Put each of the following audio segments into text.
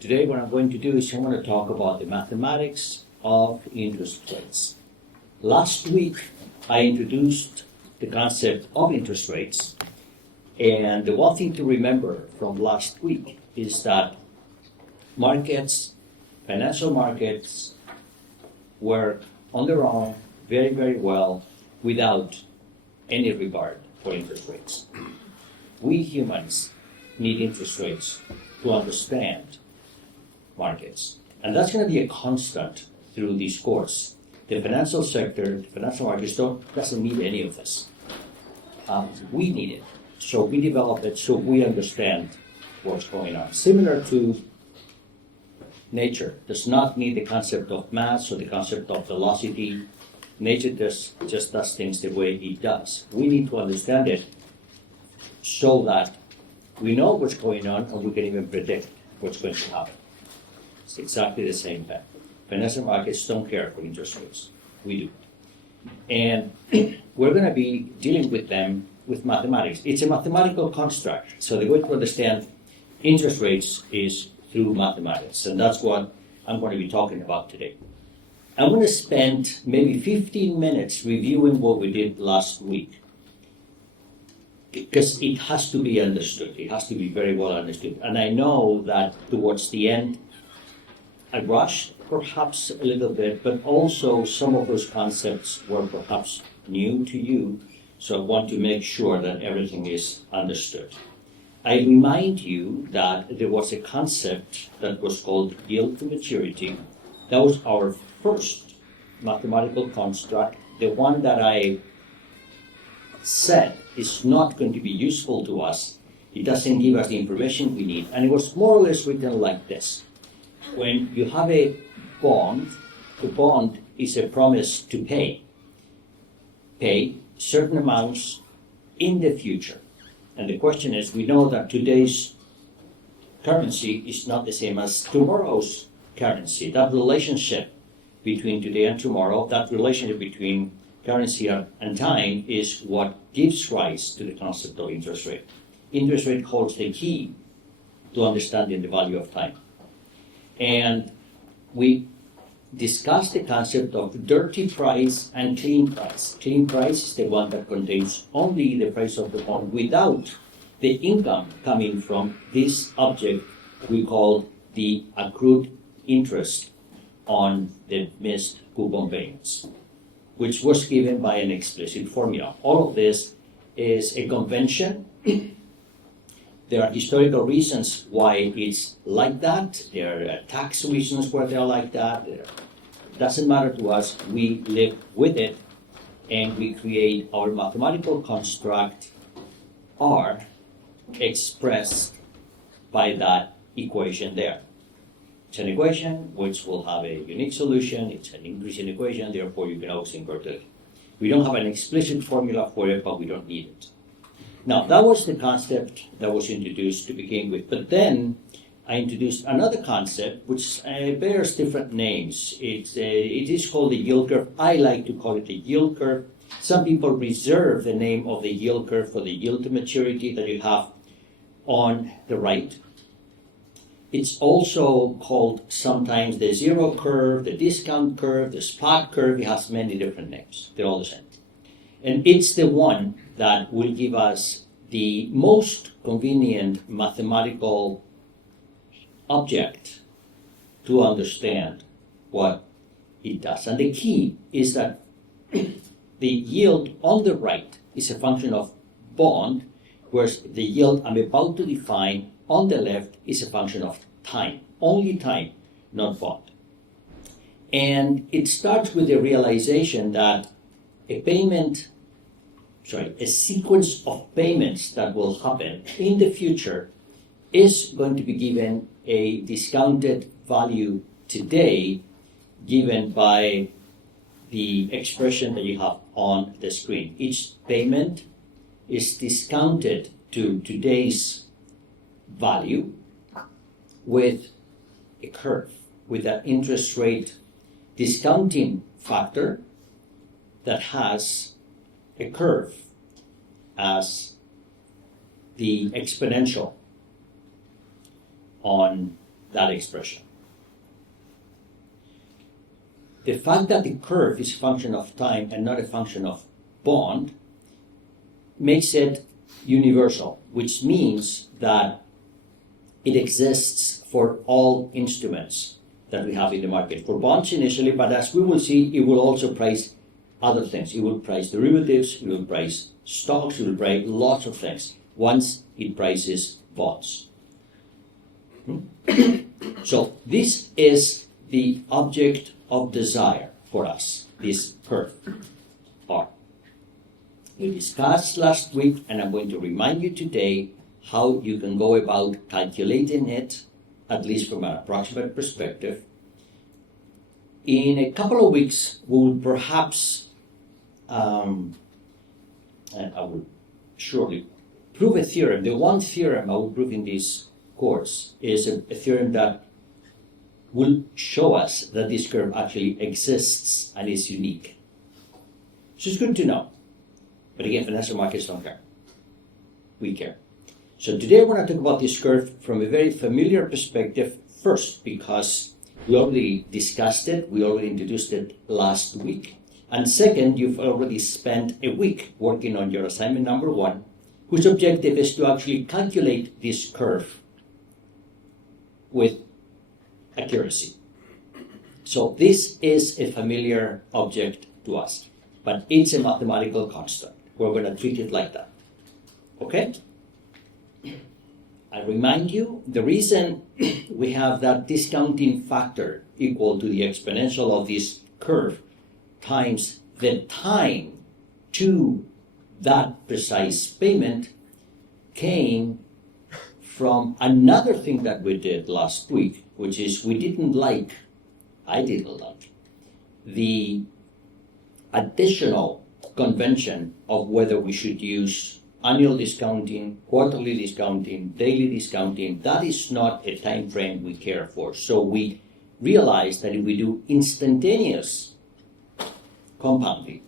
Today what I'm going to do is I'm going to talk about the mathematics of interest rates. Last week I introduced the concept of interest rates, and the one thing to remember from last week is that markets, financial markets, work on their own very, very well without any regard for interest rates. We humans need interest rates to understand markets. And that's going to be a constant through this course. The financial sector, the financial markets doesn't need any of this. We need it. So we develop it so we understand what's going on. Similar to nature does not need the concept of mass or the concept of velocity. Nature just does things the way it does. We need to understand it so that we know what's going on and we can even predict what's going to happen. It's exactly the same thing. Financial markets don't care for interest rates. We do. And we're going to be dealing with them with mathematics. It's a mathematical construct. So the way to understand interest rates is through mathematics. And that's what I'm going to be talking about today. I'm going to spend maybe 15 minutes reviewing what we did last week, because it has to be understood. It has to be very well understood. And I know that towards the end, I rushed perhaps a little bit, but also some of those concepts were perhaps new to you. So I want to make sure that everything is understood. I remind you that there was a concept that was called yield to maturity. That was our first mathematical construct, the one that I said is not going to be useful to us. It doesn't give us the information we need. And it was more or less written like this. When you have a bond, the bond is a promise to pay certain amounts in the future. And the question is, we know that today's currency is not the same as tomorrow's currency. That relationship between today and tomorrow, that relationship between currency and time is what gives rise to the concept of interest rate. Interest rate holds the key to understanding the value of time. And we discussed the concept of dirty price and clean price. Clean price is the one that contains only the price of the bond without the income coming from this object we call the accrued interest on the missed coupon payments, which was given by an explicit formula. All of this is a convention. There are historical reasons why it's like that. There are tax reasons why they're like that. It doesn't matter to us. We live with it, and we create our mathematical construct R expressed by that equation there. It's an equation which will have a unique solution. It's an increasing equation, therefore you can always invert it. We don't have an explicit formula for it, but we don't need it. Now, that was the concept that was introduced to begin with. But then I introduced another concept which bears different names. It is called the yield curve. I like to call it the yield curve. Some people reserve the name of the yield curve for the yield to maturity that you have on the right. It's also called sometimes the zero curve, the discount curve, the spot curve. It has many different names. They're all the same. And it's the one that will give us the most convenient mathematical object to understand what it does. And the key is that the yield on the right is a function of bond, whereas the yield I'm about to define on the left is a function of time. Only time, not bond. And it starts with the realization that a sequence of payments that will happen in the future is going to be given a discounted value today, given by the expression that you have on the screen. Each payment is discounted to today's value with a curve, with an interest rate discounting factor that has a curve as the exponential on that expression. The fact that the curve is a function of time and not a function of bond makes it universal, which means that it exists for all instruments that we have in the market. For bonds initially, but as we will see, it will also price other things. It will price derivatives, it will price stocks, it will price lots of things once it prices bonds. So this is the object of desire for us, this curve, R. We discussed last week, and I'm going to remind you today how you can go about calculating it, at least from an approximate perspective. In a couple of weeks, we'll perhaps, and I will surely prove a theorem. The one theorem I will prove in this course is a theorem that will show us that this curve actually exists and is unique. So it's good to know. But again, financial markets don't care. We care. So today we're going to talk about this curve from a very familiar perspective first, because we already discussed it, we already introduced it last week. And second, you've already spent a week working on your assignment number 1, whose objective is to actually calculate this curve with accuracy. So this is a familiar object to us, but it's a mathematical constant. We're going to treat it like that. Okay? I remind you, the reason we have that discounting factor equal to the exponential of this curve times the time to that precise payment came from another thing that we did last week, which is I didn't like, the additional convention of whether we should use annual discounting, quarterly discounting, daily discounting. That is not a time frame we care for. So we realized that if we do instantaneous compounding,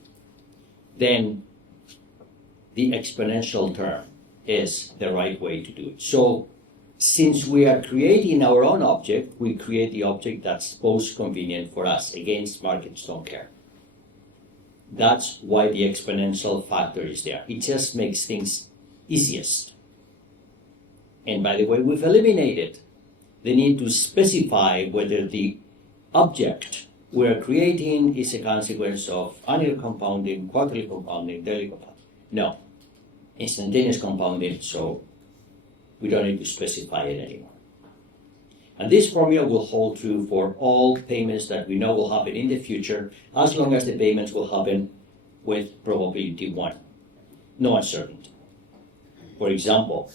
then the exponential term is the right way to do it. So since we are creating our own object, we create the object that's most convenient for us. Against markets don't care. That's why the exponential factor is there. It just makes things easiest. And by the way, we've eliminated the need to specify whether the object we're creating is a consequence of annual compounding, quarterly compounding, daily compounding. No. Instantaneous compounding, so we don't need to specify it anymore. And this formula will hold true for all payments that we know will happen in the future, as long as the payments will happen with probability 1. No uncertainty. For example,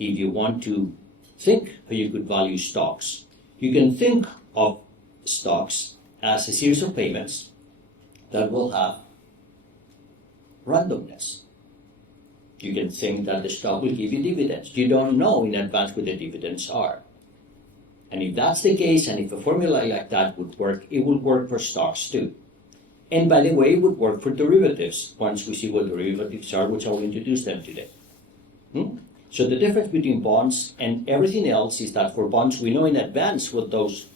if you want to think how you could value stocks, you can think of stocks as a series of payments that will have randomness. You can think that the stock will give you dividends. You don't know in advance what the dividends are. And if that's the case, and if a formula like that would work, it would work for stocks too. And by the way, it would work for derivatives once we see what derivatives are, which I will introduce them today. So the difference between bonds and everything else is that for bonds, we know in advance what those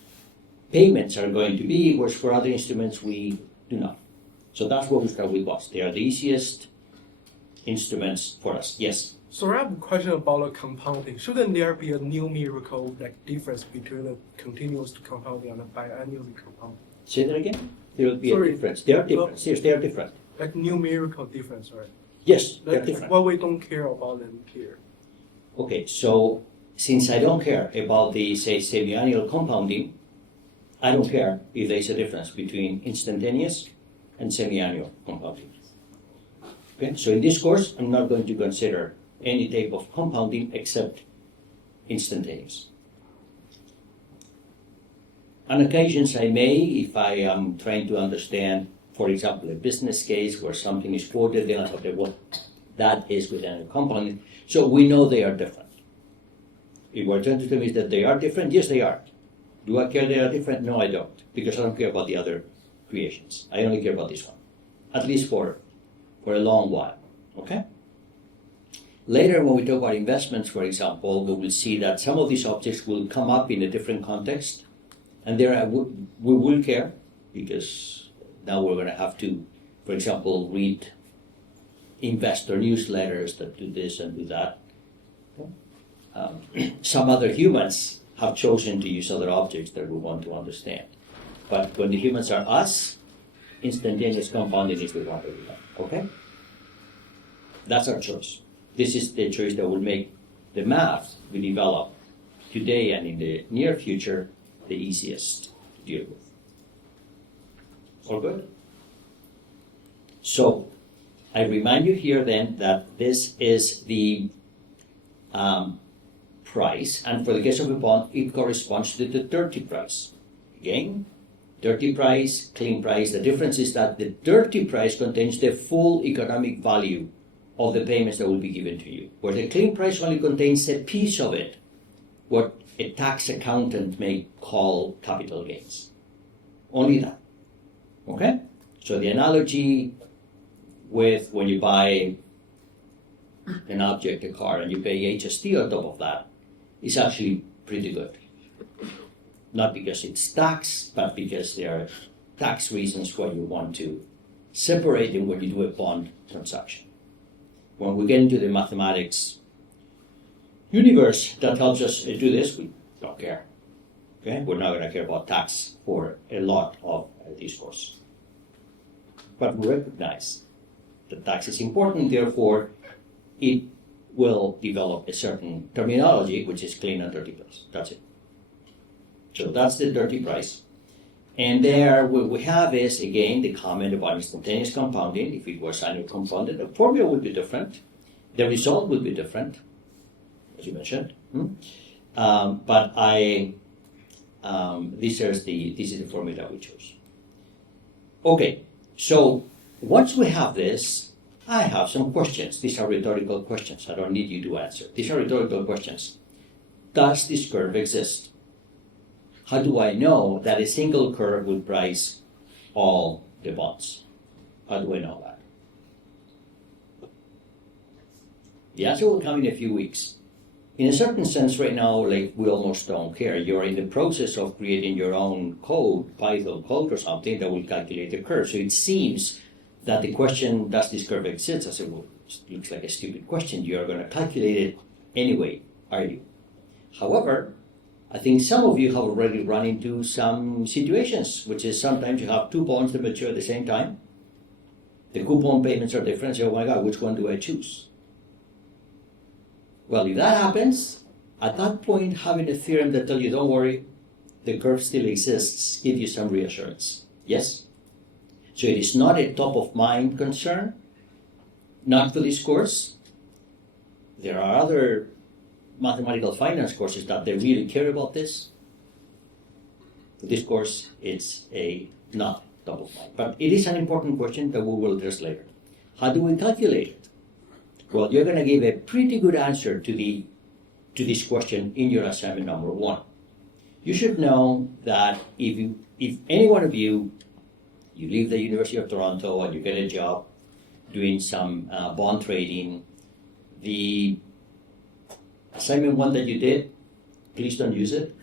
payments are going to be, whereas for other instruments, we do not. So that's what we start with bonds. They are the easiest instruments for us. Yes? So I have a question about the compounding. Shouldn't there be a numerical difference between the continuous compounding and the biannually compounding? Say that again? There will be a difference. They are different. Yes, they are different. Like numerical difference, right? Yes, they are different. Well, we don't care about them here. Okay, so since I don't care about the, say, semi-annual compounding, I don't care if there is a difference between instantaneous and semi-annual compounding. Okay, so in this course, I'm not going to consider any type of compounding except instantaneous. On occasions I may, if I am trying to understand, for example, a business case where something is quoted, then I have to, well, that is within a compounding. So we know they are different. If we're trying to tell me that they are different, yes, they are. Do I care they are different? No, I don't, because I don't care about the other creations. I only care about this one, at least for a long while, okay? Later, when we talk about investments, for example, we will see that some of these objects will come up in a different context, and there we will care, because now we're going to have to, for example, read investor newsletters that do this and do that. Some other humans have chosen to use other objects that we want to understand. But when the humans are us, instantaneous compounding is the one that we have. Okay? That's our choice. This is the choice that will make the math we develop today and in the near future the easiest to deal with. All good? So, I remind you here then that this is the price, and for the case of a bond, it corresponds to the dirty price. Again, dirty price, clean price. The difference is that the dirty price contains the full economic value of the payments that will be given to you, where the clean price only contains a piece of it, what a tax accountant may call capital gains. Only that. Okay? So the analogy with when you buy an object, a car, and you pay HST on top of that, is actually pretty good. Not because it's tax, but because there are tax reasons why you want to separate them when you do a bond transaction. When we get into the mathematics universe that helps us do this, we don't care. Okay? We're not going to care about tax for a lot of this course. But we recognize that tax is important, therefore it will develop a certain terminology, which is clean and dirty price. That's it. So that's the dirty price. And there what we have is, again, the comment about instantaneous compounding. If it was annual compounded, the formula would be different. The result would be different, as you mentioned. But this is the formula we chose. Okay, so once we have this, I have some questions. These are rhetorical questions. I don't need you to answer. These are rhetorical questions. Does this curve exist? How do I know that a single curve will price all the bonds? How do I know that? The answer will come in a few weeks. In a certain sense, right now, like, we almost don't care. You're in the process of creating your own code, Python code or something, that will calculate the curve. So it seems that the question, does this curve exist? I said, well, it looks like a stupid question. You're going to calculate it anyway, are you? However, I think some of you have already run into some situations, which is sometimes you have two bonds that mature at the same time. The coupon payments are different. So, oh my God, which one do I choose? Well, if that happens, at that point, having a theorem that tells you, don't worry, the curve still exists, gives you some reassurance. Yes? So it is not a top-of-mind concern, not for this course. There are other mathematical finance courses that they really care about this. For this course, it's not top-of-mind. But it is an important question that we will address later. How do we calculate it? Well, you're going to give a pretty good answer to this question in your assignment number 1. You should know that if any one of you leave the University of Toronto and you get a job doing some bond trading, the assignment 1 that you did, please don't use it.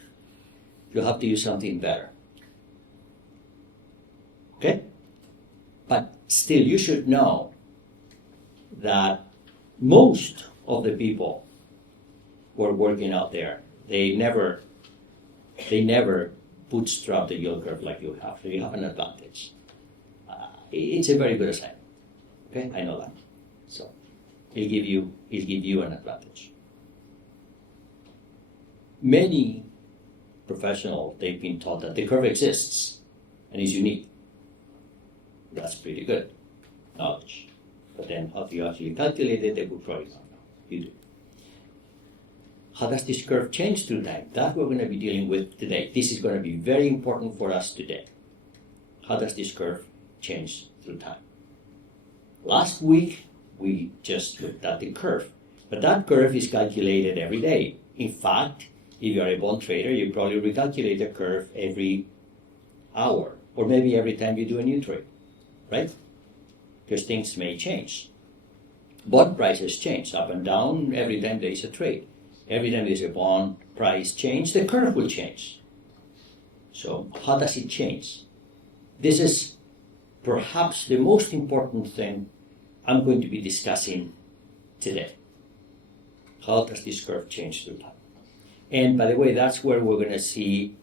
You'll have to use something better. Okay? But still, you should know that most of the people who are working out there, they never bootstrap the yield curve like you have. So you have an advantage. It's a very good assignment. Okay, I know that. So it'll give you an advantage. Many professionals, they've been taught that the curve exists and is unique. That's pretty good knowledge. But then how do you actually calculate it, they would probably not know. You do. How does this curve change through time? That we're going to be dealing with today. This is going to be very important for us today. How does this curve change through time? Last week, we just looked at the curve. But that curve is calculated every day. In fact, if you're a bond trader, you probably recalculate the curve every hour, or maybe every time you do a new trade, right? Because things may change. Bond prices change up and down every time there is a trade. Every time there is a bond price change, the curve will change. So how does it change? This is perhaps the most important thing I'm going to be discussing today. How does this curve change through time? And by the way, that's where we're going to see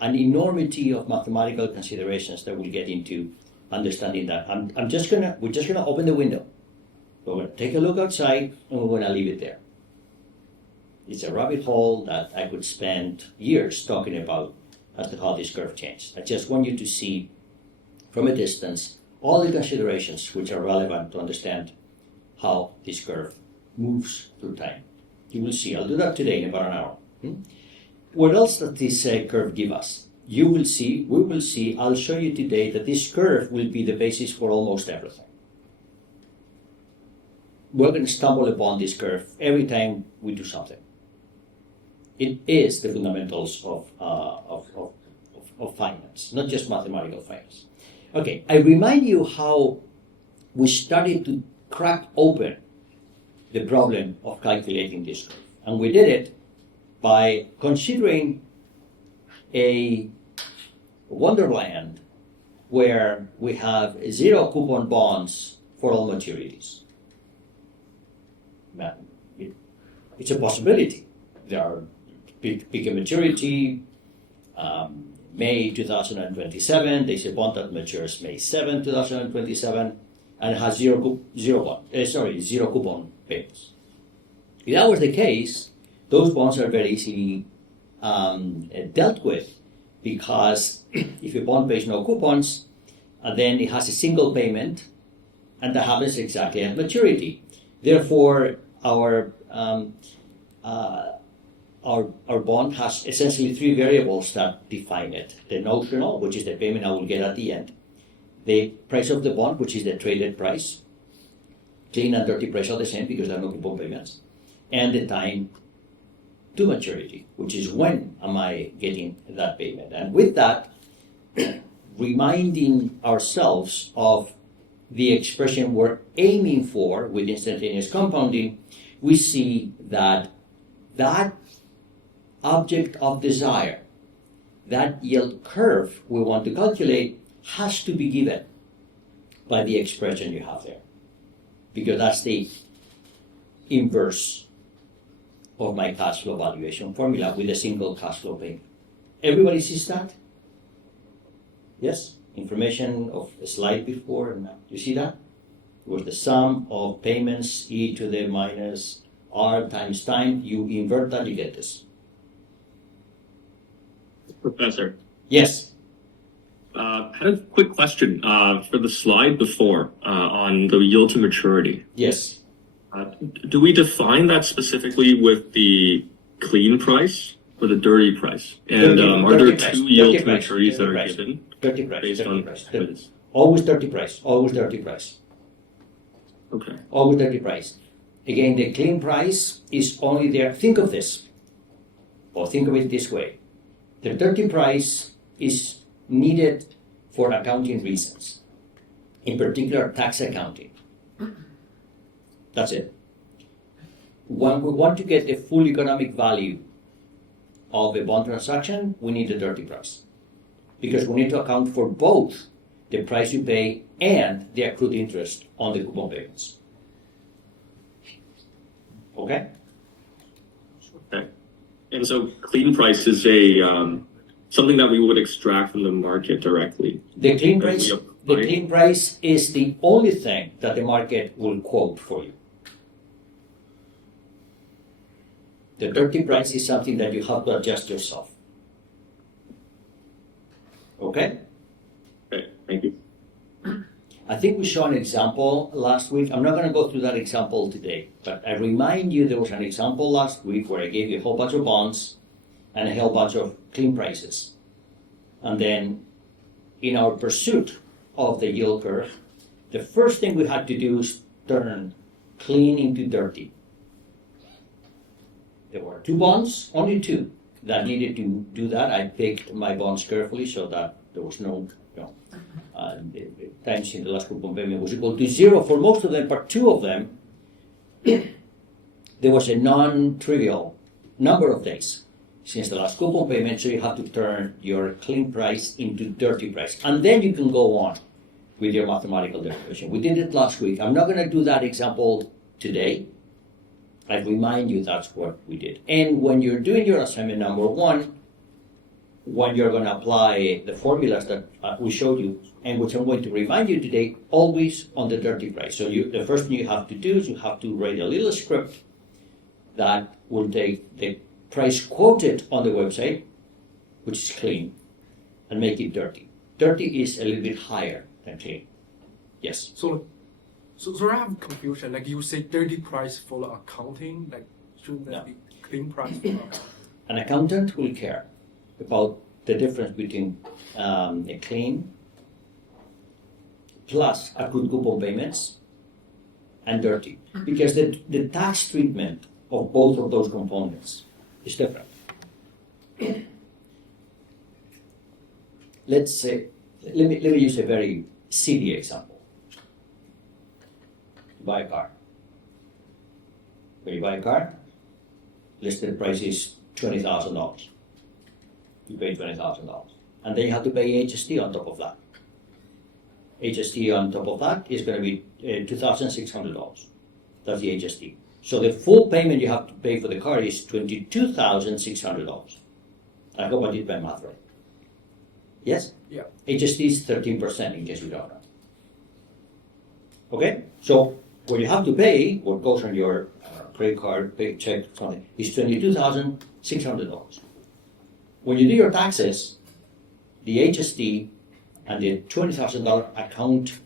an enormity of mathematical considerations that we'll get into understanding that. We're just gonna open the window. We're going to take a look outside and we're going to leave it there. It's a rabbit hole that I could spend years talking about as to how this curve changed. I just want you to see from a distance all the considerations which are relevant to understand how this curve moves through time. You will see. I'll do that today in about an hour. What else does this curve give us? You will see, we will see, I'll show you today that this curve will be the basis for almost everything. We're going to stumble upon this curve every time we do something. It is the fundamentals of finance, not just mathematical finance. Okay, I remind you how we started to crack open the problem of calculating this curve. And we did it by considering a wonderland where we have zero coupon bonds for all maturities. It's a possibility. There are pick a maturity, May 2027. There's a bond that matures May 7, 2027, and it has zero coupon payments. If that was the case, those bonds are very easily dealt with, because if a bond pays no coupons, then it has a single payment, and that happens exactly at maturity. Therefore, our bond has essentially three variables that define it: the notional, which is the payment I will get at the end; the price of the bond, which is the traded price. Clean and dirty price are the same because there are no coupon payments; and the time to maturity, which is when am I getting that payment. And with that, reminding ourselves of the expression we're aiming for with instantaneous compounding, we see that that object of desire, that yield curve we want to calculate, has to be given by the expression you have there, because that's the inverse of my cash flow valuation formula with a single cash flow payment. Everybody sees that? Yes? Information of a slide before and now. You see that? It was the sum of payments e to the minus r times time. You invert that, you get this. Professor. Yes. I had a quick question for the slide before on the yield to maturity. Yes. Do we define that specifically with the clean price or the dirty price? And are there two yield to maturities that are given? Dirty price. Based on price. Always dirty price. Always dirty price. Okay. Always dirty price. Again, the clean price is only there. Think of this, or think of it this way. The dirty price is needed for accounting reasons, in particular tax accounting. That's it. When we want to get the full economic value of a bond transaction, we need a dirty price, because we need to account for both the price you pay and the accrued interest on the coupon payments. Okay? Okay. And so clean price is a something that we would extract from the market directly. The clean price is the only thing that the market will quote for you. The dirty price is something that you have to adjust yourself. Okay? Okay, thank you. I think we saw an example last week. I'm not going to go through that example today, but I remind you there was an example last week where I gave you a whole bunch of bonds and a whole bunch of clean prices. And then in our pursuit of the yield curve, the first thing we had to do is turn clean into dirty. There were two bonds, only two, that needed to do that. I picked my bonds carefully so that there was no times in the last coupon payment was equal to zero for most of them, but two of them there was a non-trivial number of days since the last coupon payment, so you have to turn your clean price into dirty price. And then you can go on with your mathematical derivation. We did it last week. I'm not going to do that example today. I remind you that's what we did. And when you're doing your assignment number 1, when you're going to apply the formulas that we showed you, and which I'm going to remind you today, always on the dirty price. So the first thing you have to do is you have to write a little script that will take the price quoted on the website, which is clean, and make it dirty. Dirty is a little bit higher than clean. Yes? So I have confusion. Like you say dirty price for accounting, like shouldn't that be clean price for accounting? An accountant will care about the difference between a clean plus accrued coupon payments and dirty, because the tax treatment of both of those components is different. Let's say, let me use a very silly example. You buy a car. When you buy a car, listed price is $20,000. You pay $20,000. And then you have to pay HST on top of that. HST on top of that is going to be $2,600. That's the HST. So the full payment you have to pay for the car is $22,600. I hope I did my math right. Yes? Yeah. HST is 13% in case you don't know. Okay? So what you have to pay, what goes on your credit card, pay check, something, is $22,600. When you do your taxes, the HST and the $20,000 account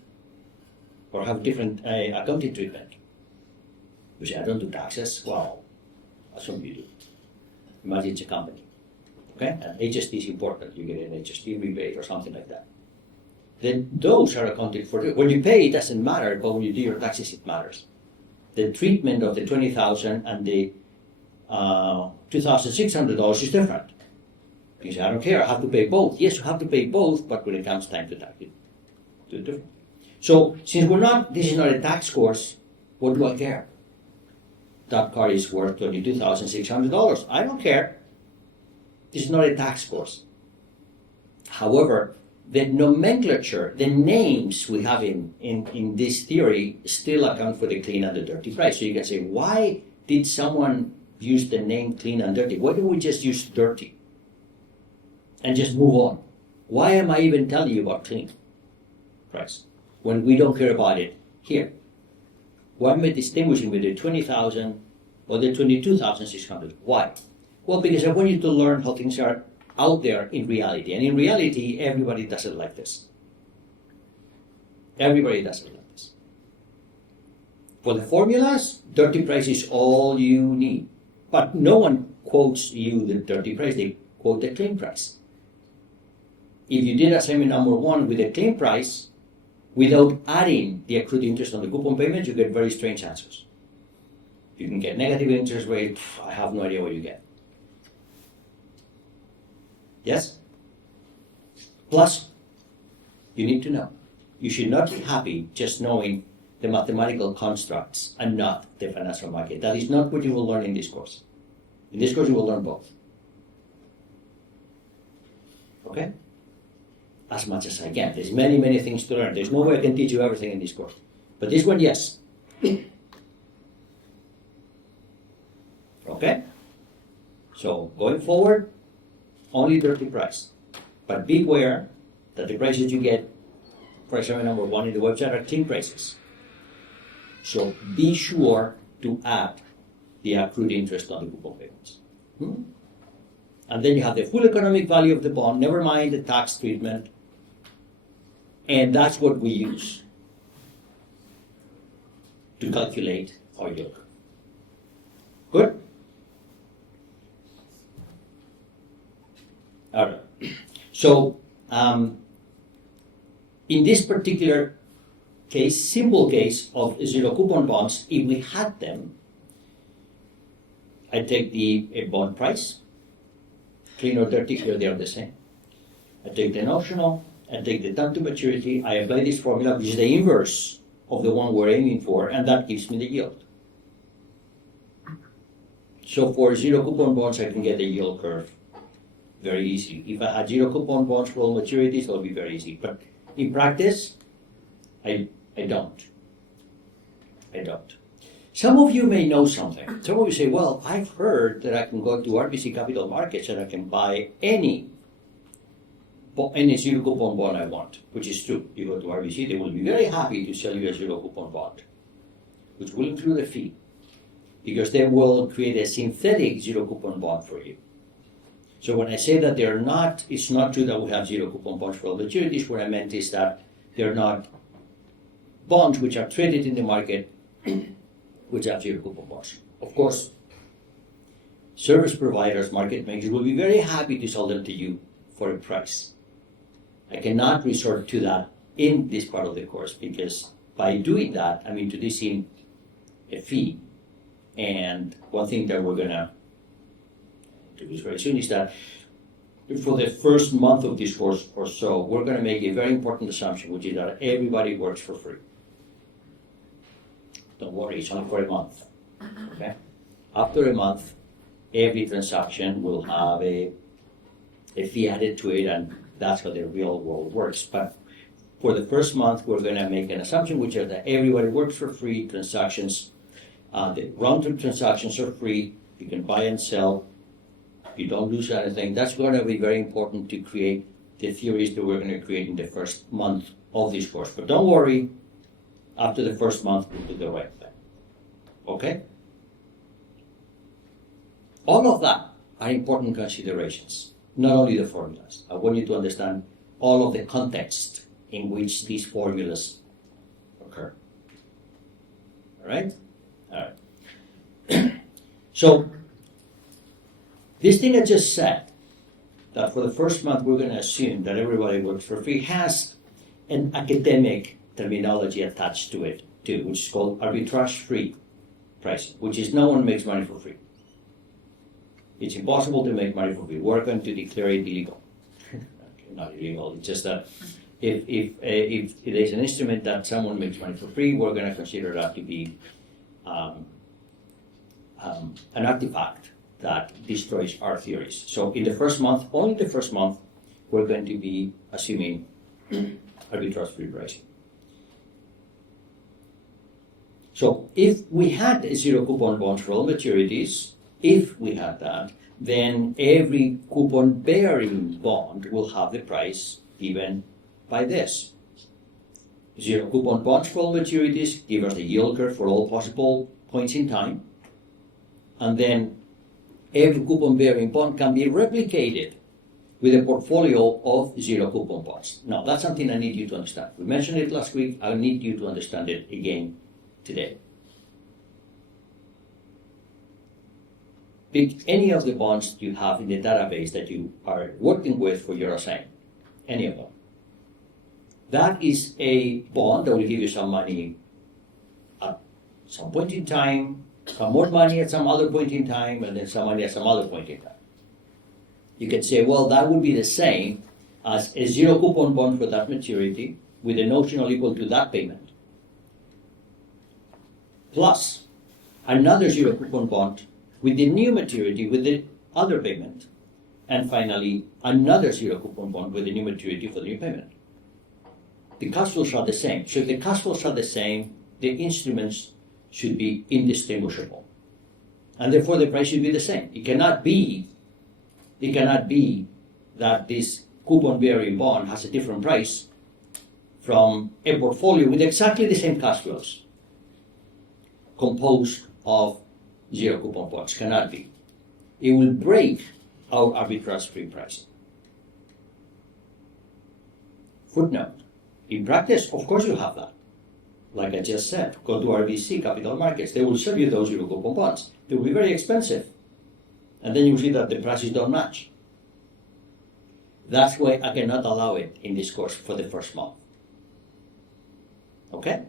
or have different accounting treatment. You say, I don't do taxes. Well, assume you do. Imagine it's a company. Okay? And HST is important. You get an HST rebate or something like that. Then those are accounted for. When you pay, it doesn't matter, but when you do your taxes, it matters. The treatment of the $20,000 and the $2,600 is different. You say, I don't care, I have to pay both. Yes, you have to pay both, but when it comes time to tax it, do it different. So, since this is not a tax course, what do I care? That car is worth $22,600. I don't care. This is not a tax course. However, the nomenclature, the names we have in this theory still account for the clean and the dirty price. So you can say, why did someone use the name clean and dirty? Why don't we just use dirty and just move on? Why am I even telling you about clean price when we don't care about it here? Why am I distinguishing with the 20,000 or the 22,600? Why? Well, because I want you to learn how things are out there in reality. And in reality, everybody does it like this. Everybody does it like this. For the formulas, dirty price is all you need. But no one quotes you the dirty price, they quote the clean price. If you did assignment number 1 with a clean price, without adding the accrued interest on the coupon payment, you get very strange answers. You can get negative interest rate, I have no idea what you get. Yes? Plus, you need to know. You should not be happy just knowing the mathematical constructs and not the financial market. That is not what you will learn in this course. In this course, you will learn both. Okay? As much as I can. There's many, many things to learn. There's no way I can teach you everything in this course. But this one, yes. Okay? So, going forward, only dirty price. But beware that the prices you get for assignment number 1 in the website are clean prices. So be sure to add the accrued interest on the coupon payments. And then you have the full economic value of the bond, never mind the tax treatment. And that's what we use to calculate our yield. Good? All right. So, in this particular case, simple case of zero coupon bonds, if we had them, I take a bond price, clean or dirty, here they are the same. I take the notional, I take the time to maturity, I apply this formula, which is the inverse of the one we're aiming for, and that gives me the yield. So for zero coupon bonds, I can get a yield curve very easily. If I had zero coupon bonds for all maturities, it would be very easy. But in practice, I don't. I don't. Some of you may know something. Some of you say, well, I've heard that I can go to RBC Capital Markets and I can buy any zero coupon bond I want, which is true. You go to RBC, they will be very happy to sell you a zero coupon bond, which will include a fee, because they will create a synthetic zero coupon bond for you. So when I say that they're not, it's not true that we have zero coupon bonds for all maturities. What I meant is that they're not bonds which are traded in the market which have zero coupon bonds. Of course, service providers, market makers will be very happy to sell them to you for a price. I cannot resort to that in this part of the course, because by doing that, I'm introducing a fee. And one thing that we're going to introduce very soon is that for the first month of this course or so, we're going to make a very important assumption, which is that everybody works for free. Don't worry, it's only for a month. Okay? After a month, every transaction will have a fee added to it, and that's how the real world works. But for the first month, we're going to make an assumption, which is that everybody works for free. Transactions, the round-trip transactions are free. You can buy and sell. You don't lose anything. That's going to be very important to create the theories that we're going to create in the first month of this course. But don't worry, after the first month, we'll do the right thing. Okay? All of that are important considerations, not only the formulas. I want you to understand all of the context in which these formulas occur. All right? All right. So, this thing I just said, that for the first month we're going to assume that everybody works for free, has an academic terminology attached to it too, which is called arbitrage-free pricing, which is no one makes money for free. It's impossible to make money for free. We're going to declare it illegal. Not illegal, it's just that if there's an instrument that someone makes money for free, we're going to consider that to be an artifact that destroys our theories. So in the first month, only the first month, we're going to be assuming arbitrage-free pricing. So if we had zero coupon bonds for all maturities, if we had that, then every coupon-bearing bond will have the price given by this. Zero coupon bonds for all maturities give us the yield curve for all possible points in time. And then every coupon-bearing bond can be replicated with a portfolio of zero coupon bonds. Now, that's something I need you to understand. We mentioned it last week. I need you to understand it again today. Pick any of the bonds you have in the database that you are working with for your assignment. Any of them. That is a bond that will give you some money at some point in time, some more money at some other point in time, and then some money at some other point in time. You can say, well, that would be the same as a zero coupon bond for that maturity with a notional equal to that payment, plus another zero coupon bond with the new maturity with the other payment, and finally another zero coupon bond with the new maturity for the new payment. The cash flows are the same. So if the cash flows are the same, the instruments should be indistinguishable, and therefore the price should be the same. It cannot be that this coupon-bearing bond has a different price from a portfolio with exactly the same cash flows composed of zero coupon bonds. Cannot be. It will break our arbitrage-free pricing. Footnote. In practice, of course you have that. Like I just said, go to RBC Capital Markets. They will sell you those zero coupon bonds. They will be very expensive. And then you see that the prices don't match. That's why I cannot allow it in this course for the first month. Okay?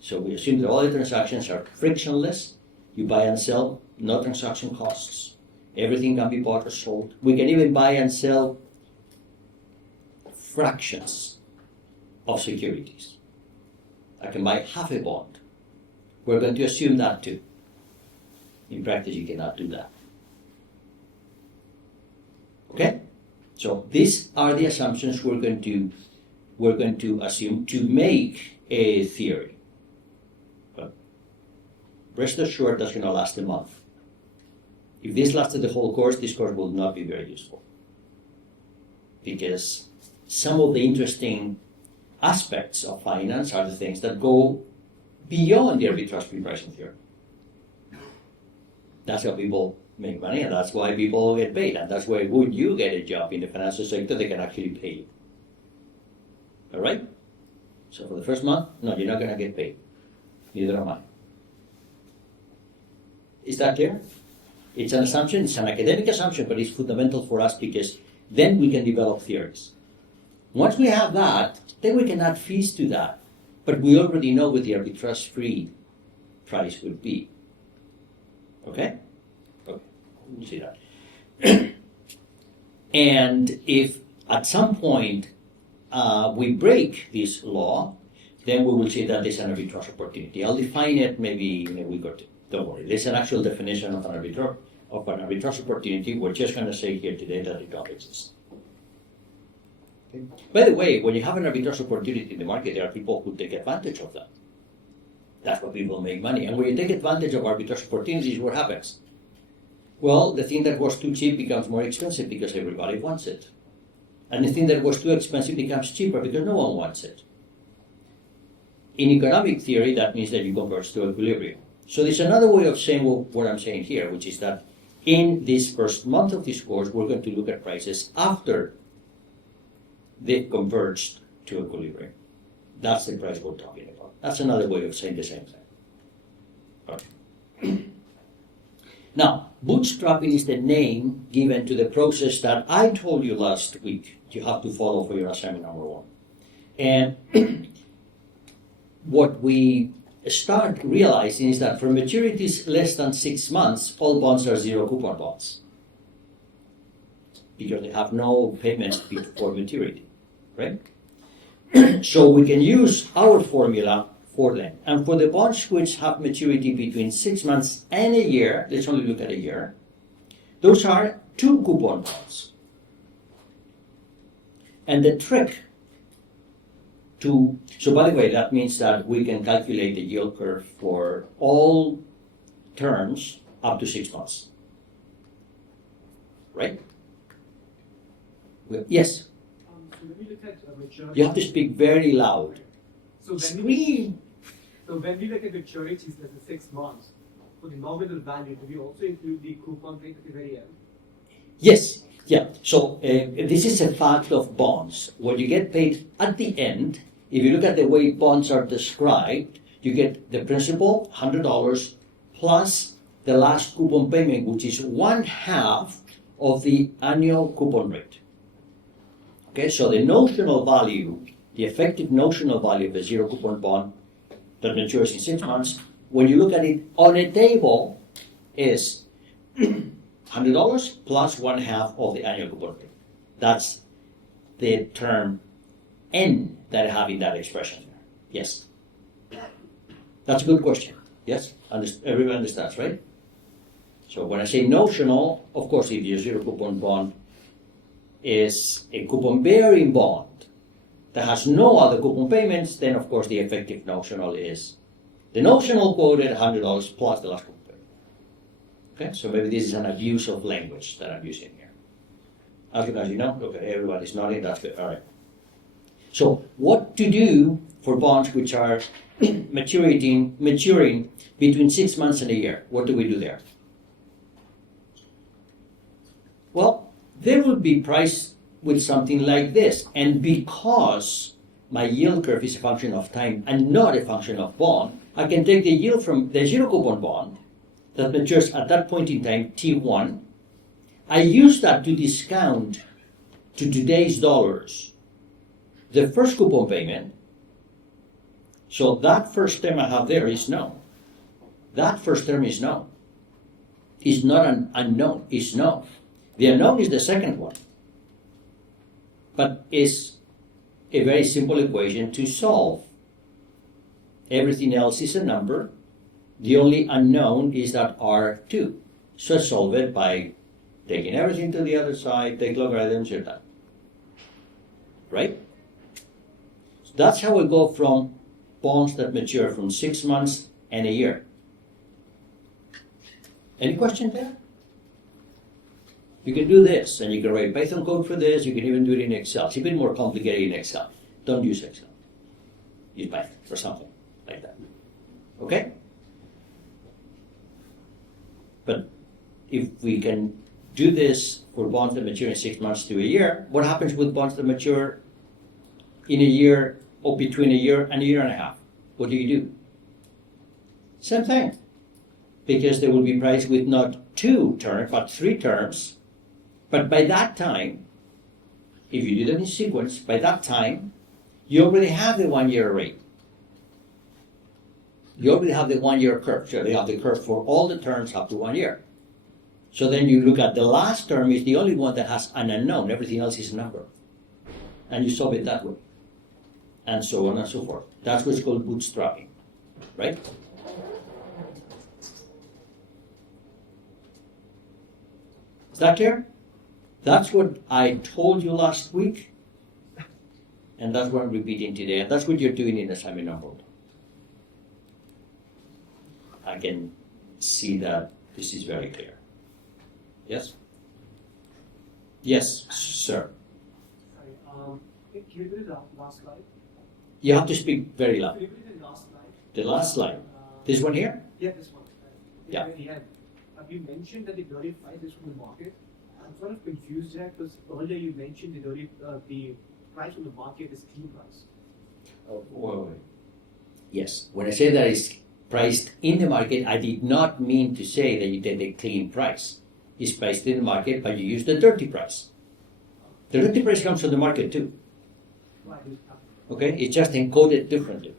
So we assume that all the transactions are frictionless. You buy and sell, no transaction costs. Everything can be bought or sold. We can even buy and sell fractions of securities. I can buy half a bond. We're going to assume that too. In practice, you cannot do that. Okay? So these are the assumptions we're going to assume to make a theory. But rest assured that's going to last a month. If this lasted the whole course, this course will not be very useful. Because some of the interesting aspects of finance are the things that go beyond the arbitrage-free pricing theory. That's how people make money, and that's why people get paid, and that's why when you get a job in the financial sector, they can actually pay you. All right? So for the first month, no, you're not going to get paid. Neither am I. Is that clear? It's an assumption, it's an academic assumption, but it's fundamental for us because then we can develop theories. Once we have that, then we can add fees to that. But we already know what the arbitrage-free price would be. Okay? Okay, you see that. And if at some point we break this law, then we will see that there's an arbitrage opportunity. I'll define it maybe in a week or two. Don't worry. There's an actual definition of an arbitrage opportunity. We're just going to say here today that it don't exist. Okay. By the way, when you have an arbitrage opportunity in the market, there are people who take advantage of that. That's how people make money. And when you take advantage of arbitrage opportunities, what happens? Well, the thing that was too cheap becomes more expensive because everybody wants it. And the thing that was too expensive becomes cheaper because no one wants it. In economic theory, that means that you converge to equilibrium. So there's another way of saying what I'm saying here, which is that in this first month of this course, we're going to look at prices after they've converged to equilibrium. That's the price we're talking about. That's another way of saying the same thing. Okay. Now, bootstrapping is the name given to the process that I told you last week you have to follow for your assignment number 1. And what we start realizing is that for maturities less than 6 months, all bonds are zero coupon bonds because they have no payment before maturity, right? So we can use our formula for them. And for the bonds which have maturity between 6 months and a year, let's only look at a year, those are 2 coupon bonds. And the trick so by the way, that means that we can calculate the yield curve for all terms up to 6 months. Right? Yes? So when we look at maturity, You have to speak very loud. so when Scream! we look at maturities as a 6 months, for the nominal value, do we also include the coupon rate at the very end? Yes, yeah. So this is a fact of bonds. What you get paid at the end, if you look at the way bonds are described, you get the principal, $100, plus the last coupon payment, which is 1/2 of the annual coupon rate. Okay, so the notional value, the effective notional value of a zero coupon bond that matures in 6 months, when you look at it on a table, is $100 plus 1/2 of the annual coupon rate. That's the term N that I have in that expression. Yes? That's a good question. Yes? Everyone understands, right? So when I say notional, of course, if your zero coupon bond is a coupon bearing bond that has no other coupon payments, then of course the effective notional is the notional quoted $100 plus the last coupon payment. Okay, so maybe this is an abuse of language that I'm using here. As you know, okay, everybody's nodding, that's good. All right. So what to do for bonds which are maturing between 6 months and a year? What do we do there? Well, they will be priced with something like this. And because my yield curve is a function of time and not a function of bond, I can take the yield from the zero coupon bond that matures at that point in time, T1. I use that to discount to today's dollars the first coupon payment. So that first term I have there is known. That first term is known. It's not an unknown, it's known. The unknown is the second one. But it's a very simple equation to solve. Everything else is a number, The only unknown is that R2. So solve it by taking everything to the other side, take logarithms, you're done. Right? So that's how we go from bonds that mature from 6 months and a year. Any question there? You can do this, and you can write Python code for this. You can even do it in Excel. It's a bit more complicated in Excel. Don't use Excel. Use Python or something like that. Okay? But if we can do this for bonds that mature in 6 months to a year, what happens with bonds that mature in a year or between a year and a half? What do you do? Same thing. Because they will be priced with not 2 terms, but 3 terms. But by that time, if you do them in sequence, by that time, you already have the 1 year rate. You already have the 1 year curve. So they have the curve for all the terms up to 1 year. So then you look at the last term is the only one that has an unknown. Everything else is a number. And you solve it that way. And so on and so forth. That's what's called bootstrapping. Right? Is that clear? That's what I told you last week. And that's what I'm repeating today. And that's what you're doing in assignment number 1. I can see that this is very clear. Yes? Yes, sir. Sorry, can you do the last slide? You have to speak very loud. Can you do the last slide? The last slide. This one here? Yeah, this one. Yeah. At the end. You mentioned that the dirty price is from the market. I'm sort of confused there because earlier you mentioned the price from the market is clean price. Wait. Yes. When I say that it's priced in the market, I did not mean to say that you take the clean price. It's priced in the market, but you use the dirty price. The dirty price comes from the market too. Right. Okay? It's just encoded differently.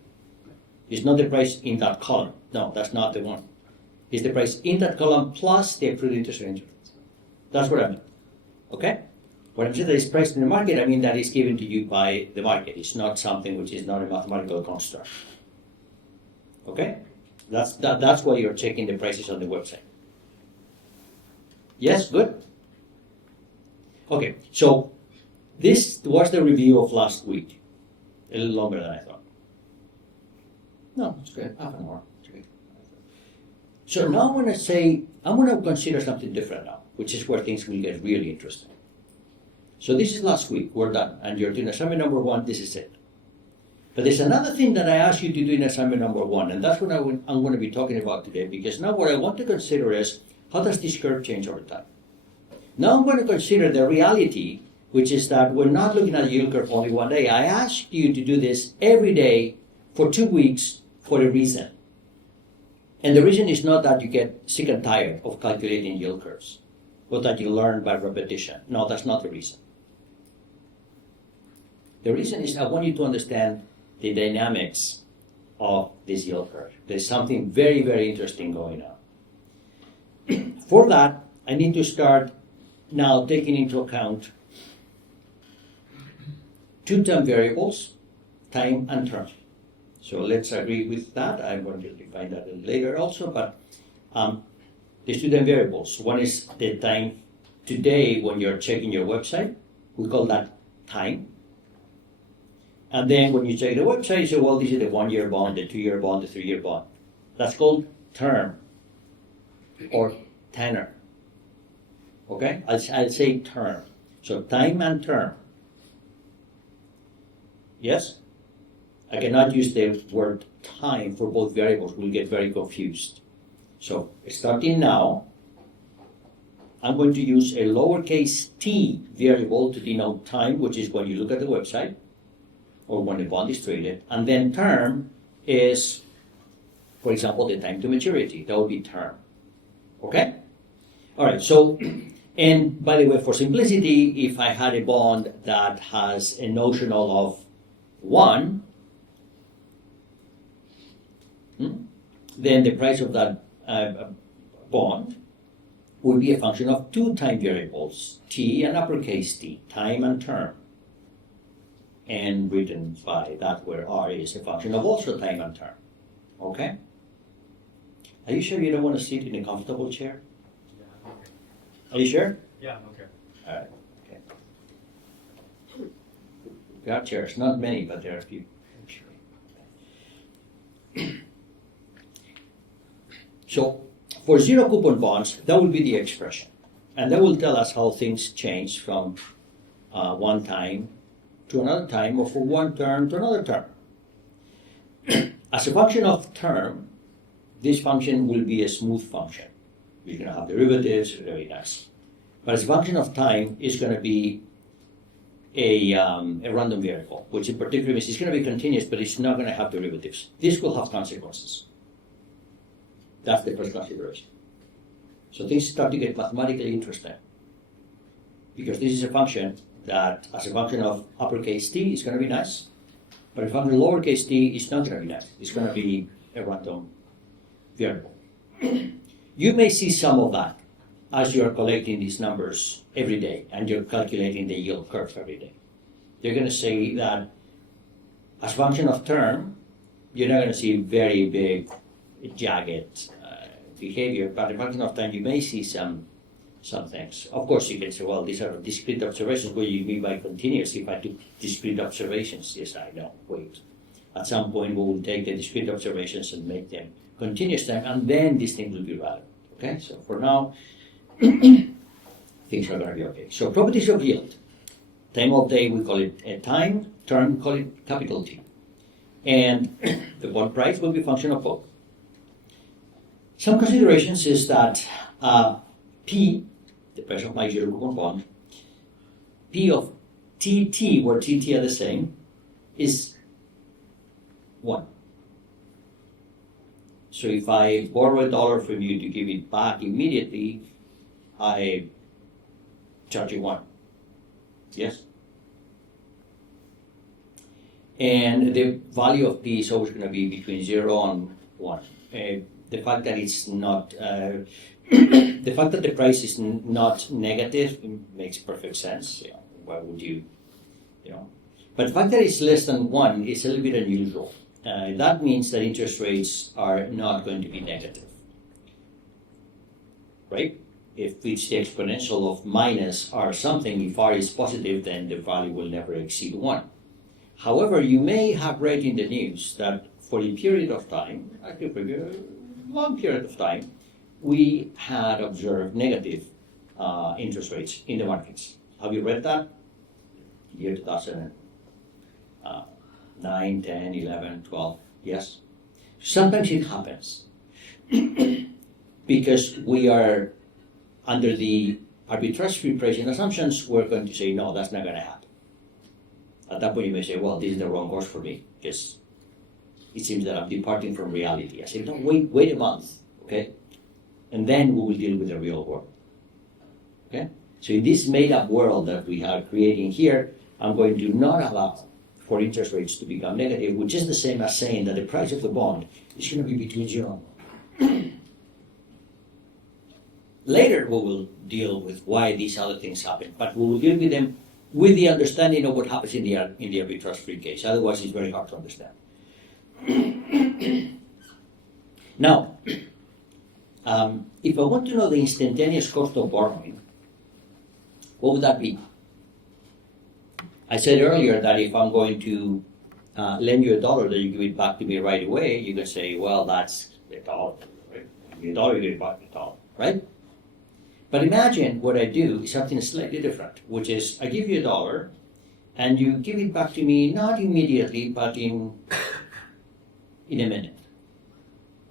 It's not the price in that column. No, that's not the one. It's the price in that column plus the accrued interest rate. That's what I mean. Okay? When I'm saying that it's priced in the market, I mean that it's given to you by the market. It's not something which is not a mathematical construct. Okay? That's why you're checking the prices on the website. Yes? Good? Okay, so this was the review of last week. A little longer than I thought. No, it's good. Half an hour. It's okay. So now I'm going to consider something different now, which is where things will get really interesting. So this is last week. We're done. And you're doing assignment number 1. This is it. But there's another thing that I asked you to do in assignment number 1, and that's what I'm going to be talking about today, because now what I want to consider is, how does this curve change over time? Now I'm going to consider the reality, which is that we're not looking at the yield curve only one day. I asked you to do this every day for 2 weeks for a reason. And the reason is not that you get sick and tired of calculating yield curves, or that you learn by repetition. No, that's not the reason. The reason is I want you to understand the dynamics of this yield curve. There's something very, very interesting going on. For that, I need to start now taking into account 2 time variables, time and term. So let's agree with that. I'm going to define that later also, but there's 2 time variables. One is the time today when you're checking your website. We call that time. And then when you check the website, you say, well, this is the 1 year bond, the 2 year bond, the 3 year bond. That's called term or tenor. Okay? I'll say term. So time and term. Yes? I cannot use the word time for both variables. We'll get very confused. So starting now, I'm going to use a lowercase t variable to denote time, which is when you look at the website, or when the bond is traded. And then term is, for example, the time to maturity. That would be term. Okay? All right, so, and by the way, for simplicity, if I had a bond that has a notional of 1, then the price of that bond would be a function of 2 time variables, t and uppercase t, time and term. And written by that where r is a function of also time and term. Okay? Are you sure you don't want to sit in a comfortable chair? Yeah, okay. Are you sure? Yeah, okay. All right. Okay. There are chairs, not many, but there are a few. So for zero coupon bonds, that will be the expression. And that will tell us how things change from one time to another time, or from one term to another term. As a function of term, this function will be a smooth function. You're going to have derivatives, very nice. But as a function of time, it's going to be a random variable, which in particular means it's going to be continuous, but it's not going to have derivatives. This will have consequences. That's the first consideration. So things start to get mathematically interesting, because this is a function that, as a function of uppercase t, is going to be nice, but a function of lowercase t is not going to be nice. It's going to be a random variable. You may see some of that as you are collecting these numbers every day and you're calculating the yield curve every day. They're going to say that as a function of term, you're not going to see very big, jagged behavior, but as a function of time, you may see some things. Of course, you can say, well, these are discrete observations. What do you mean by continuous? If I took discrete observations, yes, I know. Wait. At some point, we will take the discrete observations and make them continuous time, and then this thing will be relevant. Okay, so for now, things are going to be okay. So properties of yield. Time of day, we call it a time. Term, we call it capital T. And the bond price will be a function of both. Some considerations is that P, the price of my zero coupon bond, P of TT, where TT are the same, is 1. So if I borrow $1 from you to give it back immediately, I charge you 1. Yes? And the value of P is always going to be between 0 and 1. The fact that it's not, the fact that the price is not negative makes perfect sense. You know, why would you, But the fact that it's less than 1 is a little bit unusual. That means that interest rates are not going to be negative, right? If it's the exponential of minus r something, if r is positive, then the value will never exceed 1. However, you may have read in the news that for a period of time, actually for a long period of time, we had observed negative interest rates in the markets. Have you read that? Year 2009, 10, 11, 12, yes? Sometimes it happens because we are under the arbitrage-free pricing assumptions. We're going to say, no, that's not going to happen. At that point, you may say, well, this is the wrong course for me, because it seems that I'm departing from reality. I say, no, wait a month, okay? And then we will deal with the real world, okay? So in this made-up world that we are creating here, I'm going to not allow for interest rates to become negative, which is the same as saying that the price of the bond is going to be between 0 and 1. Later, we will deal with why these other things happen, but we will deal with them with the understanding of what happens in the arbitrage-free case. Otherwise, it's very hard to understand. Now, if I want to know the instantaneous cost of borrowing, what would that be? I said earlier that if I'm going to lend you $1, that you give it back to me right away, you can say, well, that's $1, right? Give me $1, you give it back $1, right? But imagine what I do is something slightly different, which is I give you $1, and you give it back to me not immediately, but in a minute.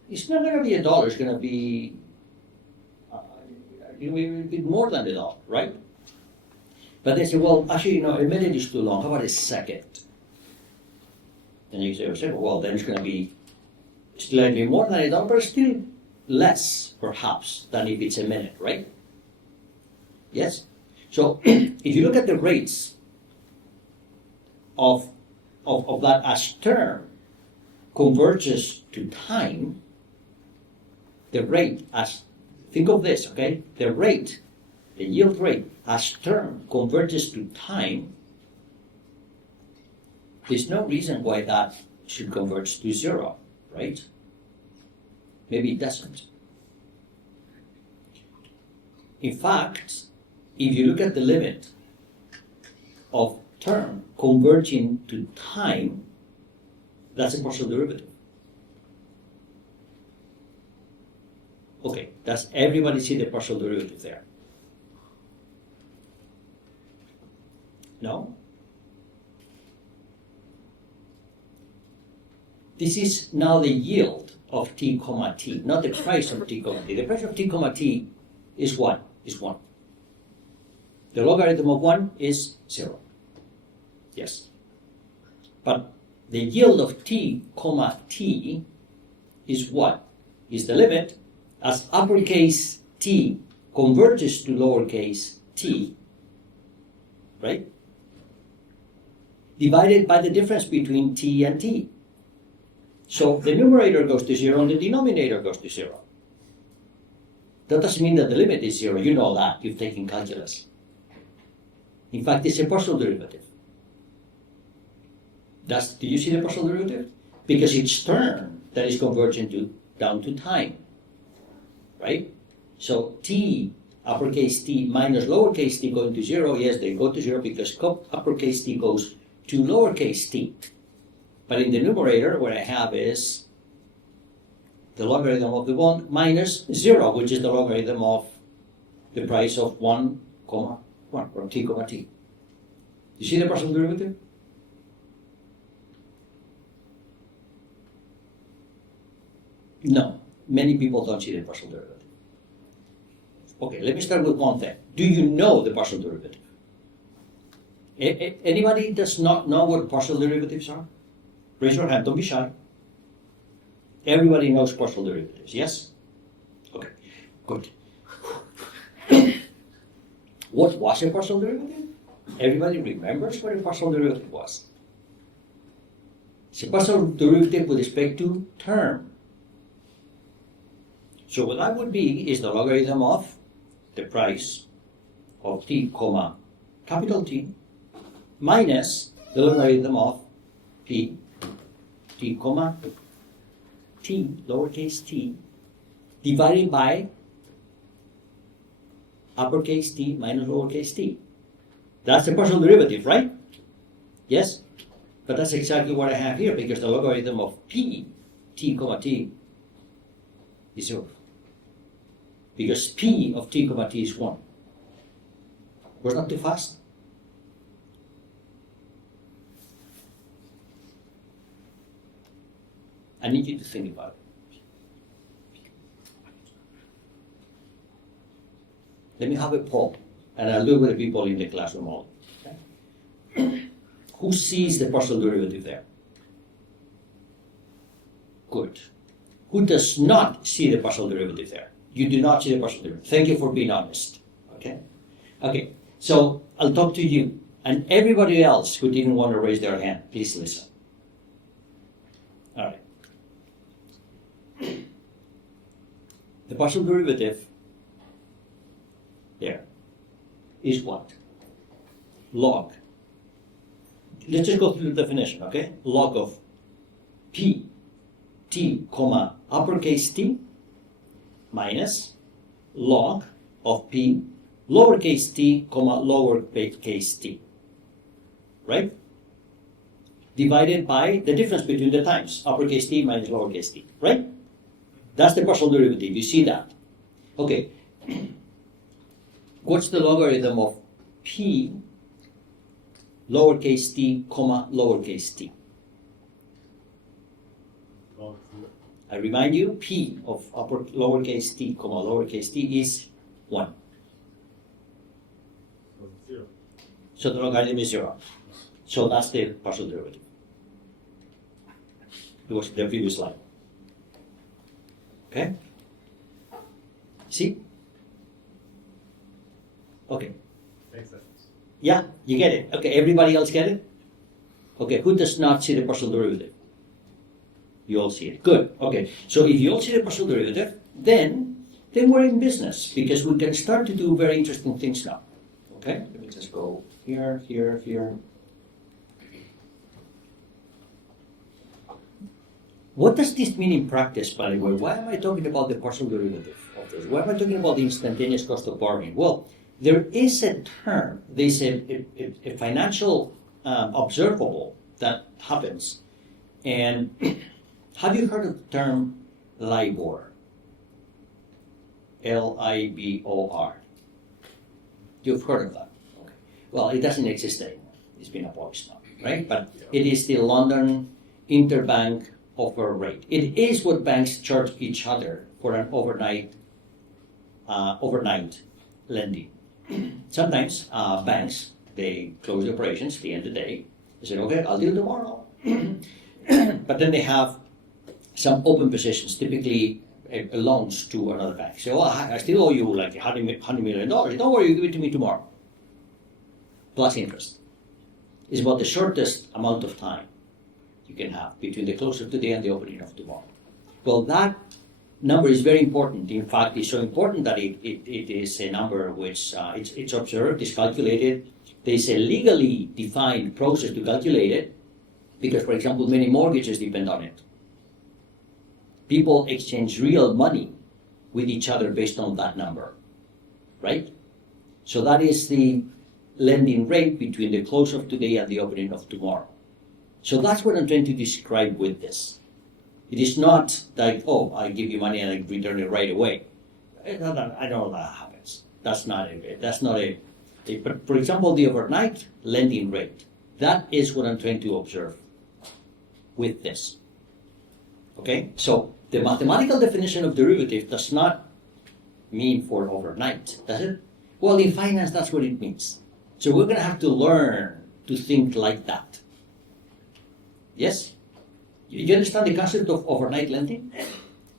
It's not going to be $1, it's going to be a bit more than $1, right? But they say, well, actually, a minute is too long. How about a second? And you say, well, then it's going to be slightly more than $1, but still less, perhaps, than if it's a minute, right? Yes? So if you look at the rates of that as term converges to time, the rate as, think of this, okay? The rate, the yield rate as term converges to time, there's no reason why that should converge to 0, right? maybe it doesn't. In fact, if you look at the limit of term converging to time, that's a partial derivative. Okay, does everybody see the partial derivative there? No? This is now the yield of t comma t, not the price of t comma t. The price of t comma t is 1, is 1. The logarithm of 1 is 0. Yes. But the yield of t comma t is what? Is the limit as uppercase t converges to lowercase t, right? Divided by the difference between t and t. So the numerator goes to 0 and the denominator goes to 0. That doesn't mean that the limit is 0. You know that. You've taken calculus. In fact, it's a partial derivative. Do you see the partial derivative? Because it's term that is converging down to time. Right? So t, uppercase t minus lowercase t going to 0, yes, they go to 0 because uppercase t goes to lowercase t. But in the numerator, what I have is the logarithm of the 1 minus 0, which is the logarithm of the price of 1, 1, from t comma t. You see the partial derivative? No, many people don't see the partial derivative. Okay, let me start with one thing. Do you know the partial derivative? Anybody does not know what partial derivatives are? Raise your hand, don't be shy. Everybody knows partial derivatives, yes? Okay, good. What was a partial derivative? Everybody remembers what a partial derivative was. It's a partial derivative with respect to term. So what that would be is the logarithm of the price of t comma capital T minus the logarithm of p t comma t lowercase t divided by uppercase t minus lowercase t. That's the partial derivative, right? Yes? But that's exactly what I have here because the logarithm of p t comma t is 0. Because p of t comma t is 1. Was not too fast? I need you to think about it. Let me have a poll, and I'll do it with the people in the classroom all. Okay? Who sees the partial derivative there? Good. Who does not see the partial derivative there? You do not see the partial derivative. Thank you for being honest. Okay? Okay, so I'll talk to you, and everybody else who didn't want to raise their hand, please listen. All right. The partial derivative there is what? Log. Let's just go through the definition, okay? Log of p t comma uppercase t minus log of p lowercase t comma lowercase t, right? Divided by the difference between the times, uppercase t minus lowercase t, right? That's the partial derivative, you see that? Okay, what's the logarithm of p lowercase t comma lowercase t? I remind you, p of lowercase t comma lowercase t is 1. So the logarithm is 0. So that's the partial derivative. It was the previous slide. Okay? See? Okay. Makes sense. Yeah, you get it. Okay, everybody else get it? Okay, who does not see the partial derivative? You all see it. Good. Okay, so if you all see the partial derivative, then we're in business because we can start to do very interesting things now. Okay, let me just go here, here, here. What does this mean in practice, by the way? Why am I talking about the partial derivative of this? Why am I talking about the instantaneous cost of borrowing? Well, there is a term, there's a financial observable that happens. And have you heard of the term LIBOR? LIBOR. You've heard of that? Okay. Well, it doesn't exist anymore. It's been abolished now, right? But it is the London interbank offer rate. It is what banks charge each other for an overnight lending. Sometimes banks, they close the operations at the end of the day. They say, okay, I'll deal tomorrow. But then they have some open positions, typically loans to another bank. So, well, I still owe you like $100 million. Don't worry, you give it to me tomorrow. Plus interest. It's about the shortest amount of time you can have between the close of today and the opening of tomorrow. Well, that number is very important. In fact, it's so important that it is a number which it's observed, it's calculated. There's a legally defined process to calculate it because, for example, many mortgages depend on it. People exchange real money with each other based on that number, right? So that is the lending rate between the close of today and the opening of tomorrow. So that's what I'm trying to describe with this. It is not like, oh, I give you money and I return it right away. I don't know that happens. That's not a. But for example, the overnight lending rate, that is what I'm trying to observe with this. Okay? So the mathematical definition of derivative does not mean for overnight, does it? Well, in finance, that's what it means. So we're going to have to learn to think like that. Yes? You understand the concept of overnight lending?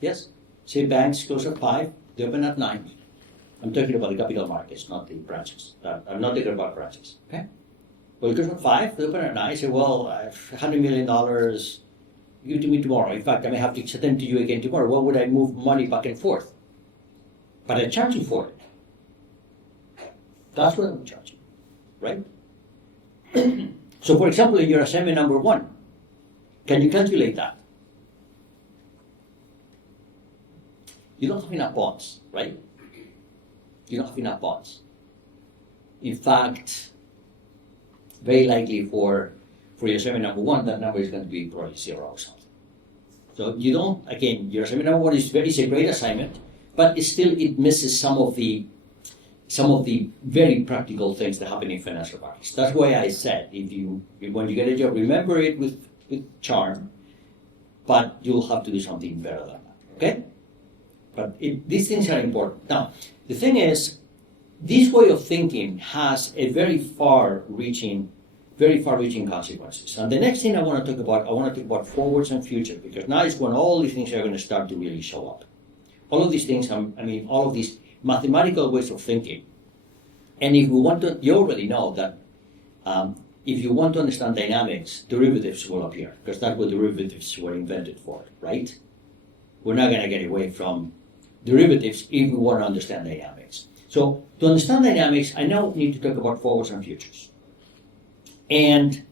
Yes? Say banks close at 5, they open at 9. I'm talking about the capital markets, not the branches. I'm not talking about branches. Okay? Well, it goes at 5, they open at 9. I say, well, $100 million, give it to me tomorrow. In fact, I may have to send them to you again tomorrow. Why would I move money back and forth? But I charge you for it. That's what I'm charging, right? So, for example, in your assignment number 1, can you calculate that? You don't have enough bonds, right? You don't have enough bonds. In fact, very likely for your assignment number 1, that number is going to be probably 0 or something. So you don't, again, your assignment number 1 is a great assignment, but it misses some of the very practical things that happen in financial markets. That's why I said, when you get a job, remember it with charm, but you'll have to do something better than that, okay? But these things are important. Now, the thing is, this way of thinking has a very far-reaching consequences. And the next thing I want to talk about forwards and futures, because now is when all these things are going to start to really show up. All of these things, all of these mathematical ways of thinking. And if we want to, you already know that if you want to understand dynamics, derivatives will appear, because that's what derivatives were invented for, right? We're not going to get away from derivatives if we want to understand dynamics. So to understand dynamics, I now need to talk about forwards and futures. And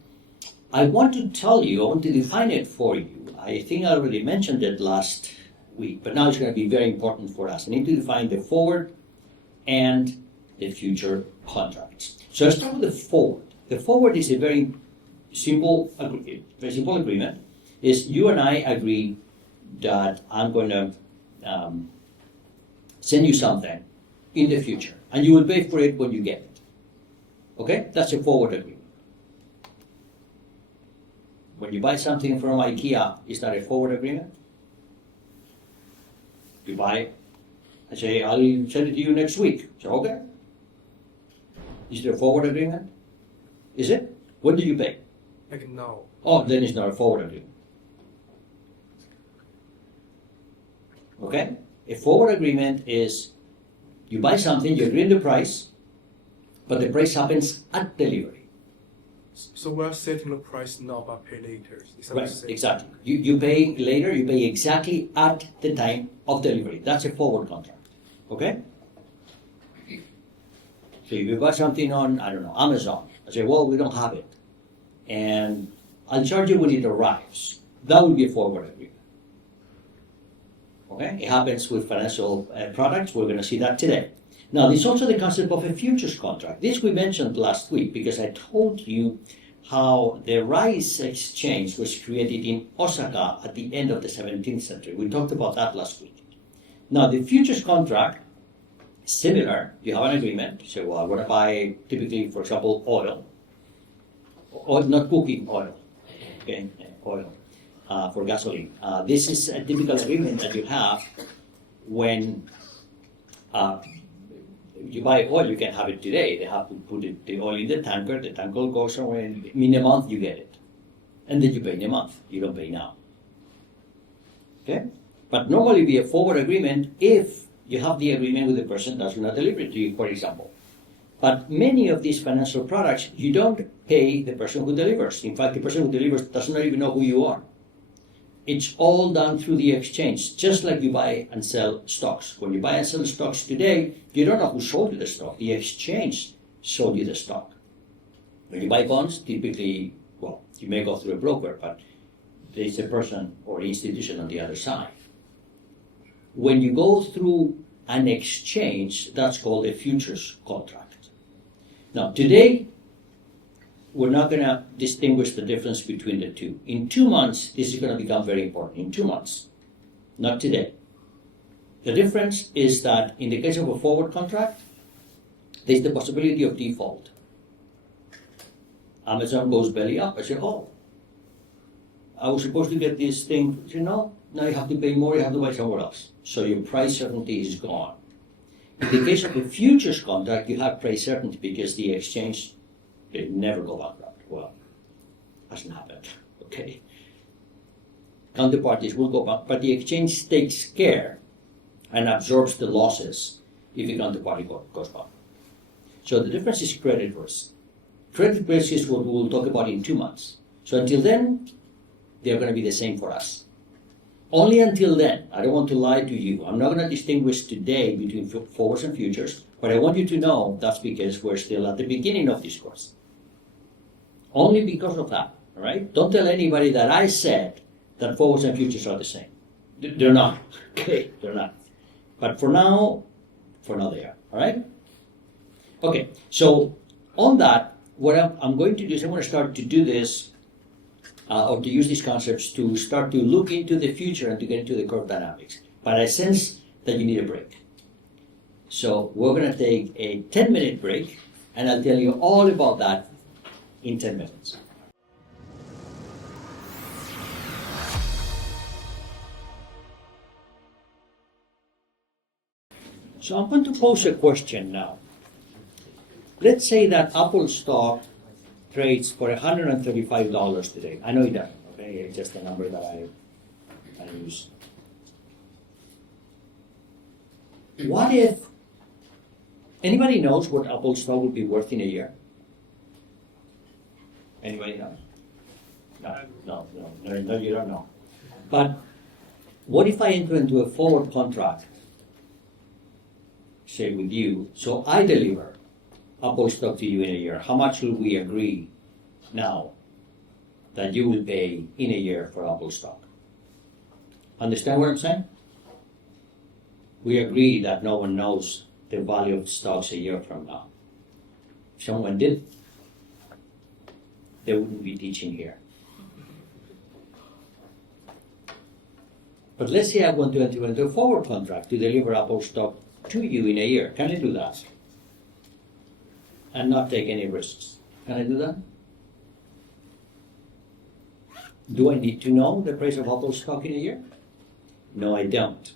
I want to define it for you. I think I already mentioned it last week, but now it's going to be very important for us. I need to define the forward and the future contracts. So let's start with the forward. The forward is a very simple agreement. Is you and I agree that I'm going to send you something in the future, and you will pay for it when you get it. Okay? That's a forward agreement. When you buy something from IKEA, is that a forward agreement? You buy it, I say, I'll send it to you next week. So, okay. Is there a forward agreement? Is it? When do you pay? Like now. Oh, then it's not a forward agreement. Okay? A forward agreement is you buy something, you agree on the price, but the price happens at delivery. So we're setting the price now but pay later. Is that Right, the same? exactly. You pay later, you pay exactly at the time of delivery. That's a forward contract. Okay? So if you buy something on, I don't know, Amazon, I say, well, we don't have it. And I'll charge you when it arrives. That would be a forward agreement. Okay, it happens with financial products. We're going to see that today. Now, there's also the concept of a futures contract. This we mentioned last week because I told you how the rice exchange was created in Osaka at the end of the 17th century. We talked about that last week. Now, the futures contract, similar. You have an agreement. You say, well, I want to buy typically, for example, oil, not cooking oil, okay, oil for gasoline. This is a typical agreement that you have when you buy oil. You can have it today. They have to put the oil in the tanker goes somewhere, and in a month you get it. And then you pay in a month. You don't pay now. Okay? But normally be a forward agreement if you have the agreement with the person that's going to deliver it to you, for example. But many of these financial products, you don't pay the person who delivers. In fact, the person who delivers does not even know who you are. It's all done through the exchange, just like you buy and sell stocks. When you buy and sell stocks today, you don't know who sold you the stock. The exchange sold you the stock. When you buy bonds, typically, well, you may go through a broker, but there's a person or institution on the other side. When you go through an exchange, that's called a futures contract. Now, today, we're not going to distinguish the difference between the two. In 2 months, this is going to become very important. In 2 months, not today. The difference is that in the case of a forward contract, there's the possibility of default. Amazon goes belly up. I say, oh, I was supposed to get this thing. I say, no, now you have to pay more, you have to buy somewhere else. So your price certainty is gone. In the case of a futures contract, you have price certainty because the exchange, they never go bankrupt. Well, hasn't happened, okay? Counterparties will go bankrupt, but the exchange takes care and absorbs the losses if the counterparty goes bankrupt. So the difference is credit risk. Credit risk is what we will talk about in 2 months. So until then, they're going to be the same for us. Only until then. I don't want to lie to you. I'm not going to distinguish today between forwards and futures, but I want you to know that's because we're still at the beginning of this course. Only because of that, all right? Don't tell anybody that I said that forwards and futures are the same. They're not, okay? They're not. But for now they are, all right? Okay, so on that, what I'm going to do is I'm going to start to do this or to use these concepts to start to look into the future and to get into the curve dynamics. But I sense that you need a break. So we're going to take a 10-minute break, and I'll tell you all about that in 10 minutes. So I'm going to pose a question now. Let's say that Apple stock trades for $135 today. I know it doesn't, okay? It's just a number that I use. What if anybody knows what Apple stock would be worth in a year? Anybody know? No, you don't know. But what if I enter into a forward contract, say with you, so I deliver Apple stock to you in a year? How much will we agree now that you will pay in a year for Apple stock? Understand what I'm saying? We agree that no one knows the value of stocks a year from now. If someone did, they wouldn't be teaching here. But let's say I want to enter into a forward contract to deliver Apple stock to you in a year. Can I do that? And not take any risks. Can I do that? Do I need to know the price of Apple stock in a year? No, I don't.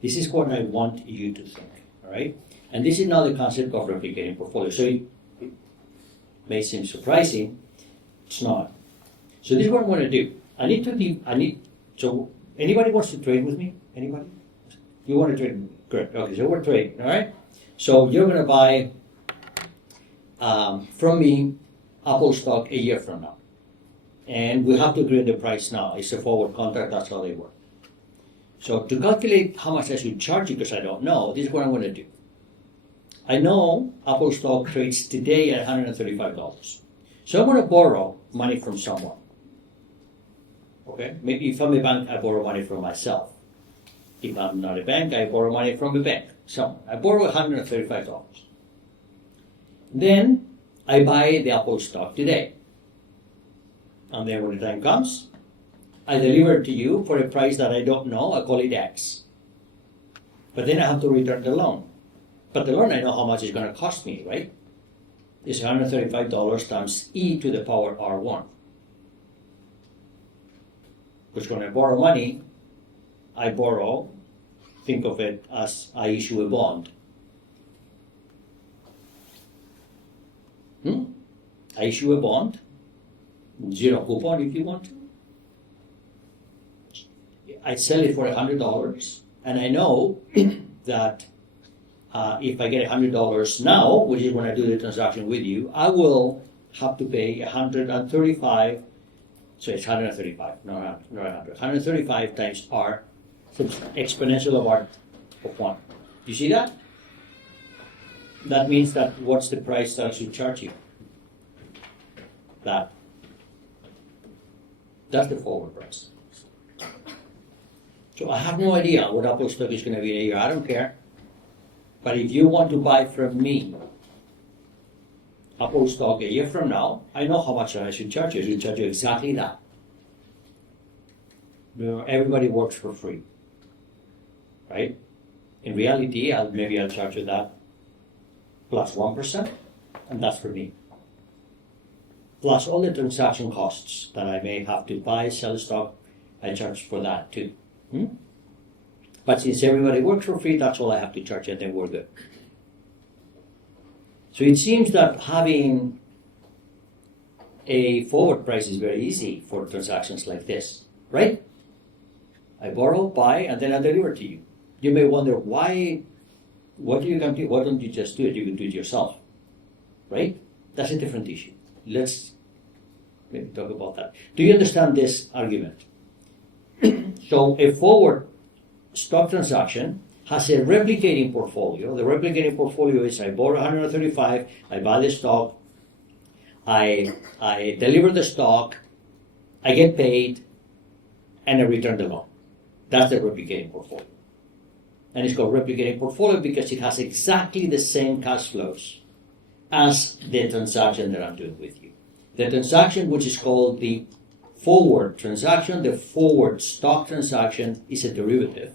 This is what I want you to think, all right? And this is now the concept of replicating portfolio. So it may seem surprising, it's not. So this is what I'm going to do. So anybody wants to trade with me? Anybody? You want to trade? Great. Okay, so we're trading, all right? So you're going to buy from me Apple stock a year from now. And we have to agree on the price now. It's a forward contract, that's how they work. So to calculate how much I should charge you, because I don't know, this is what I'm going to do. I know Apple stock trades today at $135. So I'm going to borrow money from someone. Okay? Maybe if I'm a bank, I borrow money from myself. If I'm not a bank, I borrow money from a bank. So I borrow $135. Then I buy the Apple stock today. And then when the time comes, I deliver it to you for a price that I don't know. I call it X. But then I have to return the loan. But the loan, I know how much it's going to cost me, right? It's $135 times e to the power R1. Because when I borrow money, I borrow, think of it as I issue a bond. I issue a bond, 0 coupon if you want to. I sell it for $100, and I know that if I get $100 now, which is when I do the transaction with you, I will have to pay 135. So it's 135, not 100. 135 times R, so it's exponential of R of 1. You see that? That means that what's the price that I should charge you? That. That's the forward price. So I have no idea what Apple stock is going to be in a year. I don't care. But if you want to buy from me Apple stock a year from now, I know how much I should charge you. I should charge you exactly that. Everybody works for free, right? In reality, maybe I'll charge you that plus 1%, and that's for me. Plus all the transaction costs that I may have to buy, sell stock, I charge for that too. But since everybody works for free, that's all I have to charge, and then we're good. So it seems that having a forward price is very easy for transactions like this, right? I borrow, buy, and then I deliver to you. You may wonder why. What do you come to? Why don't you just do it? You can do it yourself, right? That's a different issue. Let's maybe talk about that. Do you understand this argument? So a forward stock transaction has a replicating portfolio. The replicating portfolio is I borrow 135, I buy the stock, I deliver the stock, I get paid, and I return the loan. That's the replicating portfolio. And it's called replicating portfolio because it has exactly the same cash flows as the transaction that I'm doing with you. The transaction, which is called the forward transaction, the forward stock transaction, is a derivative.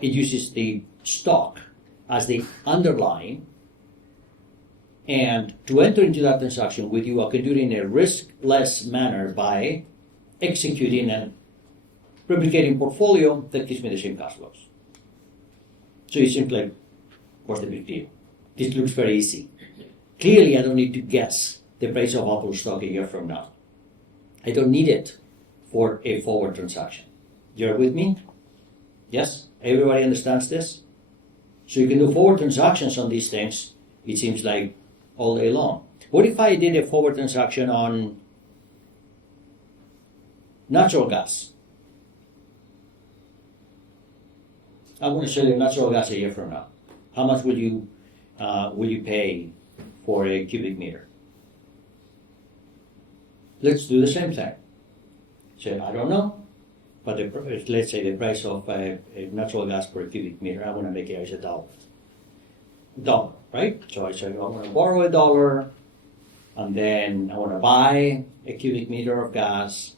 It uses the stock as the underlying. And to enter into that transaction with you, I can do it in a riskless manner by executing a replicating portfolio that gives me the same cash flows. So it's simply, what's the big deal? This looks very easy. Clearly, I don't need to guess the price of Apple stock a year from now. I don't need it for a forward transaction. You're with me? Yes? Everybody understands this? So you can do forward transactions on these things, it seems like, all day long. What if I did a forward transaction on natural gas? I'm going to sell you natural gas a year from now. How much will you pay for a cubic meter? Let's do the same thing. Say, I don't know, but let's say the price of a natural gas per cubic meter, I want to make it as $1. $1, right? So I say, I'm going to borrow $1, and then I want to buy a cubic meter of gas,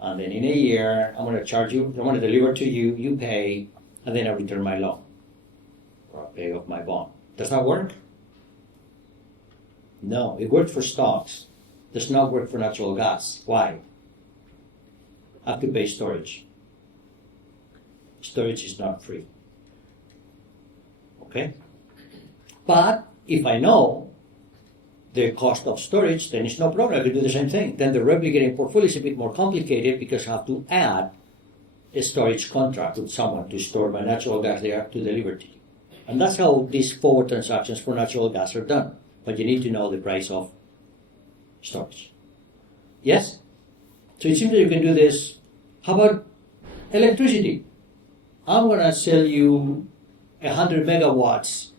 and then in a year, I'm going to charge you, I want to deliver to you, you pay, and then I return my loan, or I pay off my bond. Does that work? No, it works for stocks. Does not work for natural gas. Why? I have to pay storage. Storage is not free. Okay? But if I know the cost of storage, then it's no problem. I can do the same thing. Then the replicating portfolio is a bit more complicated because I have to add a storage contract with someone to store my natural gas there to deliver to you. And that's how these forward transactions for natural gas are done. But you need to know the price of storage. Yes? So it seems that you can do this. How about electricity? I'm going to sell you 100 megawatts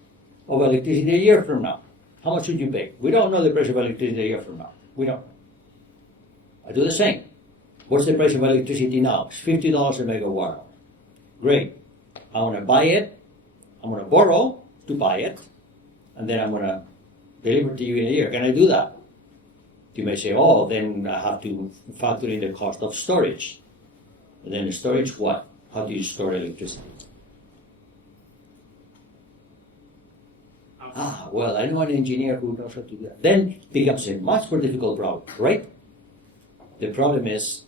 of electricity a year from now. How much would you pay? We don't know the price of electricity a year from now. We don't. I do the same. What's the price of electricity now? It's $50 a megawatt. Great. I want to buy it, I'm going to borrow to buy it, and then I'm going to deliver to you in a year. Can I do that? You may say, oh, then I have to factor in the cost of storage. And then the storage, what? How do you store electricity? Well, I know an engineer who knows how to do that. Then it becomes a much more difficult problem, right? The problem is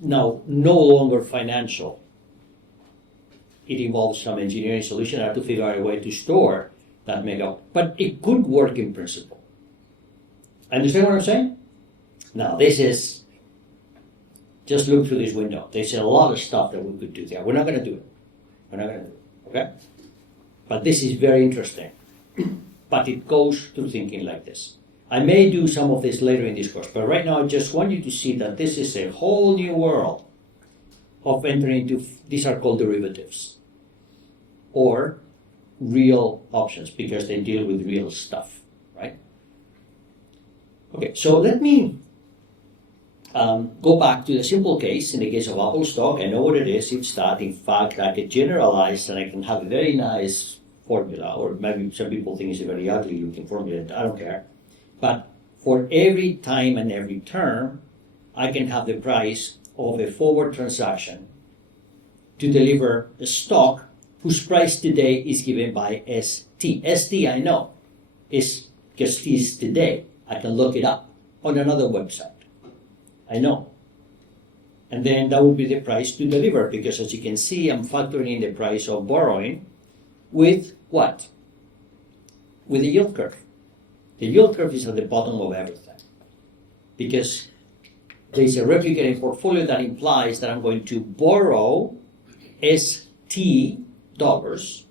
now no longer financial. It involves some engineering solution. I have to figure out a way to store that megawatt. But it could work in principle. Understand what I'm saying? Now, this is, just look through this window. There's a lot of stuff that we could do there. We're not going to do it. We're not going to do it, okay? But this is very interesting. But it goes through thinking like this. I may do some of this later in this course, but right now I just want you to see that this is a whole new world of entering into, these are called derivatives, or real options, because they deal with real stuff, right? Okay, so let me go back to the simple case. In the case of Apple stock, I know what it is. It's that, in fact, I can generalize and I can have a very nice formula, or maybe some people think it's a very ugly looking formula. I don't care. But for every time and every term, I can have the price of a forward transaction to deliver a stock whose price today is given by ST. ST, I know, is because T is today. I can look it up on another website. I know. And then that would be the price to deliver, because as you can see, I'm factoring in the price of borrowing with what? With the yield curve. The yield curve is at the bottom of everything, because there's a replicating portfolio that implies that I'm going to borrow ST dollars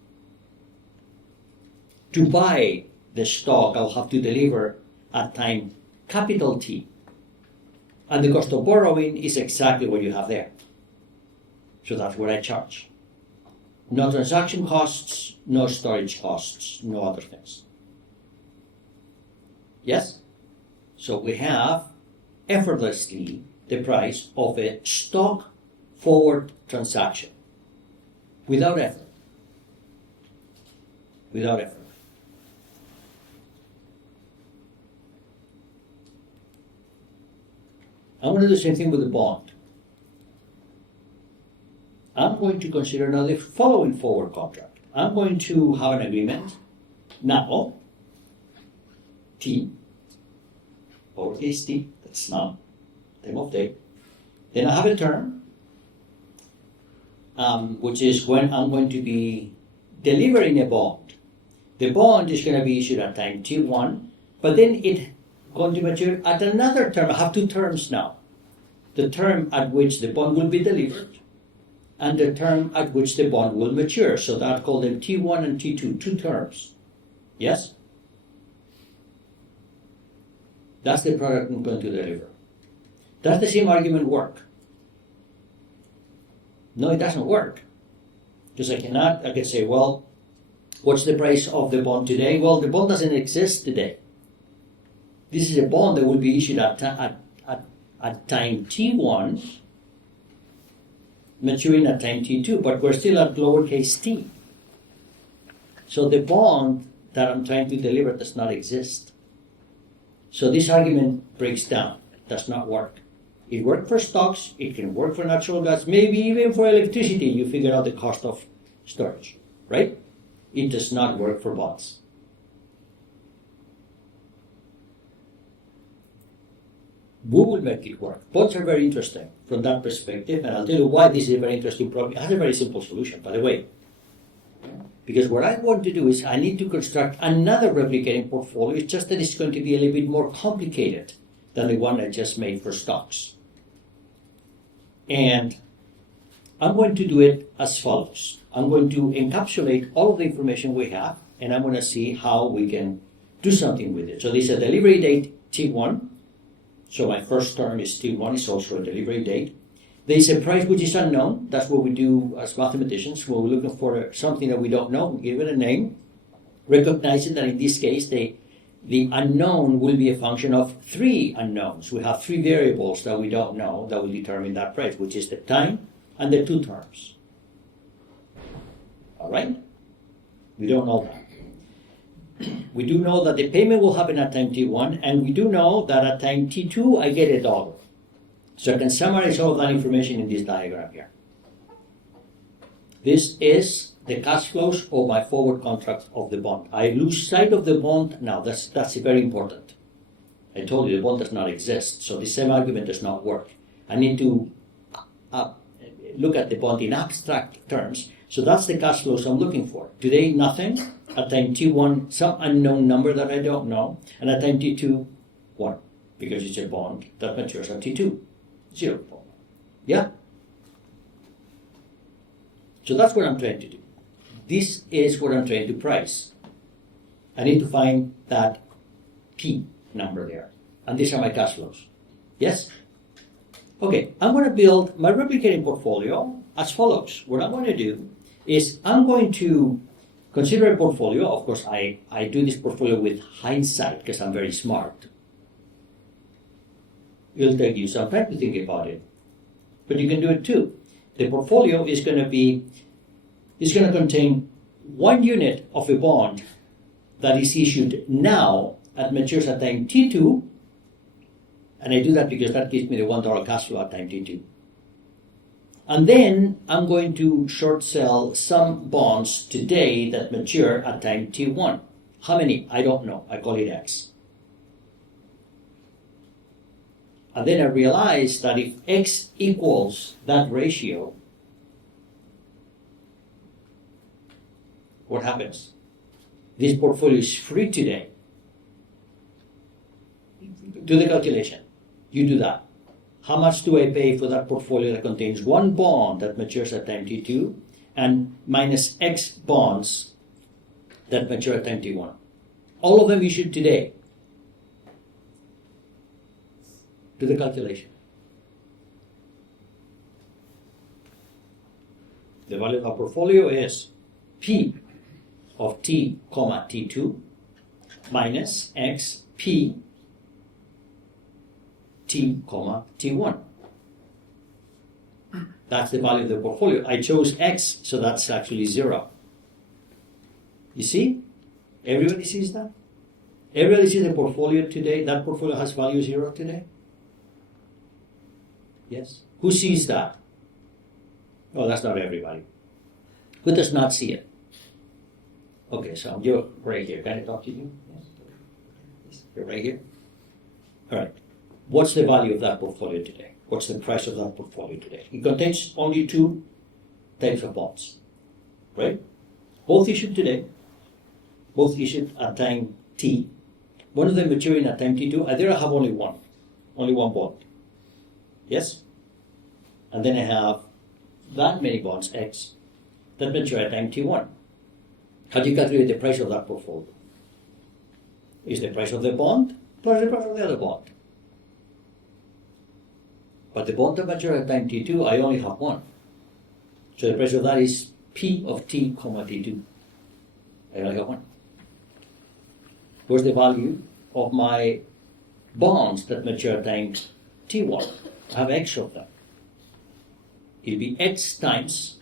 to buy the stock I'll have to deliver at time capital T. And the cost of borrowing is exactly what you have there. So that's what I charge. No transaction costs, no storage costs, no other things. Yes? So we have effortlessly the price of a stock forward transaction without effort. Without effort. I'm going to do the same thing with the bond. I'm going to consider now the following forward contract. I'm going to have an agreement now, T, lowercase t, that's now, time of day. Then I have a term, which is when I'm going to be delivering a bond. The bond is going to be issued at time T1, but then it's going to mature at another term. I have two terms now. The term at which the bond will be delivered, and the term at which the bond will mature. So that I'll call them T1 and T2, two terms. Yes? That's the product I'm going to deliver. Does the same argument work? No, it doesn't work. Because I can say, well, what's the price of the bond today? Well, the bond doesn't exist today. This is a bond that will be issued at time T1, maturing at time T2, but we're still at lowercase t. So the bond that I'm trying to deliver does not exist. So this argument breaks down. It does not work. It worked for stocks, it can work for natural gas, maybe even for electricity. You figure out the cost of storage, right? It does not work for bonds. We will make it work. Bonds are very interesting from that perspective, and I'll tell you why this is a very interesting problem. It has a very simple solution, by the way. Because what I want to do is I need to construct another replicating portfolio. It's just that it's going to be a little bit more complicated than the one I just made for stocks. And I'm going to do it as follows. I'm going to encapsulate all of the information we have, and I'm going to see how we can do something with it. So there's a delivery date T1. So my first term is T1, is also a delivery date. There's a price which is unknown. That's what we do as mathematicians. When we're looking for something that we don't know, we give it a name, recognizing that in this case, the unknown will be a function of three unknowns. We have three variables that we don't know that will determine that price, which is the time and the two terms. All right? We don't know that. We do know that the payment will happen at time T1, and we do know that at time T2, I get $1. So I can summarize all of that information in this diagram here. This is the cash flows of my forward contract of the bond. I lose sight of the bond now. That's very important. I told you the bond does not exist, so the same argument does not work. I need to look at the bond in abstract terms. So that's the cash flows I'm looking for. Today, nothing. At time T1, some unknown number that I don't know. And at time T2, 1. Because it's a bond that matures at T2. 0. Yeah? So that's what I'm trying to do. This is what I'm trying to price. I need to find that P number there. And these are my cash flows. Yes? Okay, I'm going to build my replicating portfolio as follows. What I'm going to do is I'm going to consider a portfolio. Of course, I do this portfolio with hindsight because I'm very smart. It'll take you some time to think about it. But you can do it too. The portfolio is going to contain 1 unit of a bond that is issued now and matures at time T2. And I do that because that gives me the $1 cash flow at time T2. And then I'm going to short sell some bonds today that mature at time T1. How many? I don't know. I call it X. And then I realize that if X equals that ratio, what happens? This portfolio is free today. Do the calculation. You do that. How much do I pay for that portfolio that contains 1 bond that matures at time T2 and minus X bonds that mature at time T1? All of them issued today. Do the calculation. The value of our portfolio is P of T, comma T2 minus X P T, comma T1. That's the value of the portfolio. I chose X, so that's actually 0. You see? Everybody sees that? Everybody sees the portfolio today? That portfolio has value 0 today? Yes? Who sees that? Oh, that's not everybody. Who does not see it? Okay, so you're right here. Can I talk to you? Yes. You're right here? All right. What's the value of that portfolio today? What's the price of that portfolio today? It contains only 2 types of bonds, right? Both issued today, both issued at time T. One of them maturing at time T2. There I have only one bond. Yes? And then I have that many bonds, X, that mature at time T1. How do you calculate the price of that portfolio? Is the price of the bond plus the price of the other bond. But the bond that matures at time T2, I only have 1. So the price of that is P of T, comma T2. I only have 1. What's the value of my bonds that mature at time T1? I have X of them. It'll be X times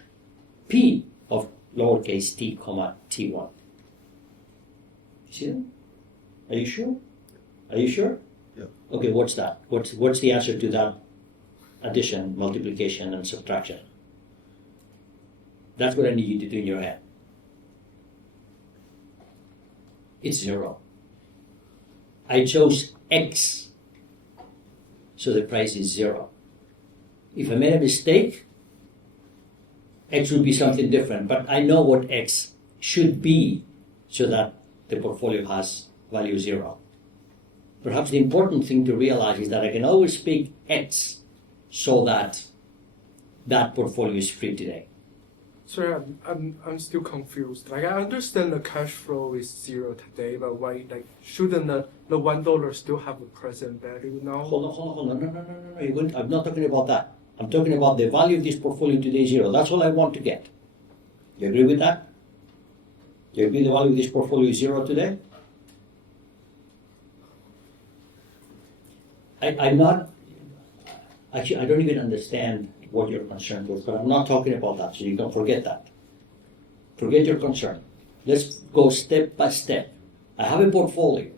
P of lowercase t, comma T1. You see that? Are you sure? Are you sure? Yeah. Okay, what's that? What's the answer to that addition, multiplication, and subtraction? That's what I need you to do in your head. It's 0. I chose X, so the price is 0. If I made a mistake, X would be something different, but I know what X should be so that the portfolio has value 0. Perhaps the important thing to realize is that I can always pick X so that that portfolio is free today. Sorry, I'm still confused. Like I understand the cash flow is 0 today, but why shouldn't the $1 still have a present value now? Hold on. No. I'm not talking about that. I'm talking about the value of this portfolio today is 0. That's all I want to get. You agree with that? You agree the value of this portfolio is 0 today? I'm not. Actually, I don't even understand what your concern was, but I'm not talking about that, so you can forget that. Forget your concern. Let's go step by step. I have a portfolio.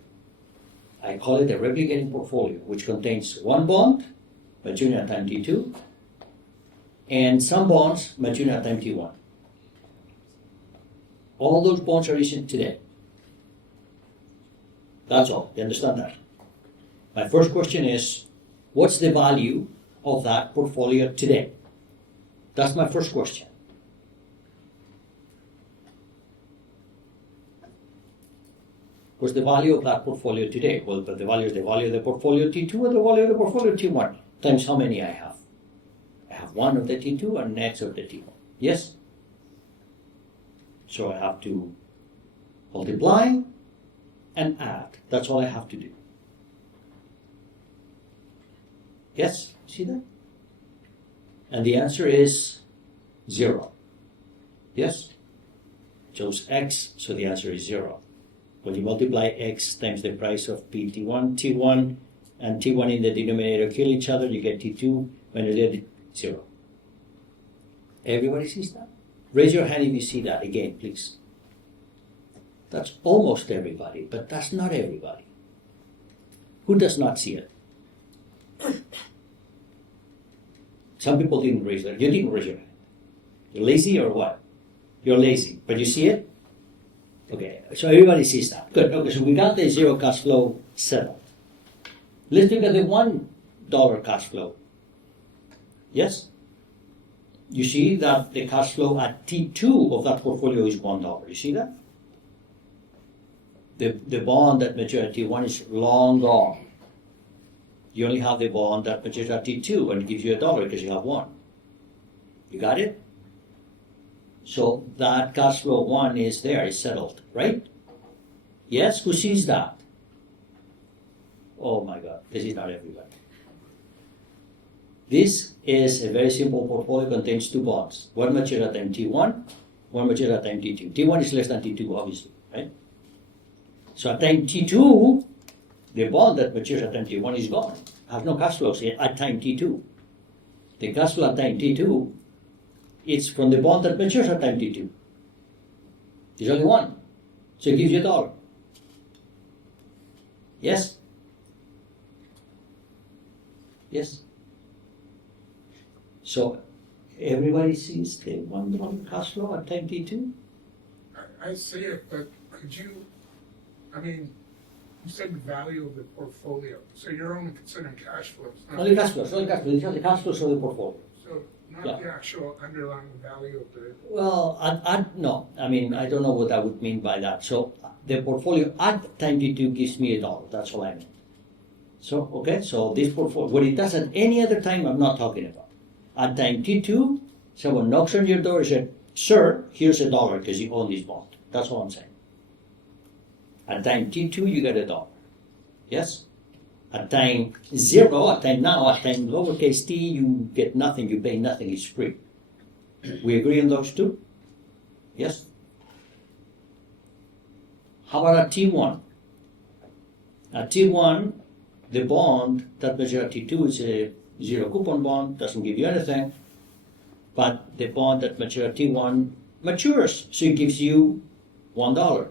I call it a replicating portfolio, which contains one bond, maturing at time T2, and some bonds maturing at time T1. All those bonds are issued today. That's all. You understand that? My first question is, what's the value of that portfolio today? That's my first question. What's the value of that portfolio today? Well, the value is the value of the portfolio T2 or the value of the portfolio T1 times how many I have. I have one of the T2 and next of the T1. Yes? So I have to multiply and add. That's all I have to do. Yes? See that? And the answer is 0. Yes? Chose X, so the answer is 0. When you multiply X times the price of PT1, T1, and T1 in the denominator kill each other, you get T2. When you get 0. Everybody sees that? Raise your hand if you see that again, please. That's almost everybody, but that's not everybody. Who does not see it? Some people didn't raise their hand. You didn't raise your hand. You're lazy or what? You're lazy, but you see it? Okay, so everybody sees that. Good. Okay, so we got the zero cash flow settled. Let's look at the $1 cash flow. Yes? You see that the cash flow at T2 of that portfolio is $1. You see that? The bond that matures at T1 is long gone. You only have the bond that matures at T2 and it gives you $1 because you have one. You got it? So that cash flow 1 is there, it's settled, right? Yes, who sees that? Oh my God, this is not everybody. This is a very simple portfolio, contains two bonds. One matures at time T1, one matures at time T2. T1 is less than T2, obviously, right? So at time T2, the bond that matures at time T1 is gone. Has no cash flows at time T2. The cash flow at time T2, it's from the bond that matures at time T2. There's only one. So it gives you $1. Yes? Yes? So everybody sees the $1 cash flow at time T2? I see it, but could you, I mean, you said the value of the portfolio, so you're only considering cash flows. not- Only cash flows, only cash flows. These are the cash flows of the portfolio. So not Yeah. the actual underlying value of the, Well, no. I mean, I don't know what I would mean by that. So the portfolio at time T2 gives me $1. That's all I mean. So, okay, so this portfolio, what it does at any other time, I'm not talking about. At time T2, someone knocks on your door and says, sir, here's $1 because you own this bond. That's all I'm saying. At time T2, you get $1. Yes? At time 0, at time lowercase t, you get nothing, you pay nothing, it's free. We agree on those two? Yes? How about at T1? At T1, the bond that matures at T2 is a zero coupon bond, doesn't give you anything, but the bond that matures at T1 matures, so it gives you $1.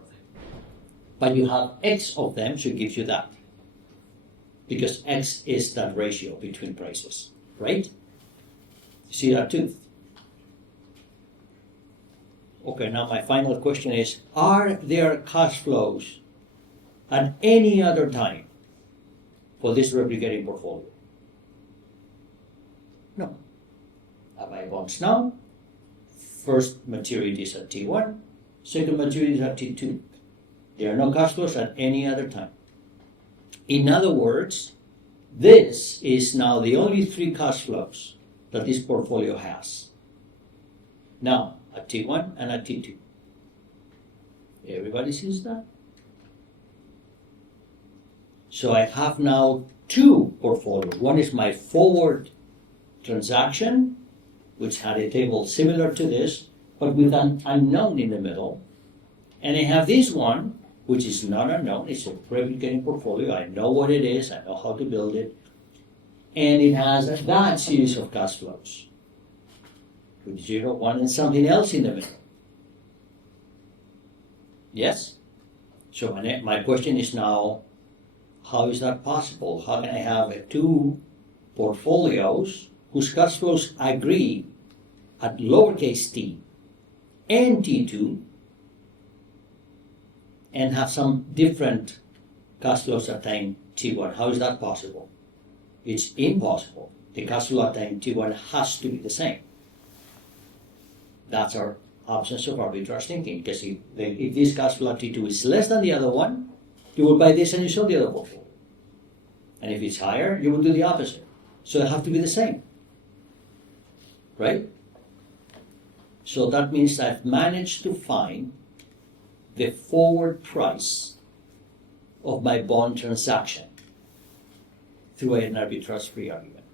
But you have X of them, so it gives you that. Because X is that ratio between prices, right? You see that too? Okay, now my final question is, are there cash flows at any other time for this replicating portfolio? No. I buy bonds now. First maturity is at T1, second maturity is at T2. There are no cash flows at any other time. In other words, this is now the only 3 cash flows that this portfolio has. Now, at T1 and at T2. Everybody sees that? So I have now 2 portfolios. One is my forward transaction, which had a table similar to this, but with an unknown in the middle. And I have this one, which is not unknown. It's a replicating portfolio. I know what it is. I know how to build it. And it has that series of cash flows with 0, 1, and something else in the middle. Yes? So my question is now, how is that possible? How can I have two portfolios whose cash flows agree at lowercase t and t2 and have some different cash flows at time t1? How is that possible? It's impossible. The cash flow at time t1 has to be the same. That's our absence of arbitrage thinking, because if this cash flow at t2 is less than the other one, you will buy this and you sell the other portfolio. And if it's higher, you will do the opposite. So they have to be the same. Right? So that means I've managed to find the forward price of my bond transaction through an arbitrage-free argument.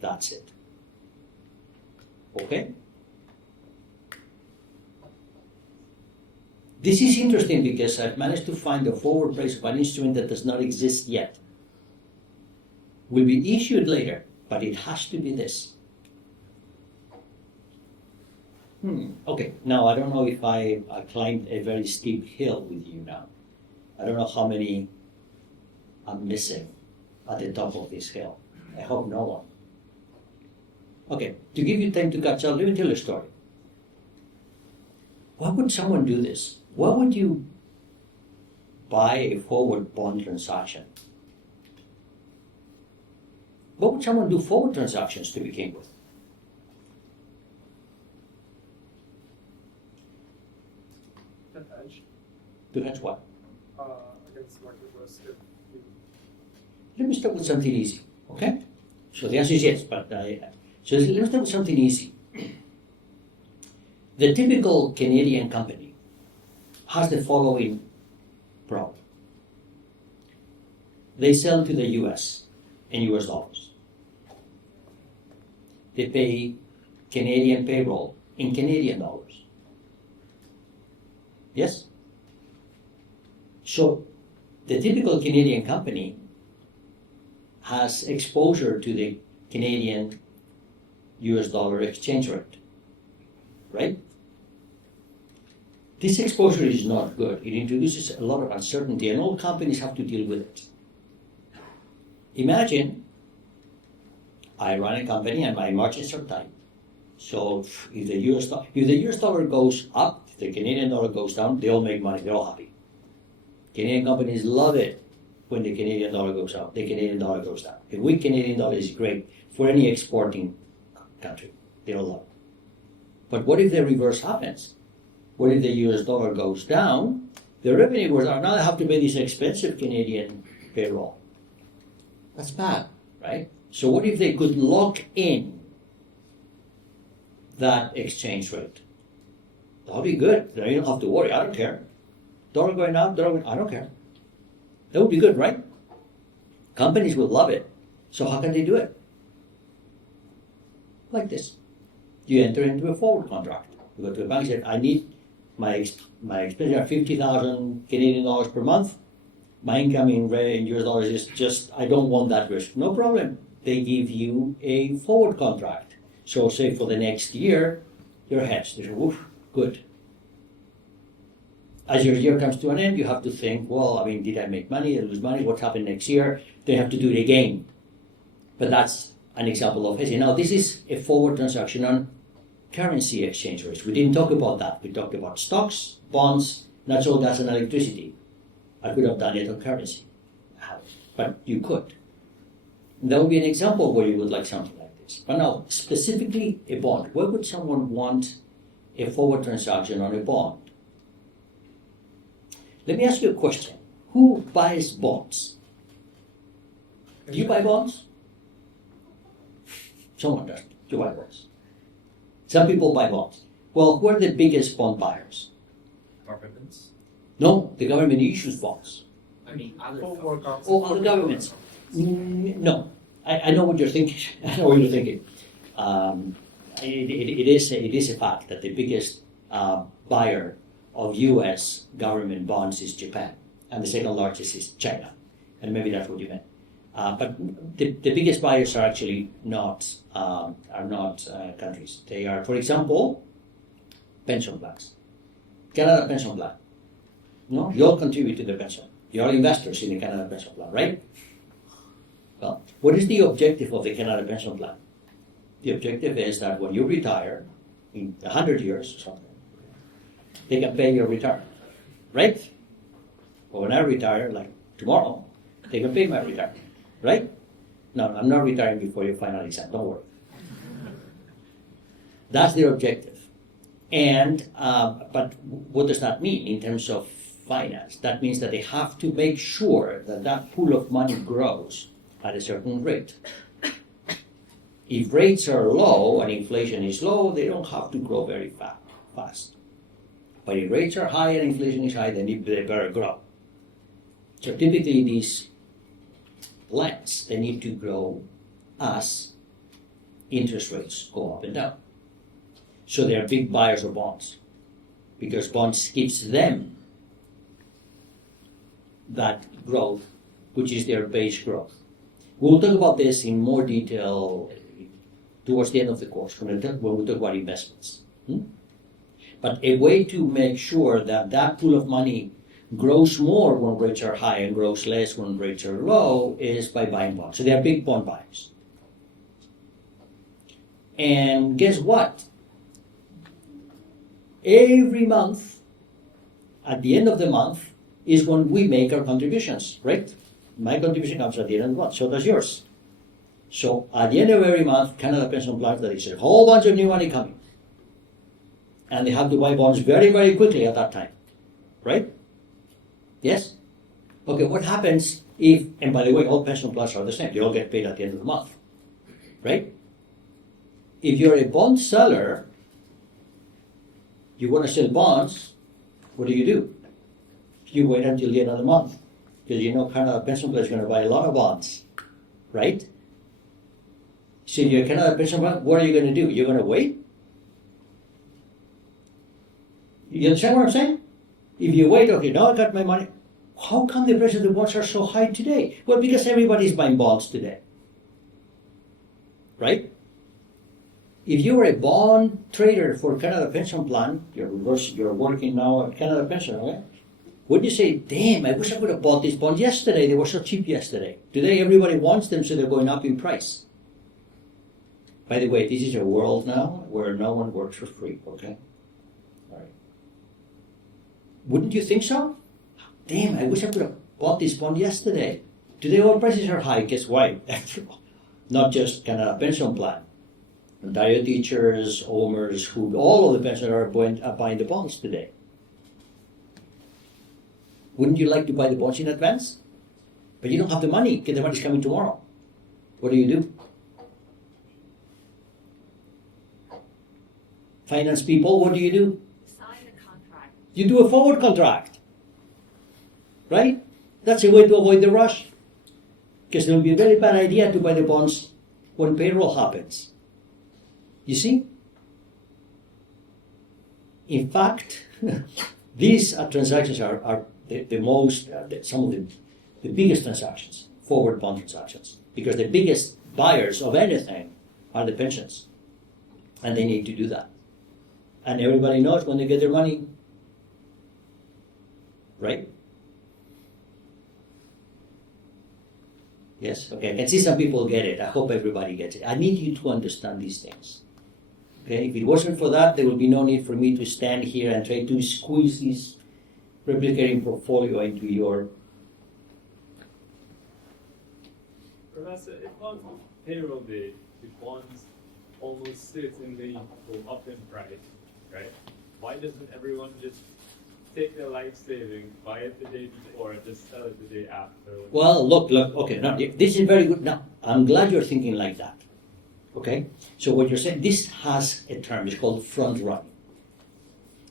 That's it. Okay? This is interesting because I've managed to find the forward price of an instrument that does not exist yet. Will be issued later, but it has to be this. Okay, now I don't know if I climbed a very steep hill with you now. I don't know how many I'm missing at the top of this hill. I hope no one. Okay, to give you time to catch up, let me tell you a story. Why would someone do this? Why would you buy a forward bond transaction? Why would someone do forward transactions to begin with? The hedge To hedge what? against market risk. Let me start with something easy, okay? So the answer is yes, but so let's start with something easy. The typical Canadian company has the following problem. They sell to the US in US dollars. They pay Canadian payroll in Canadian dollars. Yes? So the typical Canadian company has exposure to the Canadian US dollar exchange rate, right? This exposure is not good. It introduces a lot of uncertainty, and all companies have to deal with it. Imagine I run a company and my margins are tight. So if the US dollar goes up, if the Canadian dollar goes down, they all make money, they're all happy. Canadian companies love it when the Canadian dollar goes up, the Canadian dollar goes down. A weak Canadian dollar is great for any exporting country. They all love it. But what if the reverse happens? What if the US dollar goes down, the revenue goes down, now they have to pay this expensive Canadian payroll. That's bad, right? So what if they could lock in that exchange rate? That'll be good. Then you don't have to worry. I don't care. Dollar going up, dollar going, I don't care. That would be good, right? Companies would love it. So how can they do it? Like this. You enter into a forward contract. You go to a bank and say, I need my expenses are 50,000 Canadian dollars per month. My income in US dollars is just, I don't want that risk. No problem. They give you a forward contract. So say for the next year, you're hedged. They say, woof, good. As your year comes to an end, you have to think, well, I mean, did I make money? Did I lose money? What happened next year? They have to do it again. But that's an example of hedging. Now, this is a forward transaction on currency exchange rates. We didn't talk about that. We talked about stocks, bonds, natural gas, and electricity. I could have done it on currency. But you could. And that would be an example where you would like something like this. But now, specifically a bond. Why would someone want a forward transaction on a bond? Let me ask you a question. Who buys bonds? Do you buy bonds? Someone does. Do you buy bonds? Some people buy bonds. Well, who are the biggest bond buyers? Governments? No, the government issues bonds. I mean, other Oh, other governments. No, I know what you're thinking. I know what you're thinking. It is a fact that the biggest buyer of U.S. government bonds is Japan, and the second largest is China, and maybe that's what you meant. But the biggest buyers are actually not countries. They are, for example, pension plans. Canada pension plan. No, you all contribute to the pension. You're all investors in the Canada Pension Plan, right? Well, what is the objective of the Canada Pension Plan? The objective is that when you retire, in 100 years or something, they can pay your retirement, right? But when I retire, like tomorrow, they can pay my retirement, right? No, I'm not retiring before your final exam, don't worry. That's their objective. And, but what does that mean in terms of finance? That means that they have to make sure that that pool of money grows at a certain rate. If rates are low and inflation is low, they don't have to grow very fast. But if rates are high and inflation is high, then they better grow. So typically these plans, they need to grow as interest rates go up and down. So they are big buyers of bonds because bonds gives them that growth, which is their base growth. We'll talk about this in more detail towards the end of the course when we talk about investments. But a way to make sure that that pool of money grows more when rates are high and grows less when rates are low is by buying bonds. So they are big bond buyers. And guess what? Every month, at the end of the month, is when we make our contributions, right? My contribution comes at the end of the month, so does yours. So at the end of every month, Canada Pension Plan, there is a whole bunch of new money coming. And they have to buy bonds very, very quickly at that time, right? Yes? Okay, what happens if, and by the way, all pension plans are the same, they all get paid at the end of the month, right? If you're a bond seller, you want to sell bonds, what do? You wait until the end of the month, because you know Canada Pension Plan is going to buy a lot of bonds, right? So if you're a Canada Pension Plan, what are you going to do? You're going to wait? You understand what I'm saying? If you wait, okay, now I got my money. How come the price of the bonds are so high today? Well, because everybody's buying bonds today, right? If you're a bond trader for Canada Pension Plan, you're working now at Canada Pension, right? Would you say, damn, I wish I could have bought these bonds yesterday. They were so cheap yesterday. Today, everybody wants them, so they're going up in price. By the way, this is a world now where no one works for free, okay? All right. Wouldn't you think so? Damn, I wish I could have bought this bond yesterday. Today, all prices are high. Guess why? Not just Canada Pension Plan. Entire teachers, owners, who all of the pensioners are buying the bonds today. Wouldn't you like to buy the bonds in advance? But you don't have the money because the money's coming tomorrow. What do? Finance people, what do? Sign a contract. You do a forward contract. Right? That's a way to avoid the rush. Because it will be a very bad idea to buy the bonds when payroll happens. You see? In fact, these transactions are the most, some of the biggest transactions, forward bond transactions, because the biggest buyers of anything are the pensions, and they need to do that. And everybody knows when they get their money, right? Yes, okay, I can see some people get it. I hope everybody gets it. I need you to understand these things. Okay, if it wasn't for that, there would be no need for me to stand here and try to squeeze this replicating portfolio into your... Professor, if on payroll day, the bonds almost certainly go up in price, right? Why doesn't everyone just take their life savings, buy it the day before, and just sell it the day after? Well, look, okay, now this is very good. Now, I'm glad you're thinking like that. Okay? So what you're saying, this has a term, it's called front running.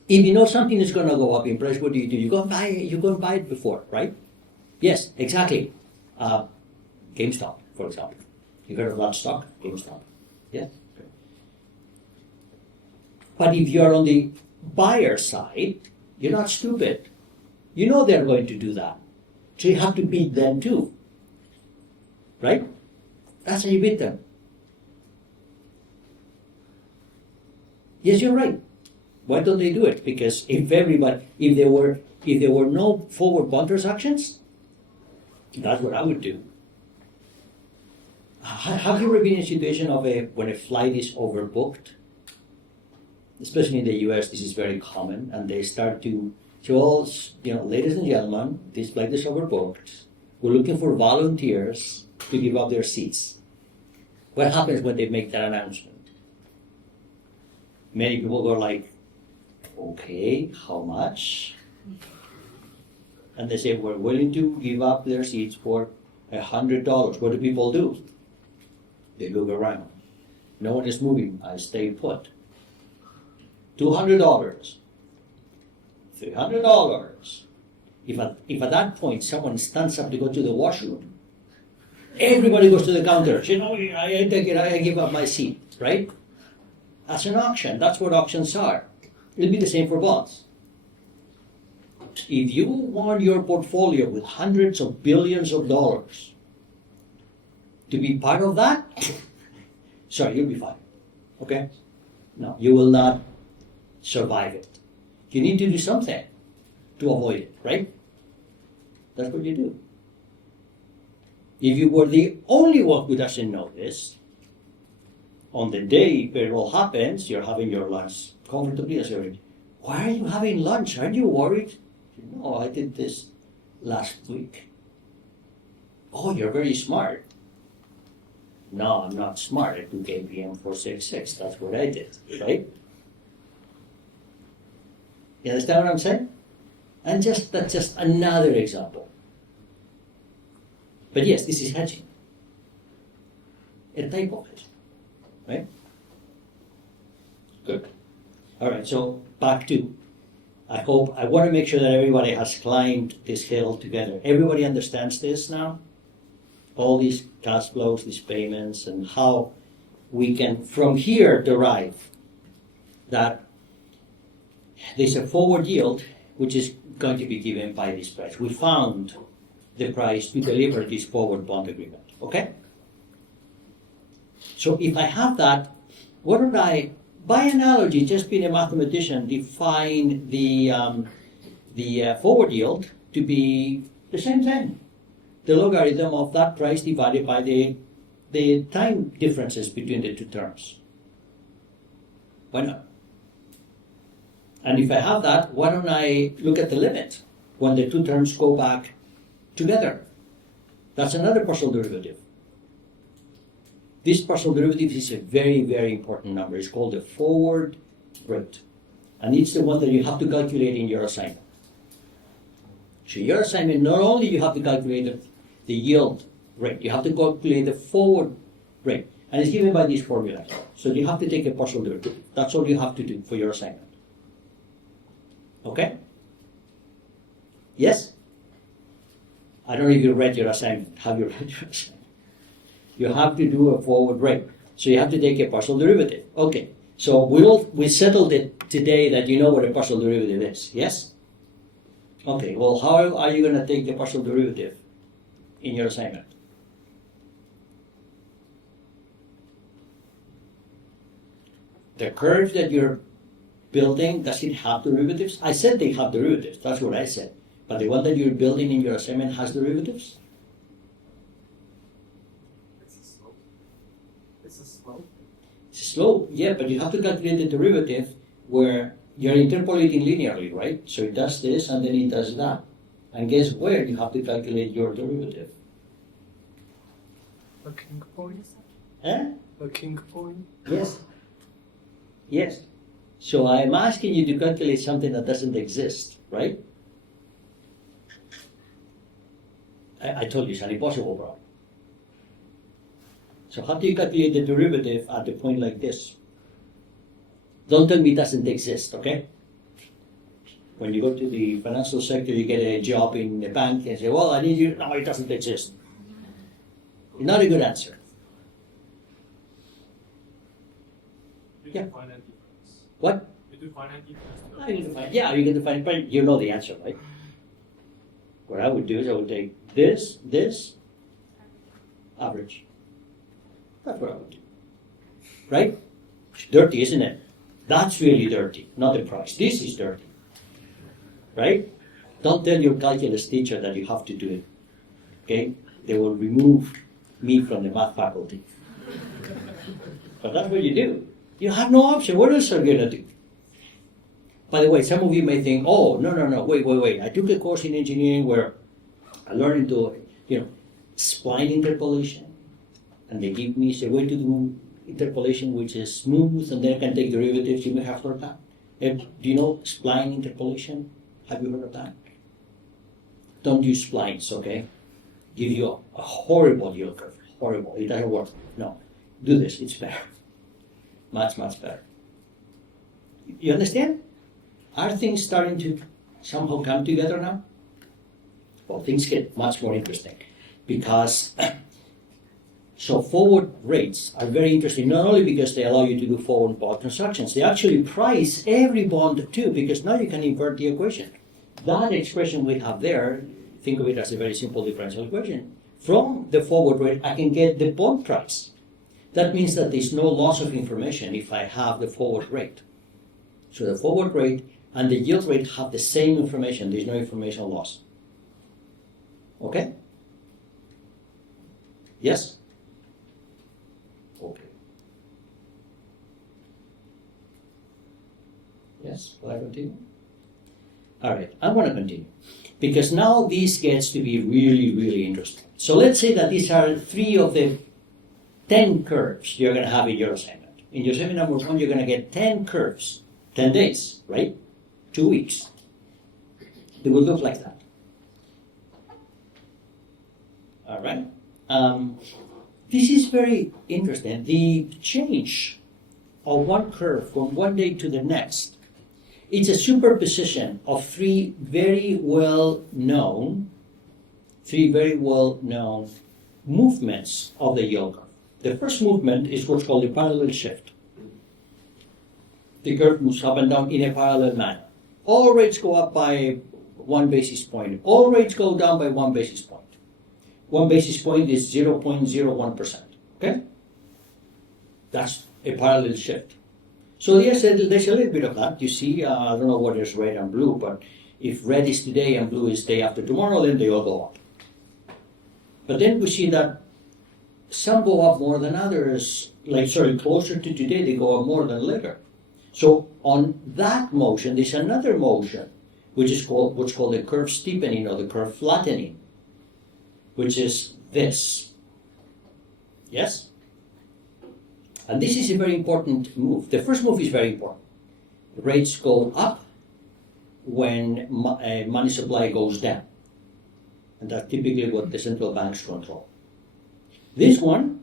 If you know something is going to go up in price, what do? You go and buy it, you go and buy it before, right? Yes, exactly. GameStop, for example. You heard of that stock, GameStop? Yeah? Okay. But if you're on the buyer side, you're not stupid. You know they're going to do that. So you have to beat them too. Right? That's how you beat them. Yes, you're right. Why don't they do it? Because if there were no forward bond transactions, that's what I would do. Have you ever been in a situation of when a flight is overbooked? Especially in the US, this is very common, and they start to say, well, ladies and gentlemen, this flight is overbooked. We're looking for volunteers to give up their seats. What happens when they make that announcement? Many people go like, okay, how much? And they say, we're willing to give up their seats for $100. What do people do? They look around. No one is moving. I stay put. $200. $300. If at that point someone stands up to go to the washroom, everybody goes to the counter. I take it, I give up my seat, right? That's an auction. That's what auctions are. It'll be the same for bonds. If you want your portfolio with hundreds of billions of dollars to be part of that, sorry, you'll be fine. Okay? No, you will not survive it. You need to do something to avoid it, right? That's what you do. If you were the only one who doesn't know this, on the day payroll happens, you're having your lunch comfortably. I say, why are you having lunch? Aren't you worried? No, I did this last week. Oh, you're very smart. No, I'm not smart. I took APM466. That's what I did, right? You understand what I'm saying? And that's just another example. But yes, this is hedging. A type of hedging, right? Good. All right, so back to, I want to make sure that everybody has climbed this hill together. Everybody understands this now? All these cash flows, these payments, and how we can, from here, derive that there's a forward yield which is going to be given by this price. We found the price to deliver this forward bond agreement, okay? So if I have that, why don't I, by analogy, just being a mathematician, define the forward yield to be the same thing. The logarithm of that price divided by the time differences between the two terms. Why not? And if I have that, why don't I look at the limit when the two terms go back together? That's another partial derivative. This partial derivative is a very, very important number. It's called the forward rate. And it's the one that you have to calculate in your assignment. So your assignment, not only you have to calculate the yield rate, you have to calculate the forward rate. And it's given by this formula. So you have to take a partial derivative. That's all you have to do for your assignment. Okay? Yes? I don't know if you read your assignment. Have you read your assignment? You have to do a forward rate. So you have to take a partial derivative. Okay. So we settled it today that you know what a partial derivative is. Yes? Okay. Well, how are you going to take the partial derivative in your assignment? The curve that you're building, does it have derivatives? I said they have derivatives. That's what I said. But the one that you're building in your assignment has derivatives? It's a slope. It's a slope. It's a slope, yeah, but you have to calculate the derivative where you're interpolating linearly, right? So it does this and then it does that. And guess where you have to calculate your derivative? A king point? Eh? A king point? Yes. Yes. So I'm asking you to calculate something that doesn't exist, right? I told you it's an impossible problem. So how do you calculate the derivative at a point like this? Don't tell me it doesn't exist, okay? When you go to the financial sector, you get a job in the bank and say, well, I need you. No, it doesn't exist. Not a good answer. Yeah. What? You do finite difference. You can find, yeah, you can define it, but you know the answer, right? What I would do is I would take this, average. That's what I would do. Right? It's dirty, isn't it? That's really dirty, not the price. This is dirty, right? Don't tell your calculus teacher that you have to do it, okay? They will remove me from the math faculty. But that's what you do. You have no option. What else are you going to do? By the way, some of you may think, oh, no, wait. I took a course in engineering where I learned to, spline interpolation. And they give me a way to do interpolation which is smooth, and then I can take derivatives. You may have heard that. Do you know spline interpolation? Have you heard of that? Don't use splines, okay? Give you a horrible yield curve. Horrible. It doesn't work. No. Do this. It's better. Much better. You understand? Are things starting to somehow come together now? Well, things get much more interesting because so forward rates are very interesting, not only because they allow you to do forward bond transactions, they actually price every bond too, because now you can invert the equation. That expression we have there, think of it as a very simple differential equation. From the forward rate, I can get the bond price. That means that there's no loss of information if I have the forward rate. So the forward rate and the yield rate have the same information. There's no information loss. Okay? Yes? Okay. Yes? Will I continue? All right, I want to continue. Because now this gets to be really, really interesting. So let's say that these are 3 of the 10 curves you're going to have in your assignment. In your assignment number 1, you're going to get 10 curves. 10 days, right? 2 weeks. It will look like that. All right. This is very interesting. The change of one curve from one day to the next, it's a superposition of 3 very well-known movements of the yield curve. The first movement is what's called the parallel shift. The curve moves up and down in a parallel manner. All rates go up by 1 basis point. All rates go down by 1 basis point. 1 basis point is 0.01%. Okay? That's a parallel shift. So there's a little bit of that. You see, I don't know what is red and blue, but if red is today and blue is day after tomorrow, then they all go up. But then we see that some go up more than others, closer to today, they go up more than later. So on that motion, there's another motion, which is what's called the curve steepening or the curve flattening, which is this. Yes? And this is a very important move. The first move is very important. Rates go up when money supply goes down. And that's typically what the central banks control. This one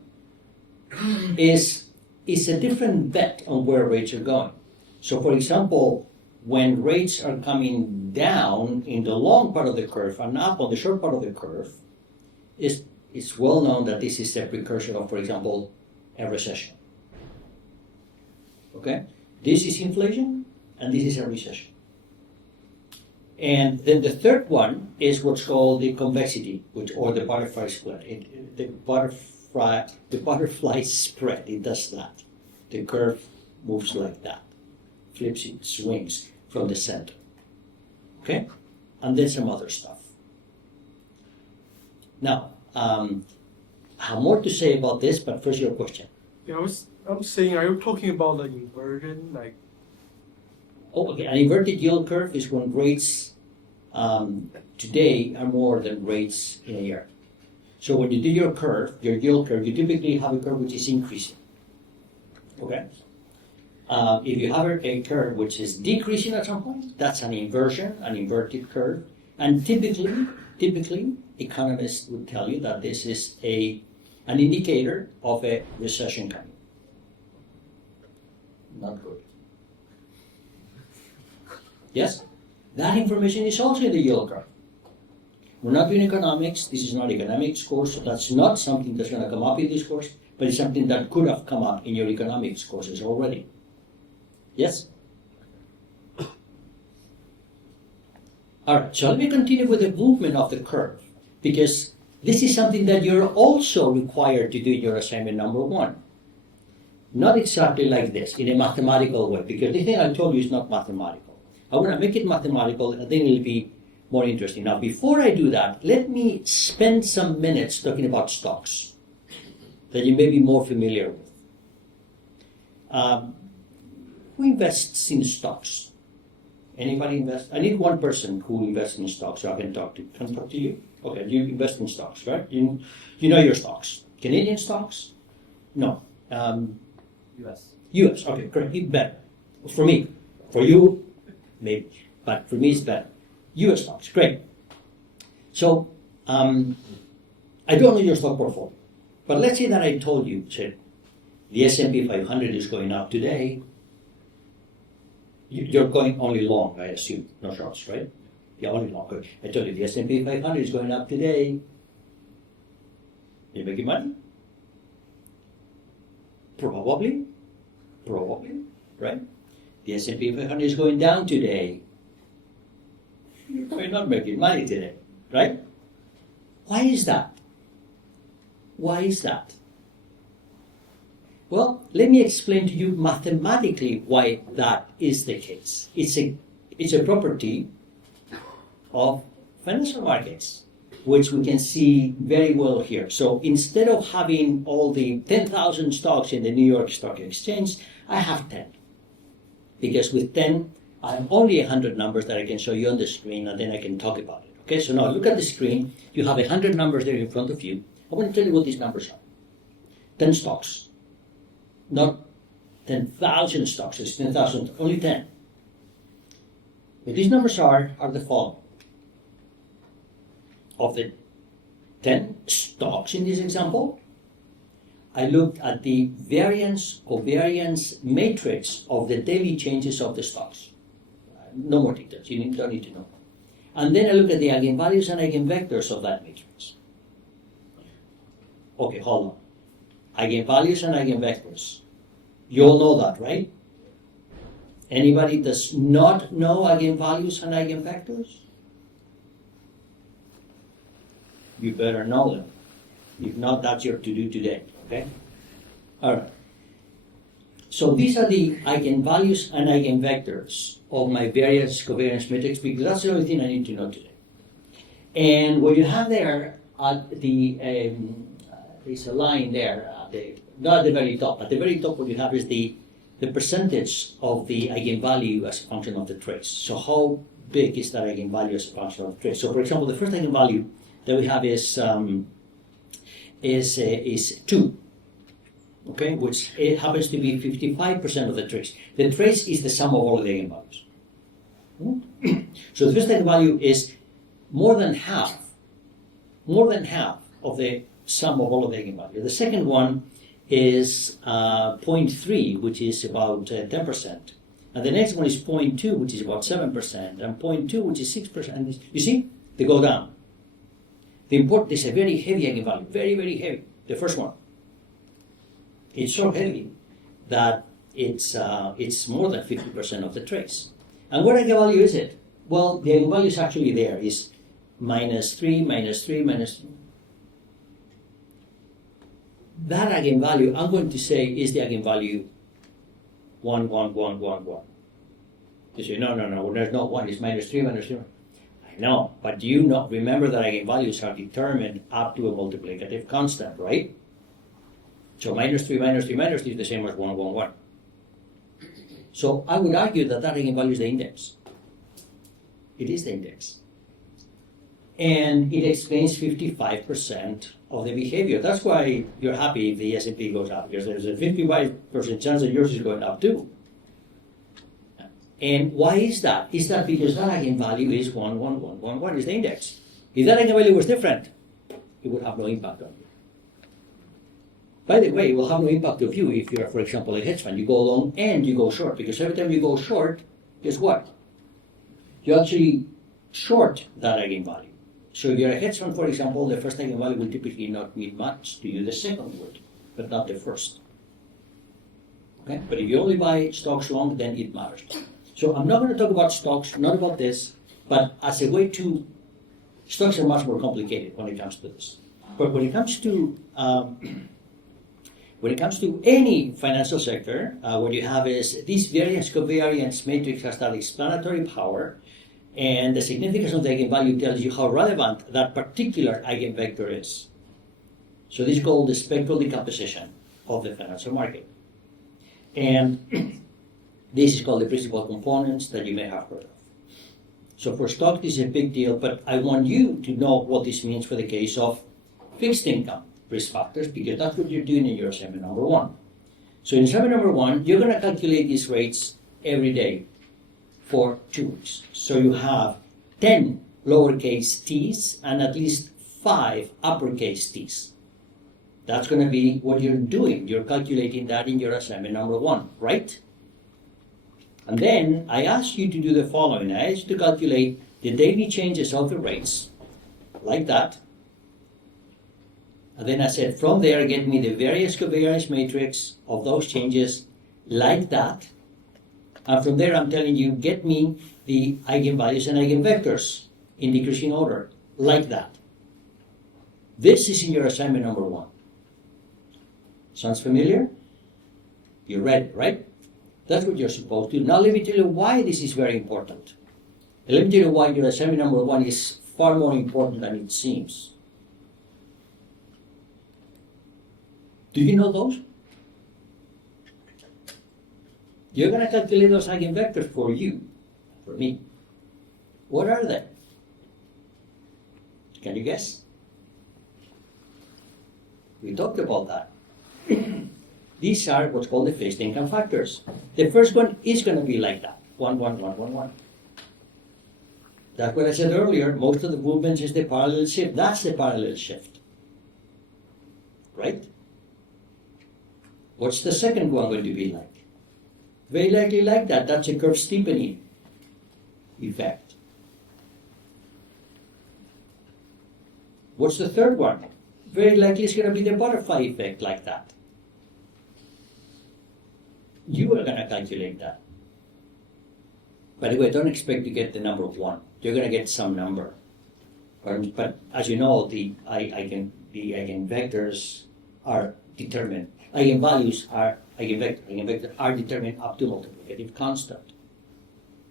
is a different bet on where rates are going. So for example, when rates are coming down in the long part of the curve and up on the short part of the curve, it's well known that this is a precursor of, for example, a recession. Okay? This is inflation, and this is a recession. And then the third one is what's called the convexity, or the butterfly spread. The butterfly spread, it does that. The curve moves like that. Flips, it swings from the center. Okay? And then some other stuff. Now, I have more to say about this, but first your question. Yeah, I'm saying, are you talking about the inversion, like? Oh, okay. An inverted yield curve is when rates today are more than rates in a year. So when you do your curve, your yield curve, you typically have a curve which is increasing. Okay? If you have a curve which is decreasing at some point, that's an inversion, an inverted curve. And typically, economists would tell you that this is an indicator of a recession coming. Not good. Yes? That information is also in the yield curve. We're not doing economics. This is not economics course, so that's not something that's going to come up in this course, but it's something that could have come up in your economics courses already. Yes? All right, so let me continue with the movement of the curve, because this is something that you're also required to do in your assignment number 1. not exactly like this, in a mathematical way, because the thing I told you is not mathematical. I want to make it mathematical, and then it'll be more interesting. Now, before I do that, let me spend some minutes talking about stocks that you may be more familiar with. Who invests in stocks? Anybody invest? I need one person who invests in stocks so I can talk to. Can I talk to you? Okay, you invest in stocks, right? You know your stocks. Canadian stocks? No. US. US. Okay, great. Even better. For me. For you, maybe. But for me, it's better. US stocks. Great. So, I don't know your stock portfolio. But let's say that I told you, said, the S&P 500 is going up today. You're going only long, I assume, no shorts, right? Yeah, only long. Good. I told you the S&P 500 is going up today. You making money? Probably, right? The S&P 500 is going down today. You're probably not making money today, right? Why is that? Why is that? Well, let me explain to you mathematically why that is the case. It's a property of financial markets, which we can see very well here. So instead of having all the 10,000 stocks in the New York Stock Exchange, I have 10. Because with 10, I have only 100 numbers that I can show you on the screen, and then I can talk about it. Okay, so now look at the screen. You have 100 numbers there in front of you. I want to tell you what these numbers are. 10 stocks. Not 10,000 stocks, it's 10,000, only 10. What these numbers are the following. Of the 10 stocks in this example, I looked at the variance-covariance matrix of the daily changes of the stocks. No more details, you don't need to know. And then I look at the eigenvalues and eigenvectors of that matrix. Okay, hold on. Eigenvalues and eigenvectors. You all know that, right? Anybody does not know eigenvalues and eigenvectors? You better know them. If not, that's your to-do today, okay? All right. So these are the eigenvalues and eigenvectors of my variance covariance matrix, because that's the only thing I need to know today. And what you have there at the there's a line there, not at the very top. At the very top, what you have is the percentage of the eigenvalue as a function of the trace. So how big is that eigenvalue as a function of the trace? So for example, the first eigenvalue that we have is 2, okay, which it happens to be 55% of the trace. The trace is the sum of all the eigenvalues. So the first eigenvalue is more than half of the sum of all of the eigenvalues. The second one is 0.3, which is about 10%. And the next one is 0.2, which is about 7%, and 0.2, which is 6%. And you see, they go down. The important is a very heavy eigenvalue, very, very heavy. The first one. It's so heavy that it's more than 50% of the trace. And what eigenvalue is it? Well, the eigenvalue is actually there. It's -3, -3, -3. That eigenvalue, I'm going to say, is the eigenvalue 1, 1, 1, 1, 1. You say, no, there's no 1, it's -3, -3. I know, but do you not remember that eigenvalues are determined up to a multiplicative constant, right? So -3, -3, -3 is the same as 1, 1, 1. So I would argue that that eigenvalue is the index. It is the index. And it explains 55% of the behavior. That's why you're happy if the S&P goes up, because there's a 55% chance that yours is going up too. And why is that? Is that because that eigenvalue is 1, 1, 1, 1, 1 is the index. If that eigenvalue was different, it would have no impact on you. By the way, it will have no impact on you if you're, for example, a hedge fund. You go long and you go short, because every time you go short, guess what? You actually short that eigenvalue. So if you're a hedge fund, for example, the first eigenvalue will typically not mean much to you. The second would, but not the first. Okay? But if you only buy stocks long, then it matters. So I'm not going to talk about stocks, not about this, but as a way to, stocks are much more complicated when it comes to this. But when it comes to When it comes to any financial sector, what you have is this variance covariance matrix has that explanatory power, and the significance of the eigenvalue tells you how relevant that particular eigenvector is. So this is called the spectral decomposition of the financial market. And this is called the principal components that you may have heard of. So for stock, this is a big deal, but I want you to know what this means for the case of fixed income risk factors, because that's what you're doing in your assignment number 1. So in assignment number 1, you're going to calculate these rates every day for 2 weeks. So you have 10 lowercase t's and at least 5 uppercase t's. That's going to be what you're doing. You're calculating that in your assignment number 1, right? And then I asked you to do the following. I asked you to calculate the daily changes of the rates, like that. And then I said, from there, get me the variance covariance matrix of those changes, like that. And from there, I'm telling you, get me the eigenvalues and eigenvectors in decreasing order, like that. This is in your assignment number 1. Sounds familiar? You read it, right? That's what you're supposed to do. Now let me tell you why this is very important. And let me tell you why your assignment number 1 is far more important than it seems. Do you know those? You're going to calculate those eigenvectors for you, for me. What are they? Can you guess? We talked about that. These are what's called the fixed income factors. The first one is going to be like that. 1, 1, 1, 1, 1. That's what I said earlier. Most of the movements is the parallel shift. That's the parallel shift. Right? What's the second one going to be like? Very likely like that. That's a curve steepening effect. What's the third one? Very likely it's going to be the butterfly effect, like that. You are going to calculate that. By the way, don't expect to get the number 1. You're going to get some number. But as you know, the eigenvectors are determined. Eigenvalues are eigenvectors are determined up to multiplicative constant.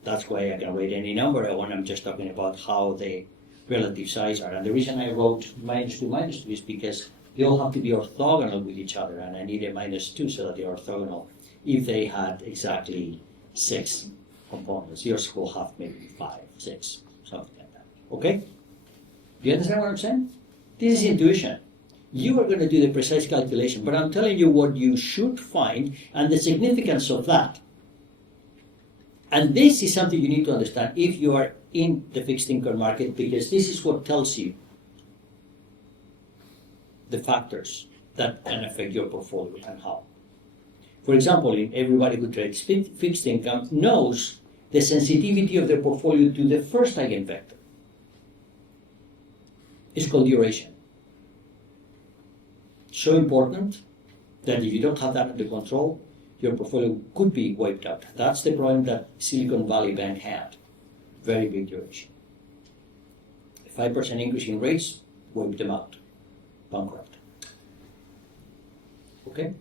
That's why I can write any number I want. I'm just talking about how the relative size are. And the reason I wrote -2 is because they all have to be orthogonal with each other, and I need a -2 so that they're orthogonal. If they had exactly 6 components, yours will have maybe 5, 6, something like that. Okay? Do you understand what I'm saying? This is intuition. You are going to do the precise calculation, but I'm telling you what you should find and the significance of that. And this is something you need to understand if you are in the fixed income market, because this is what tells you the factors that can affect your portfolio and how. For example, everybody who trades fixed income knows the sensitivity of their portfolio to the first eigenvector. It's called duration. So important that if you don't have that under control, your portfolio could be wiped out. That's the problem that Silicon Valley Bank had. Very big duration. A 5% increase in rates wiped them out. Bankrupt. Okay?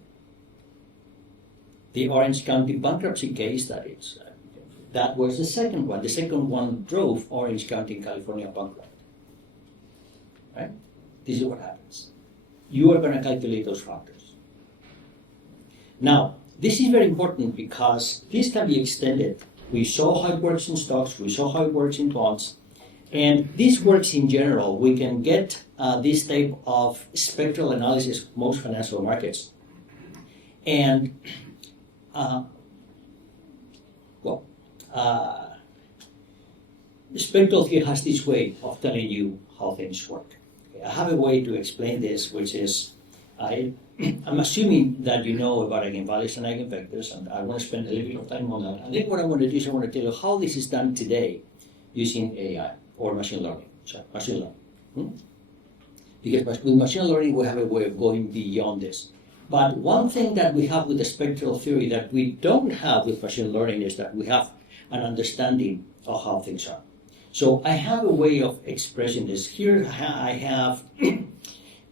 The Orange County bankruptcy case, that was the second one. The second one drove Orange County in California bankrupt. Right? This is what happens. You are going to calculate those factors. Now, this is very important because this can be extended. We saw how it works in stocks, we saw how it works in bonds, and this works in general. We can get this type of spectral analysis of most financial markets. And, spectral theory has this way of telling you how things work. I have a way to explain this, which is, I'm assuming that you know about eigenvalues and eigenvectors, and I want to spend a little bit of time on that. And then what I want to do is I want to tell you how this is done today using AI or machine learning. So, machine learning. Because with machine learning, we have a way of going beyond this. But one thing that we have with the spectral theory that we don't have with machine learning is that we have an understanding of how things are. So I have a way of expressing this. Here I have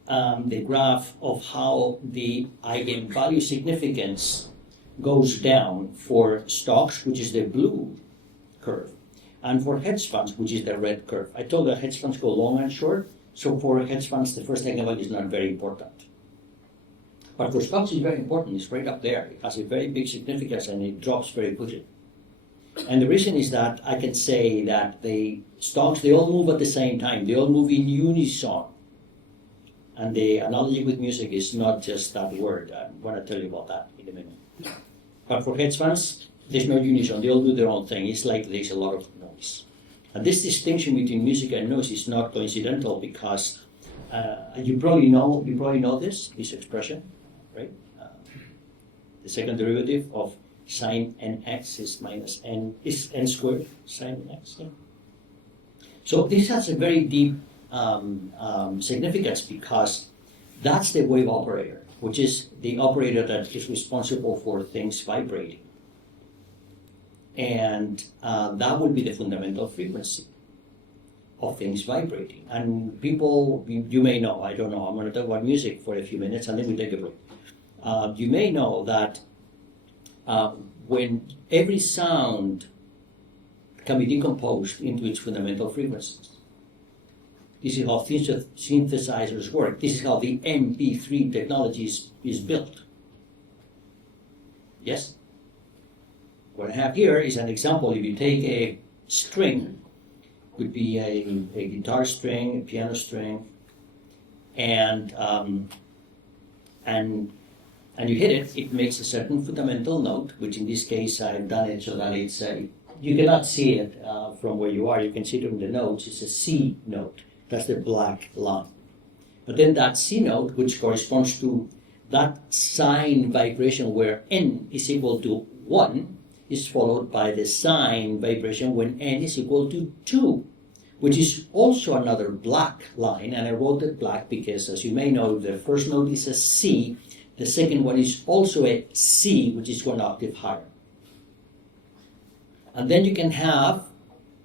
the graph of how the eigenvalue significance goes down for stocks, which is the blue curve, and for hedge funds, which is the red curve. I told that hedge funds go long and short, so for hedge funds, the first eigenvalue is not very important. But for stocks, it's very important. It's right up there. It has a very big significance, and it drops very quickly. And the reason is that I can say that the stocks, they all move at the same time. They all move in unison. And the analogy with music is not just that word. I want to tell you about that in a minute. But for hedge funds, there's no unison. They all do their own thing. It's like there's a lot of noise. And this distinction between music and noise is not coincidental because you probably know this expression, right? The second derivative of sine nx is minus n is n squared sine nx. Yeah. So this has a very deep significance because that's the wave operator, which is the operator that is responsible for things vibrating. And that would be the fundamental frequency of things vibrating. And people, you may know, I don't know, I'm going to talk about music for a few minutes and then we take a break. You may know that when every sound can be decomposed into its fundamental frequencies. This is how synthesizers work. This is how the MP3 technology is built. Yes? What I have here is an example. If you take a string, could be a guitar string, a piano string, and you hit it, it makes a certain fundamental note, which in this case I've done it so that it's you cannot see it from where you are. You can see it from the notes. It's a C note. That's the black line. But then that C note, which corresponds to that sine vibration where n is equal to 1, is followed by the sine vibration when n is equal to 2, which is also another black line. And I wrote it black because, as you may know, the first note is a C. The second one is also a C, which is 1 octave higher. And then you can have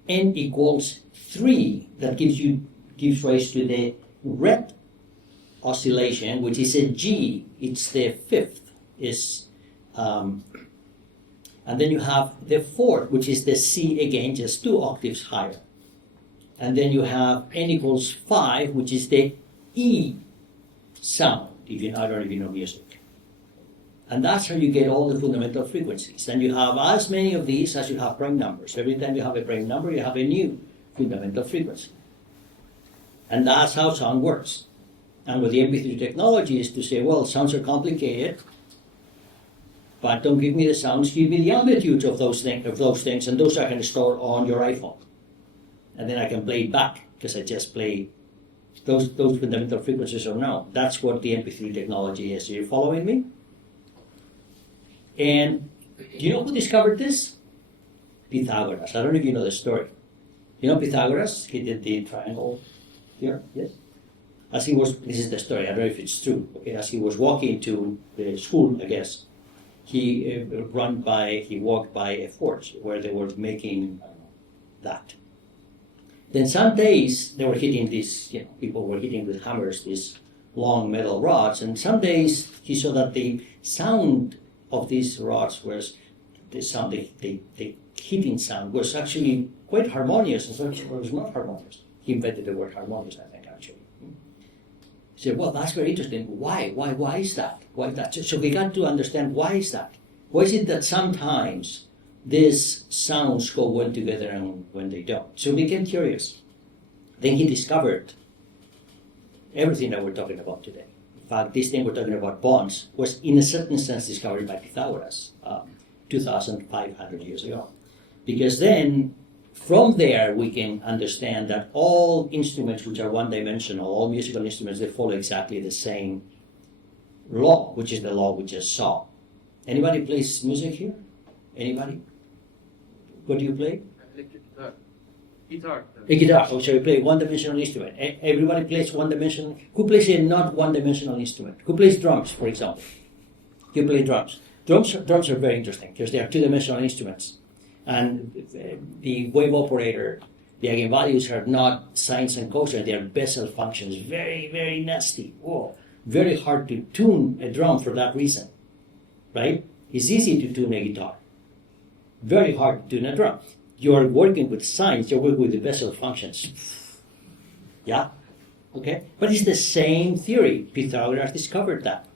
n equals 3. That gives rise to the red oscillation, which is a G. It's the fifth. And then you have the fourth, which is the C again, just 2 octaves higher. And then you have n equals 5, which is the E sound. I don't know if you know music. And that's how you get all the fundamental frequencies. And you have as many of these as you have prime numbers. Every time you have a prime number, you have a new fundamental frequency. And that's how sound works. And with the MP3 technology is to say, well, sounds are complicated, but don't give me the sounds, give me the amplitudes of those things, and those I can store on your iPhone. And then I can play it back, because I just play those fundamental frequencies are known. That's what the MP3 technology is. Are you following me? And do you know who discovered this? Pythagoras. I don't know if you know the story. You know Pythagoras? He did the triangle here, yes? This is the story, I don't know if it's true. Okay, as he was walking to the school, I guess, he walked by a forge where they were making that. Then some days they were hitting this, people were hitting with hammers these long metal rods, and some days he saw that the sound of these rods was the sound, the hitting sound was actually quite harmonious, and so it was not harmonious. He invented the word harmonious, I think, actually. He said, well, that's very interesting. Why is that? Why is that? So we got to understand, why is that? Why is it that sometimes these sounds go well together and when they don't? So we became curious. Then he discovered everything that we're talking about today. In fact, this thing we're talking about, bonds, was in a certain sense discovered by Pythagoras 2,500 years ago. Because then, from there, we can understand that all instruments which are one-dimensional, all musical instruments, they follow exactly the same law, which is the law we just saw. Anybody plays music here? Anybody? What do you play? Guitar. A guitar. So you play one-dimensional instrument. Everybody plays one-dimensional. Who plays a not one-dimensional instrument? Who plays drums, for example? You play drums. Drums are very interesting because they are two-dimensional instruments. And the wave operator The eigenvalues are not sines and cosines, they are Bessel functions. Very, very nasty. Whoa. Very hard to tune a drum for that reason. Right? It's easy to tune a guitar. Very hard to tune a drum. You're working with sines, you're working with the Bessel functions. Yeah? Okay? But it's the same theory. Pythagoras discovered that.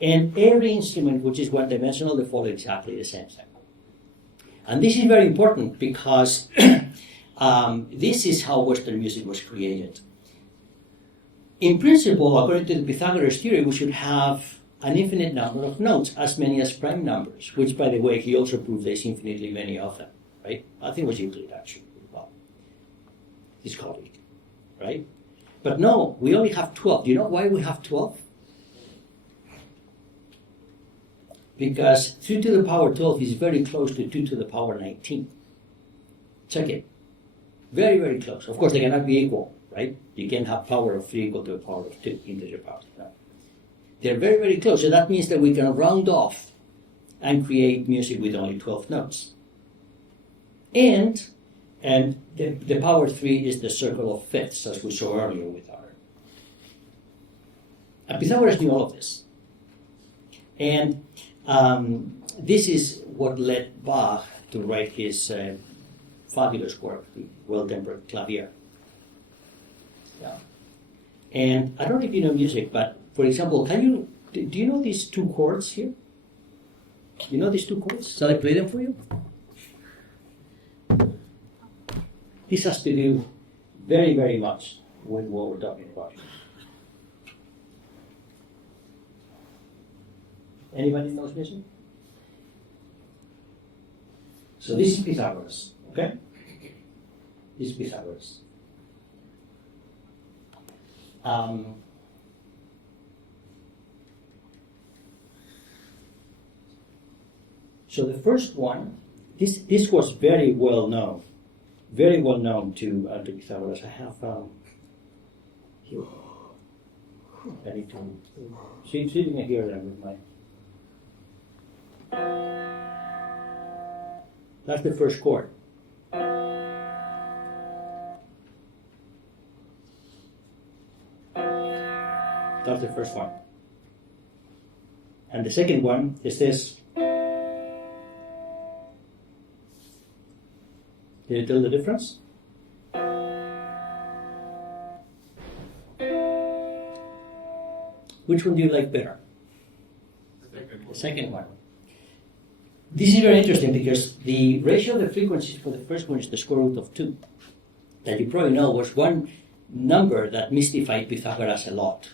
And every instrument which is one-dimensional, they follow exactly the same thing. And this is very important because this is how Western music was created. In principle, according to the Pythagoras theory, we should have an infinite number of notes, as many as prime numbers, which, by the way, he also proved there's infinitely many of them, right? I think it was Euclid, actually, well, his colleague, right? But no, we only have 12. Do you know why we have 12? Because 2 to the power 12 is very close to 2 to the power 19. Check it. Very, very close. Of course, they cannot be equal, right? You can't have power of 3 equal to a power of 2, integer power. No. They're very, very close. So that means that we can round off and create music with only 12 notes. And the power 3 is the circle of fifths, as we saw earlier with our. And Pythagoras knew all of this. And this is what led Bach to write his fabulous work, the Well-Tempered Clavier. Yeah. And I don't know if you know music, but for example, do you know these 2 chords here? You know these 2 chords? Shall I play them for you? This has to do very, very much with what we're talking about. Anybody knows music? So this is Pythagoras, okay? This is Pythagoras. So the first one, this was very well known to Pythagoras. I have here. I need to see if you can hear them with my. That's the first chord. That's the first one. And the second one is this. Can you tell the difference? Which one do you like better? The second one. This is very interesting because the ratio of the frequencies for the first one is the square root of 2. That you probably know was one number that mystified Pythagoras a lot.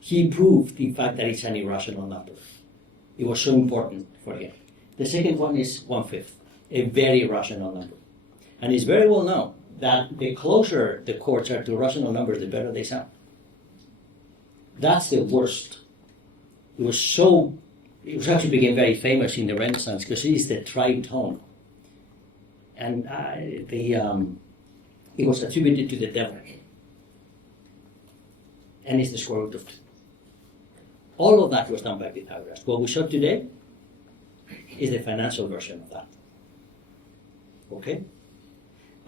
He proved, in fact, that it's an irrational number. It was so important for him. The second one is 1/5, a very rational number. And it's very well known that the closer the chords are to rational numbers, the better they sound. That's the worst. It actually became very famous in the Renaissance because it is the tritone. And it was attributed to the devil. And it's the square root of 2. All of that was done by Pythagoras. What we saw today is the financial version of that. Okay?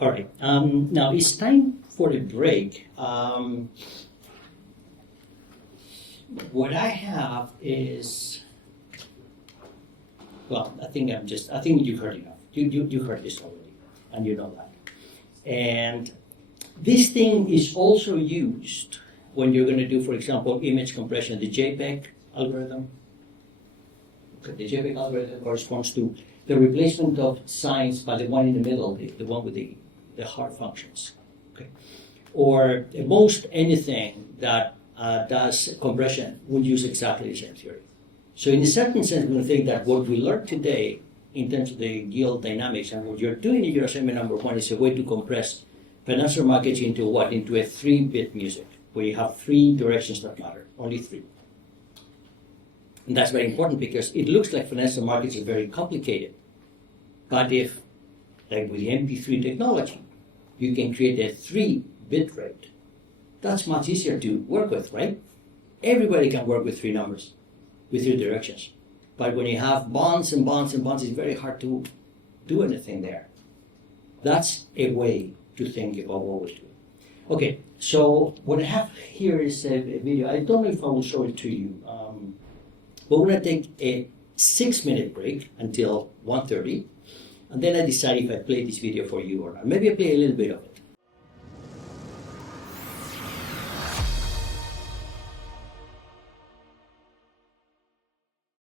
All right. Now it's time for a break. What I have is, well, I think you heard enough. You heard this already, and you know that. And this thing is also used when you're going to do, for example, image compression, the JPEG algorithm. Okay, the JPEG algorithm corresponds to the replacement of sines by the one in the middle, the one with the hard functions. Okay, or most anything that does compression would use exactly the same theory. So in a certain sense, we think that what we learned today in terms of the yield dynamics and what you're doing in your assignment number 1 is a way to compress financial markets into what? Into a 3-bit music, where you have 3 directions that matter, only 3. And that's very important because it looks like financial markets are very complicated. But if, like with the MP3 technology, you can create a 3-bit rate, that's much easier to work with, right? Everybody can work with 3 numbers, with 3 directions. But when you have bonds and bonds and bonds, it's very hard to do anything there. That's a way to think about what we're doing. Okay, so what I have here is a video. I don't know if I will show it to you. But we're going to take a 6-minute break until 1:30, and then I decide if I play this video for you or not. Maybe I play a little bit of it.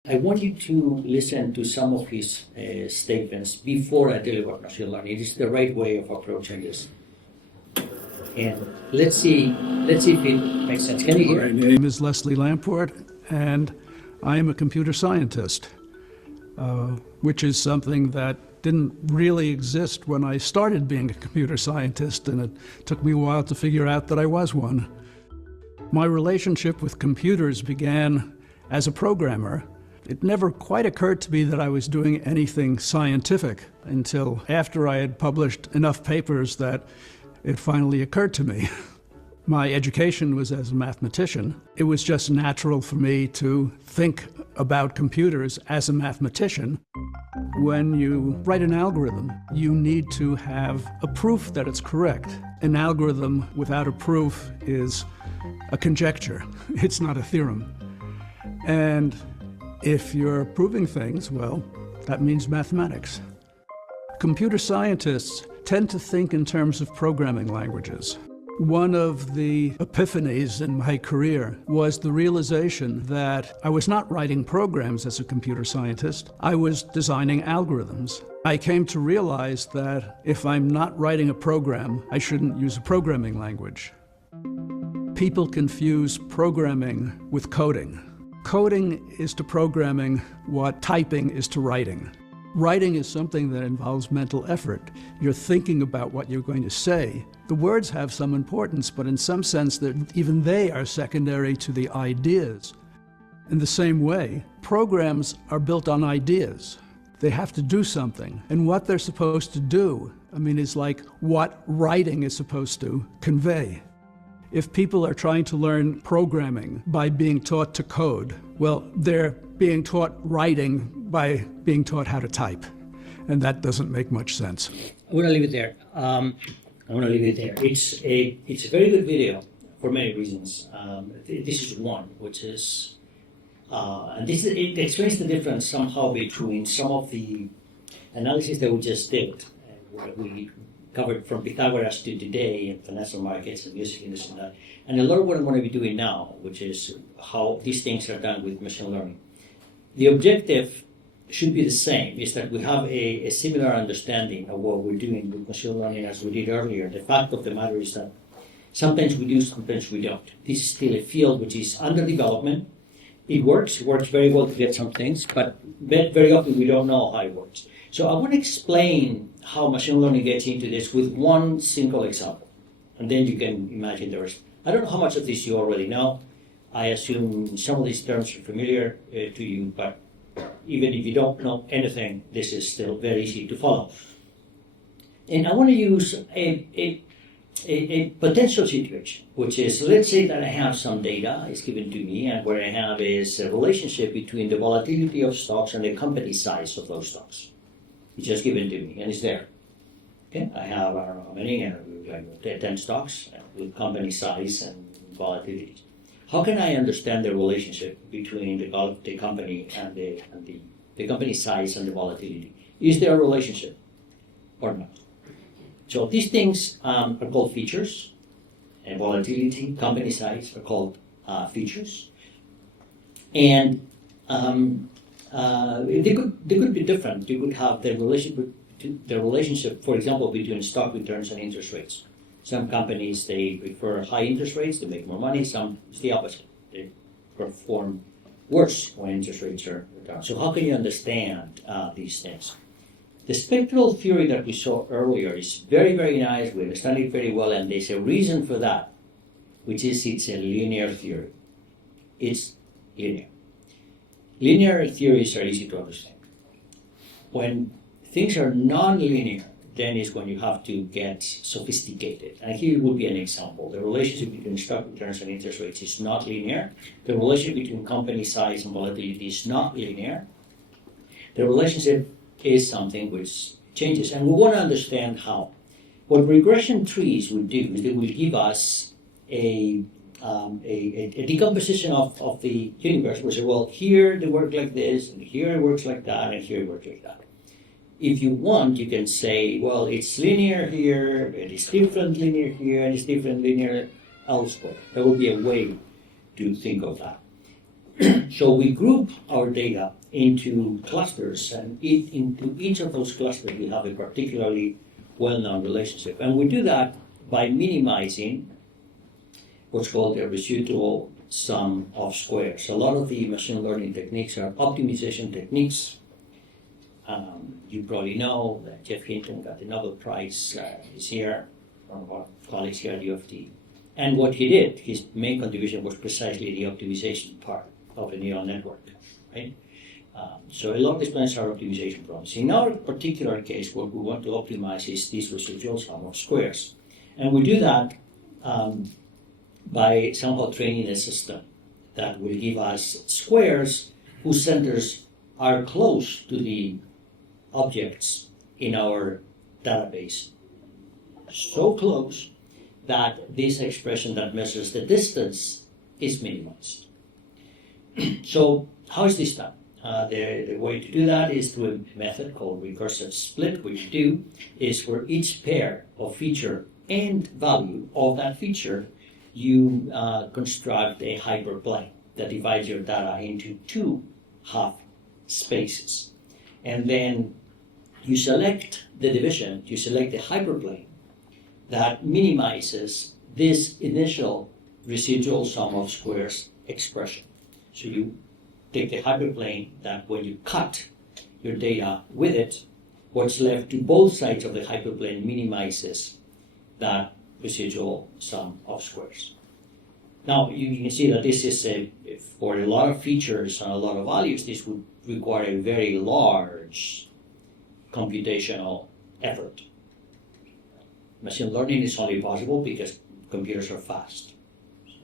I want you to listen to some of his statements before I tell you about machine learning. It is the right way of approaching this. And let's see if it makes sense. Can you hear My it? name is Leslie Lamport, and I am a computer scientist, which is something that didn't really exist when I started being a computer scientist, and it took me a while to figure out that I was one. My relationship with computers began as a programmer. It never quite occurred to me that I was doing anything scientific until after I had published enough papers that it finally occurred to me. My education was as a mathematician. It was just natural for me to think about computers as a mathematician. When you write an algorithm, you need to have a proof that it's correct. An algorithm without a proof is a conjecture. It's not a theorem. And if you're proving things, well, that means mathematics. Computer scientists tend to think in terms of programming languages. One of the epiphanies in my career was the realization that I was not writing programs as a computer scientist, I was designing algorithms. I came to realize that if I'm not writing a program, I shouldn't use a programming language. People confuse programming with coding. Coding is to programming what typing is to writing. Writing is something that involves mental effort. You're thinking about what you're going to say. The words have some importance, but in some sense, even they are secondary to the ideas. In the same way, programs are built on ideas. They have to do something. And what they're supposed to do, is like what writing is supposed to convey. If people are trying to learn programming by being taught to code, well, they're being taught writing by being taught how to type. And that doesn't make much sense. I'm going to leave it there. It's a very good video for many reasons. This is one, which is, it explains the difference somehow between some of the analysis that we just did, what we covered from Pythagoras to today in financial markets and music industry and that, and a lot of what I'm going to be doing now, which is how these things are done with machine learning. The objective should be the same, is that we have a similar understanding of what we're doing with machine learning as we did earlier. The fact of the matter is that sometimes we do, sometimes we don't. This is still a field which is under development. It works very well to get some things, but very often we don't know how it works. So I want to explain how machine learning gets into this with one simple example, and then you can imagine the rest. I don't know how much of this you already know. I assume some of these terms are familiar to you, but even if you don't know anything, this is still very easy to follow. And I want to use a potential situation, which is, let's say that I have some data is given to me, and what I have is a relationship between the volatility of stocks and the company size of those stocks. It's just given to me, and it's there. Okay, I have, I don't know how many, like 10 stocks with company size and volatility. How can I understand the relationship between the company and the company size and the volatility? Is there a relationship or not? So these things are called features, and volatility, company size are called features, and they could be different. You could have the relationship, for example, between stock returns and interest rates. Some companies, they prefer high interest rates, they make more money. Some, it's the opposite. They perform worse when interest rates are down. So how can you understand these things? The spectral theory that we saw earlier is very, very nice. We understand it very well, and there's a reason for that, which is it's a linear theory. It's linear. Linear theories are easy to understand. When things are non-linear, then is when you have to get sophisticated. And here would be an example. The relationship between stock returns and interest rates is not linear. The relationship between company size and volatility is not linear. The relationship is something which changes, and we want to understand how. What regression trees will do is they will give us a decomposition of the universe. We say, well, here they work like this, and here it works like that, and here it works like that. If you want, you can say, well, it's linear here, it is different linear here, and it's different linear elsewhere. There will be a way to think of that. So we group our data into clusters, and into each of those clusters we have a particularly well-known relationship. And we do that by minimizing what's called the residual sum of squares. A lot of the machine learning techniques are optimization techniques. You probably know that Jeff Hinton got the Nobel Prize this year from our colleagues here at U of T. And what he did, his main contribution was precisely the optimization part of a neural network, right? So a lot of these plans are optimization problems. In our particular case, what we want to optimize is this residual sum of squares. And we do that by somehow training a system that will give us squares whose centers are close to the objects in our database. So close that this expression that measures the distance is minimized. So how is this done? The way to do that is through a method called recursive split. What you do is for each pair of feature and value of that feature, you construct a hyperplane that divides your data into two half spaces. And then you select the division, you select the hyperplane that minimizes this initial residual sum of squares expression. So you take the hyperplane that when you cut your data with it, what's left to both sides of the hyperplane minimizes that residual sum of squares. Now you can see that this is for a lot of features and a lot of values, this would require a very large computational effort. Machine learning is only possible because computers are fast.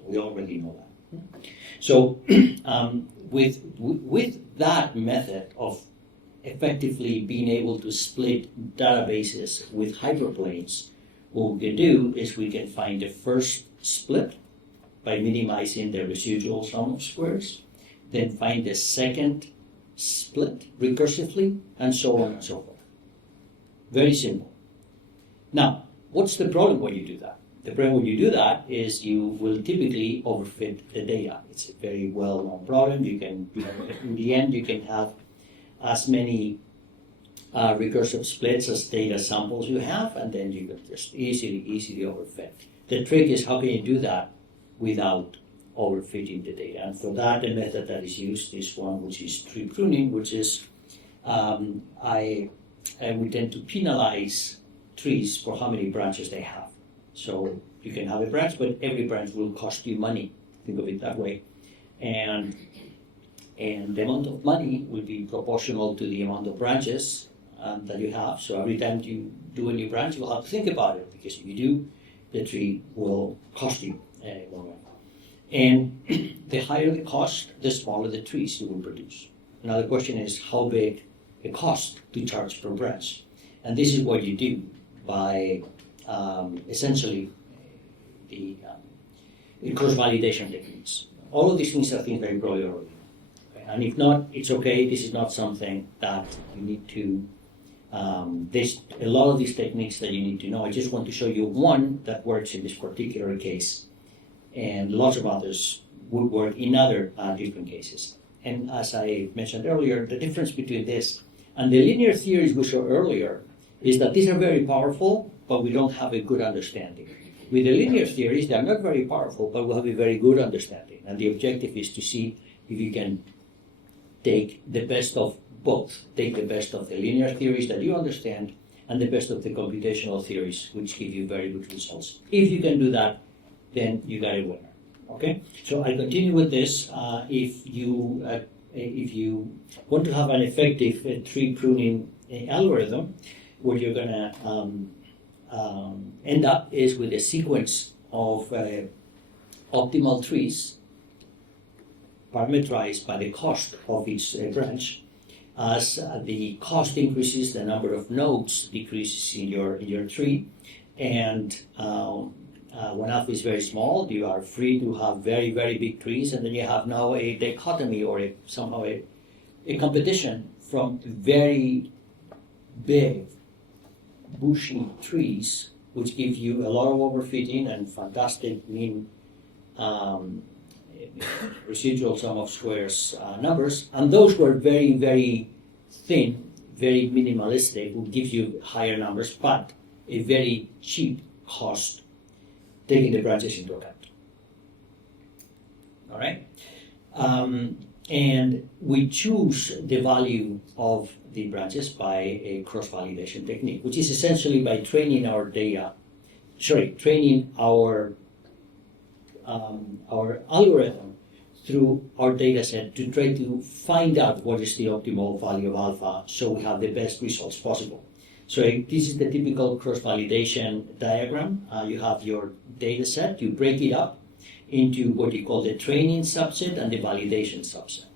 We already know that. So with that method of effectively being able to split databases with hyperplanes, what we can do is we can find the first split by minimizing the residual sum of squares, then find the second split recursively, and so on and so forth. Very simple. Now, what's the problem when you do that? The problem when you do that is you will typically overfit the data. It's a very well-known problem. You can, in the end, you can have as many recursive splits as data samples you have, and then you can just easily overfit. The trick is how can you do that without overfitting the data? And for that, the method that is used is one which is tree pruning, which is we tend to penalize trees for how many branches they have. So you can have a branch, but every branch will cost you money. Think of it that way. And the amount of money will be proportional to the amount of branches that you have. So every time you do a new branch, you'll have to think about it, because if you do, the tree will cost you more. And the higher the cost, the smaller the trees you will produce. Now the question is how big the cost to charge per branch. And this is what you do by essentially the cross-validation techniques. All of these things are things that you probably already know. And if not, it's okay. This is not something that you need to, there's a lot of these techniques that you need to know. I just want to show you one that works in this particular case, and lots of others would work in other different cases. And as I mentioned earlier, the difference between this and the linear theories we saw earlier is that these are very powerful, but we don't have a good understanding. With the linear theories, they are not very powerful, but we have a very good understanding. And the objective is to see if you can take the best of both. Take the best of the linear theories that you understand and the best of the computational theories, which give you very good results. If you can do that, then you got a winner. Okay? So I'll continue with this. If you want to have an effective tree pruning algorithm, what you're going to end up is with a sequence of optimal trees parameterized by the cost of each branch. as the cost increases, the number of nodes decreases in your tree, and when alpha is very small, you are free to have very, very big trees, and then you have now a dichotomy or somehow a competition from very big, bushy trees, which give you a lot of overfitting and fantastic mean residual sum of squares numbers, and those were very, very thin, very minimalistic, would give you higher numbers, but a very cheap cost, taking the branches into account. All right? And we choose the value of the branches by a cross-validation technique, which is essentially by training our our algorithm through our data set to try to find out what is the optimal value of alpha so we have the best results possible. So this is the typical cross-validation diagram. You have your data set, you break it up into what you call the training subset and the validation subset.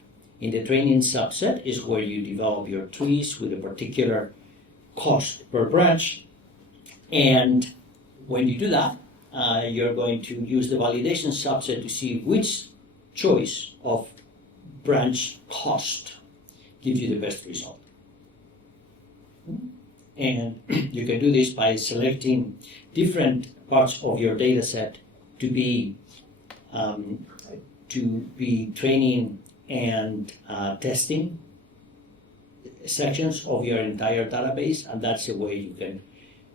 In the training subset is where you develop your trees with a particular cost per branch, and when you do that, you're going to use the validation subset to see which choice of branch cost gives you the best result. And you can do this by selecting different parts of your data set to be training and testing sections of your entire database, and that's the way you can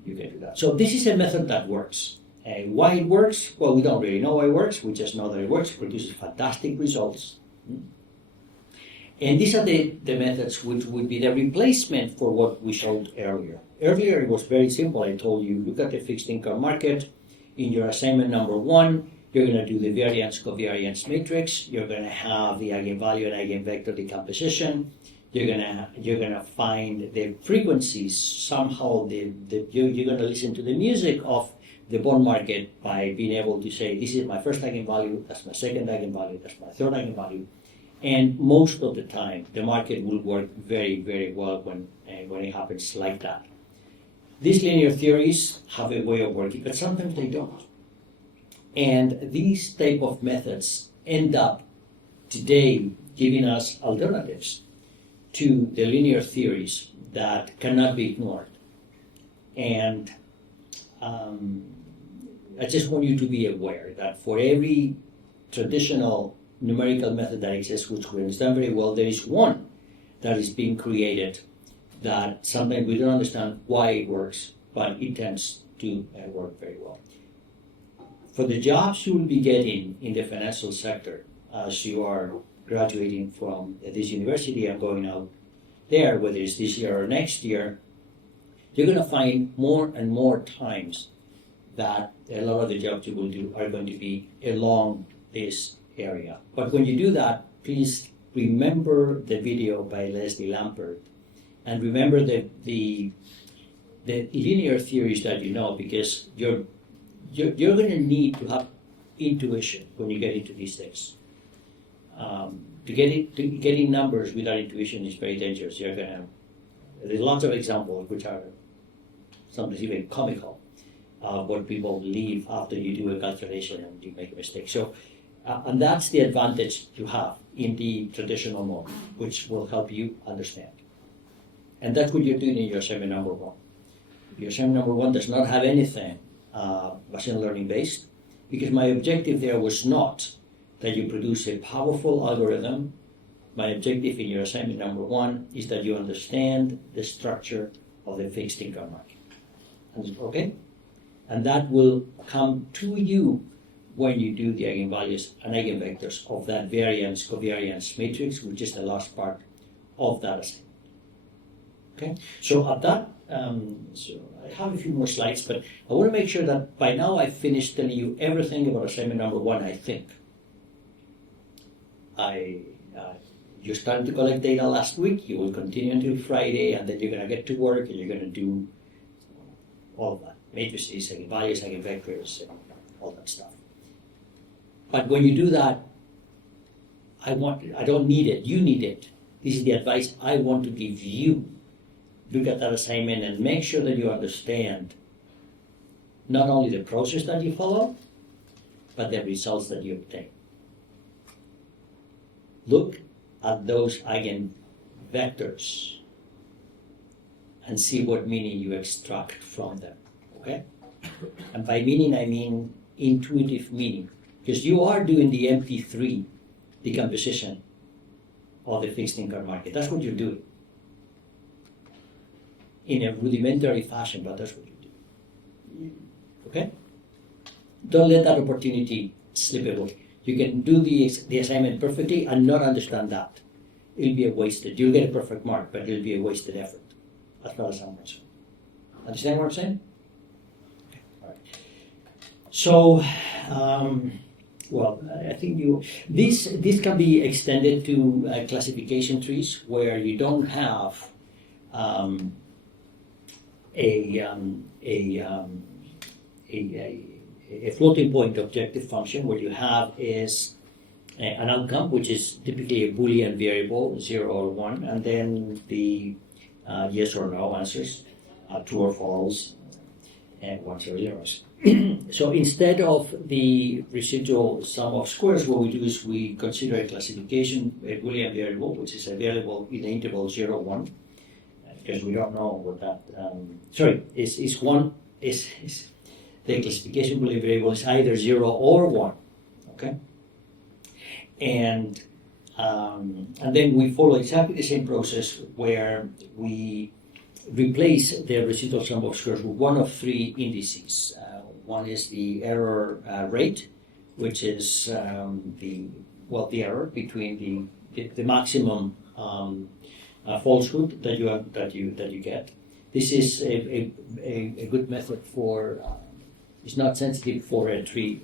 do that. So this is a method that works. Why it works? Well, we don't really know why it works. We just know that it works, produces fantastic results. And these are the methods which would be the replacement for what we showed earlier. Earlier it was very simple. I told you, look at the fixed income market. In your assignment number 1, you're going to do the variance covariance matrix. You're going to have the eigenvalue and eigenvector decomposition. You're gonna find the frequencies somehow. You're going to listen to the music of the bond market by being able to say, this is my first eigenvalue, that's my second eigenvalue, that's my third eigenvalue. And most of the time, the market will work very, very well when it happens like that. These linear theories have a way of working, but sometimes they don't. And these type of methods end up today giving us alternatives to the linear theories that cannot be ignored. And I just want you to be aware that for every traditional numerical method that exists, which we understand very well, there is one that is being created that sometimes we don't understand why it works, but it tends to work very well. For the jobs you will be getting in the financial sector as you are graduating from this university and going out there, whether it's this year or next year, you're going to find more and more times that a lot of the jobs you will do are going to be along this area. But when you do that, please remember the video by Leslie Lampert and remember the linear theories that you know, because you're going to need to have intuition when you get into these things. Getting numbers without intuition is very dangerous. There's lots of examples which are sometimes even comical of what people believe after you do a calculation and you make a mistake. So, and that's the advantage you have in the traditional mode, which will help you understand. And that's what you're doing in your assignment number 1. Your assignment number 1 does not have anything machine learning based, because my objective there was not that you produce a powerful algorithm. My objective in your assignment number 1 is that you understand the structure of the fixed income market. Okay? And that will come to you when you do the eigenvalues and eigenvectors of that variance covariance matrix, which is the last part of that assignment. Okay? So at that, so I have a few more slides, but I want to make sure that by now I've finished telling you everything about assignment number 1, I think. You started to collect data last week, you will continue until Friday, and then you're going to get to work and you're going to do all of that. Matrices, eigenvalues, eigenvectors, and all that stuff. But when you do that, I don't need it, you need it. This is the advice I want to give you. Look at that assignment and make sure that you understand not only the process that you follow, but the results that you obtain. Look at those eigenvectors and see what meaning you extract from them, okay? And by meaning, I mean intuitive meaning, because you are doing the MP3 decomposition of the fixed income market. That's what you're doing. In a rudimentary fashion, but that's what you do. Okay? Don't let that opportunity slip away. You can do the assignment perfectly and not understand that. It'll be a wasted. You'll get a perfect mark, but it'll be a wasted effort, as far as I'm concerned. Understand what I'm saying? Okay. All right. So, well, I think this can be extended to classification trees where you don't have a floating point objective function. What you have is an outcome, which is typically a Boolean variable, 0 or 1, and then the yes or no answers, true or false, and ones or zeros. So instead of the residual sum of squares, what we do is we consider a classification, a Boolean variable, which is a variable in the interval 0, 1, because we don't know what that, the classification Boolean variable is either 0 or 1, okay? And then we follow exactly the same process where we replace the residual sum of squares with one of three indices. One is the error rate, which is the error between the maximum falsehood that you get. This is a good method for. It's not sensitive for a tree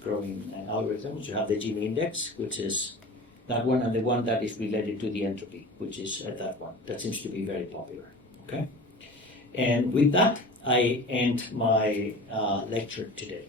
growing algorithm. You have the Gini index, which is that one, and the one that is related to the entropy, which is that one. That seems to be very popular. Okay, and with that, I end my lecture today.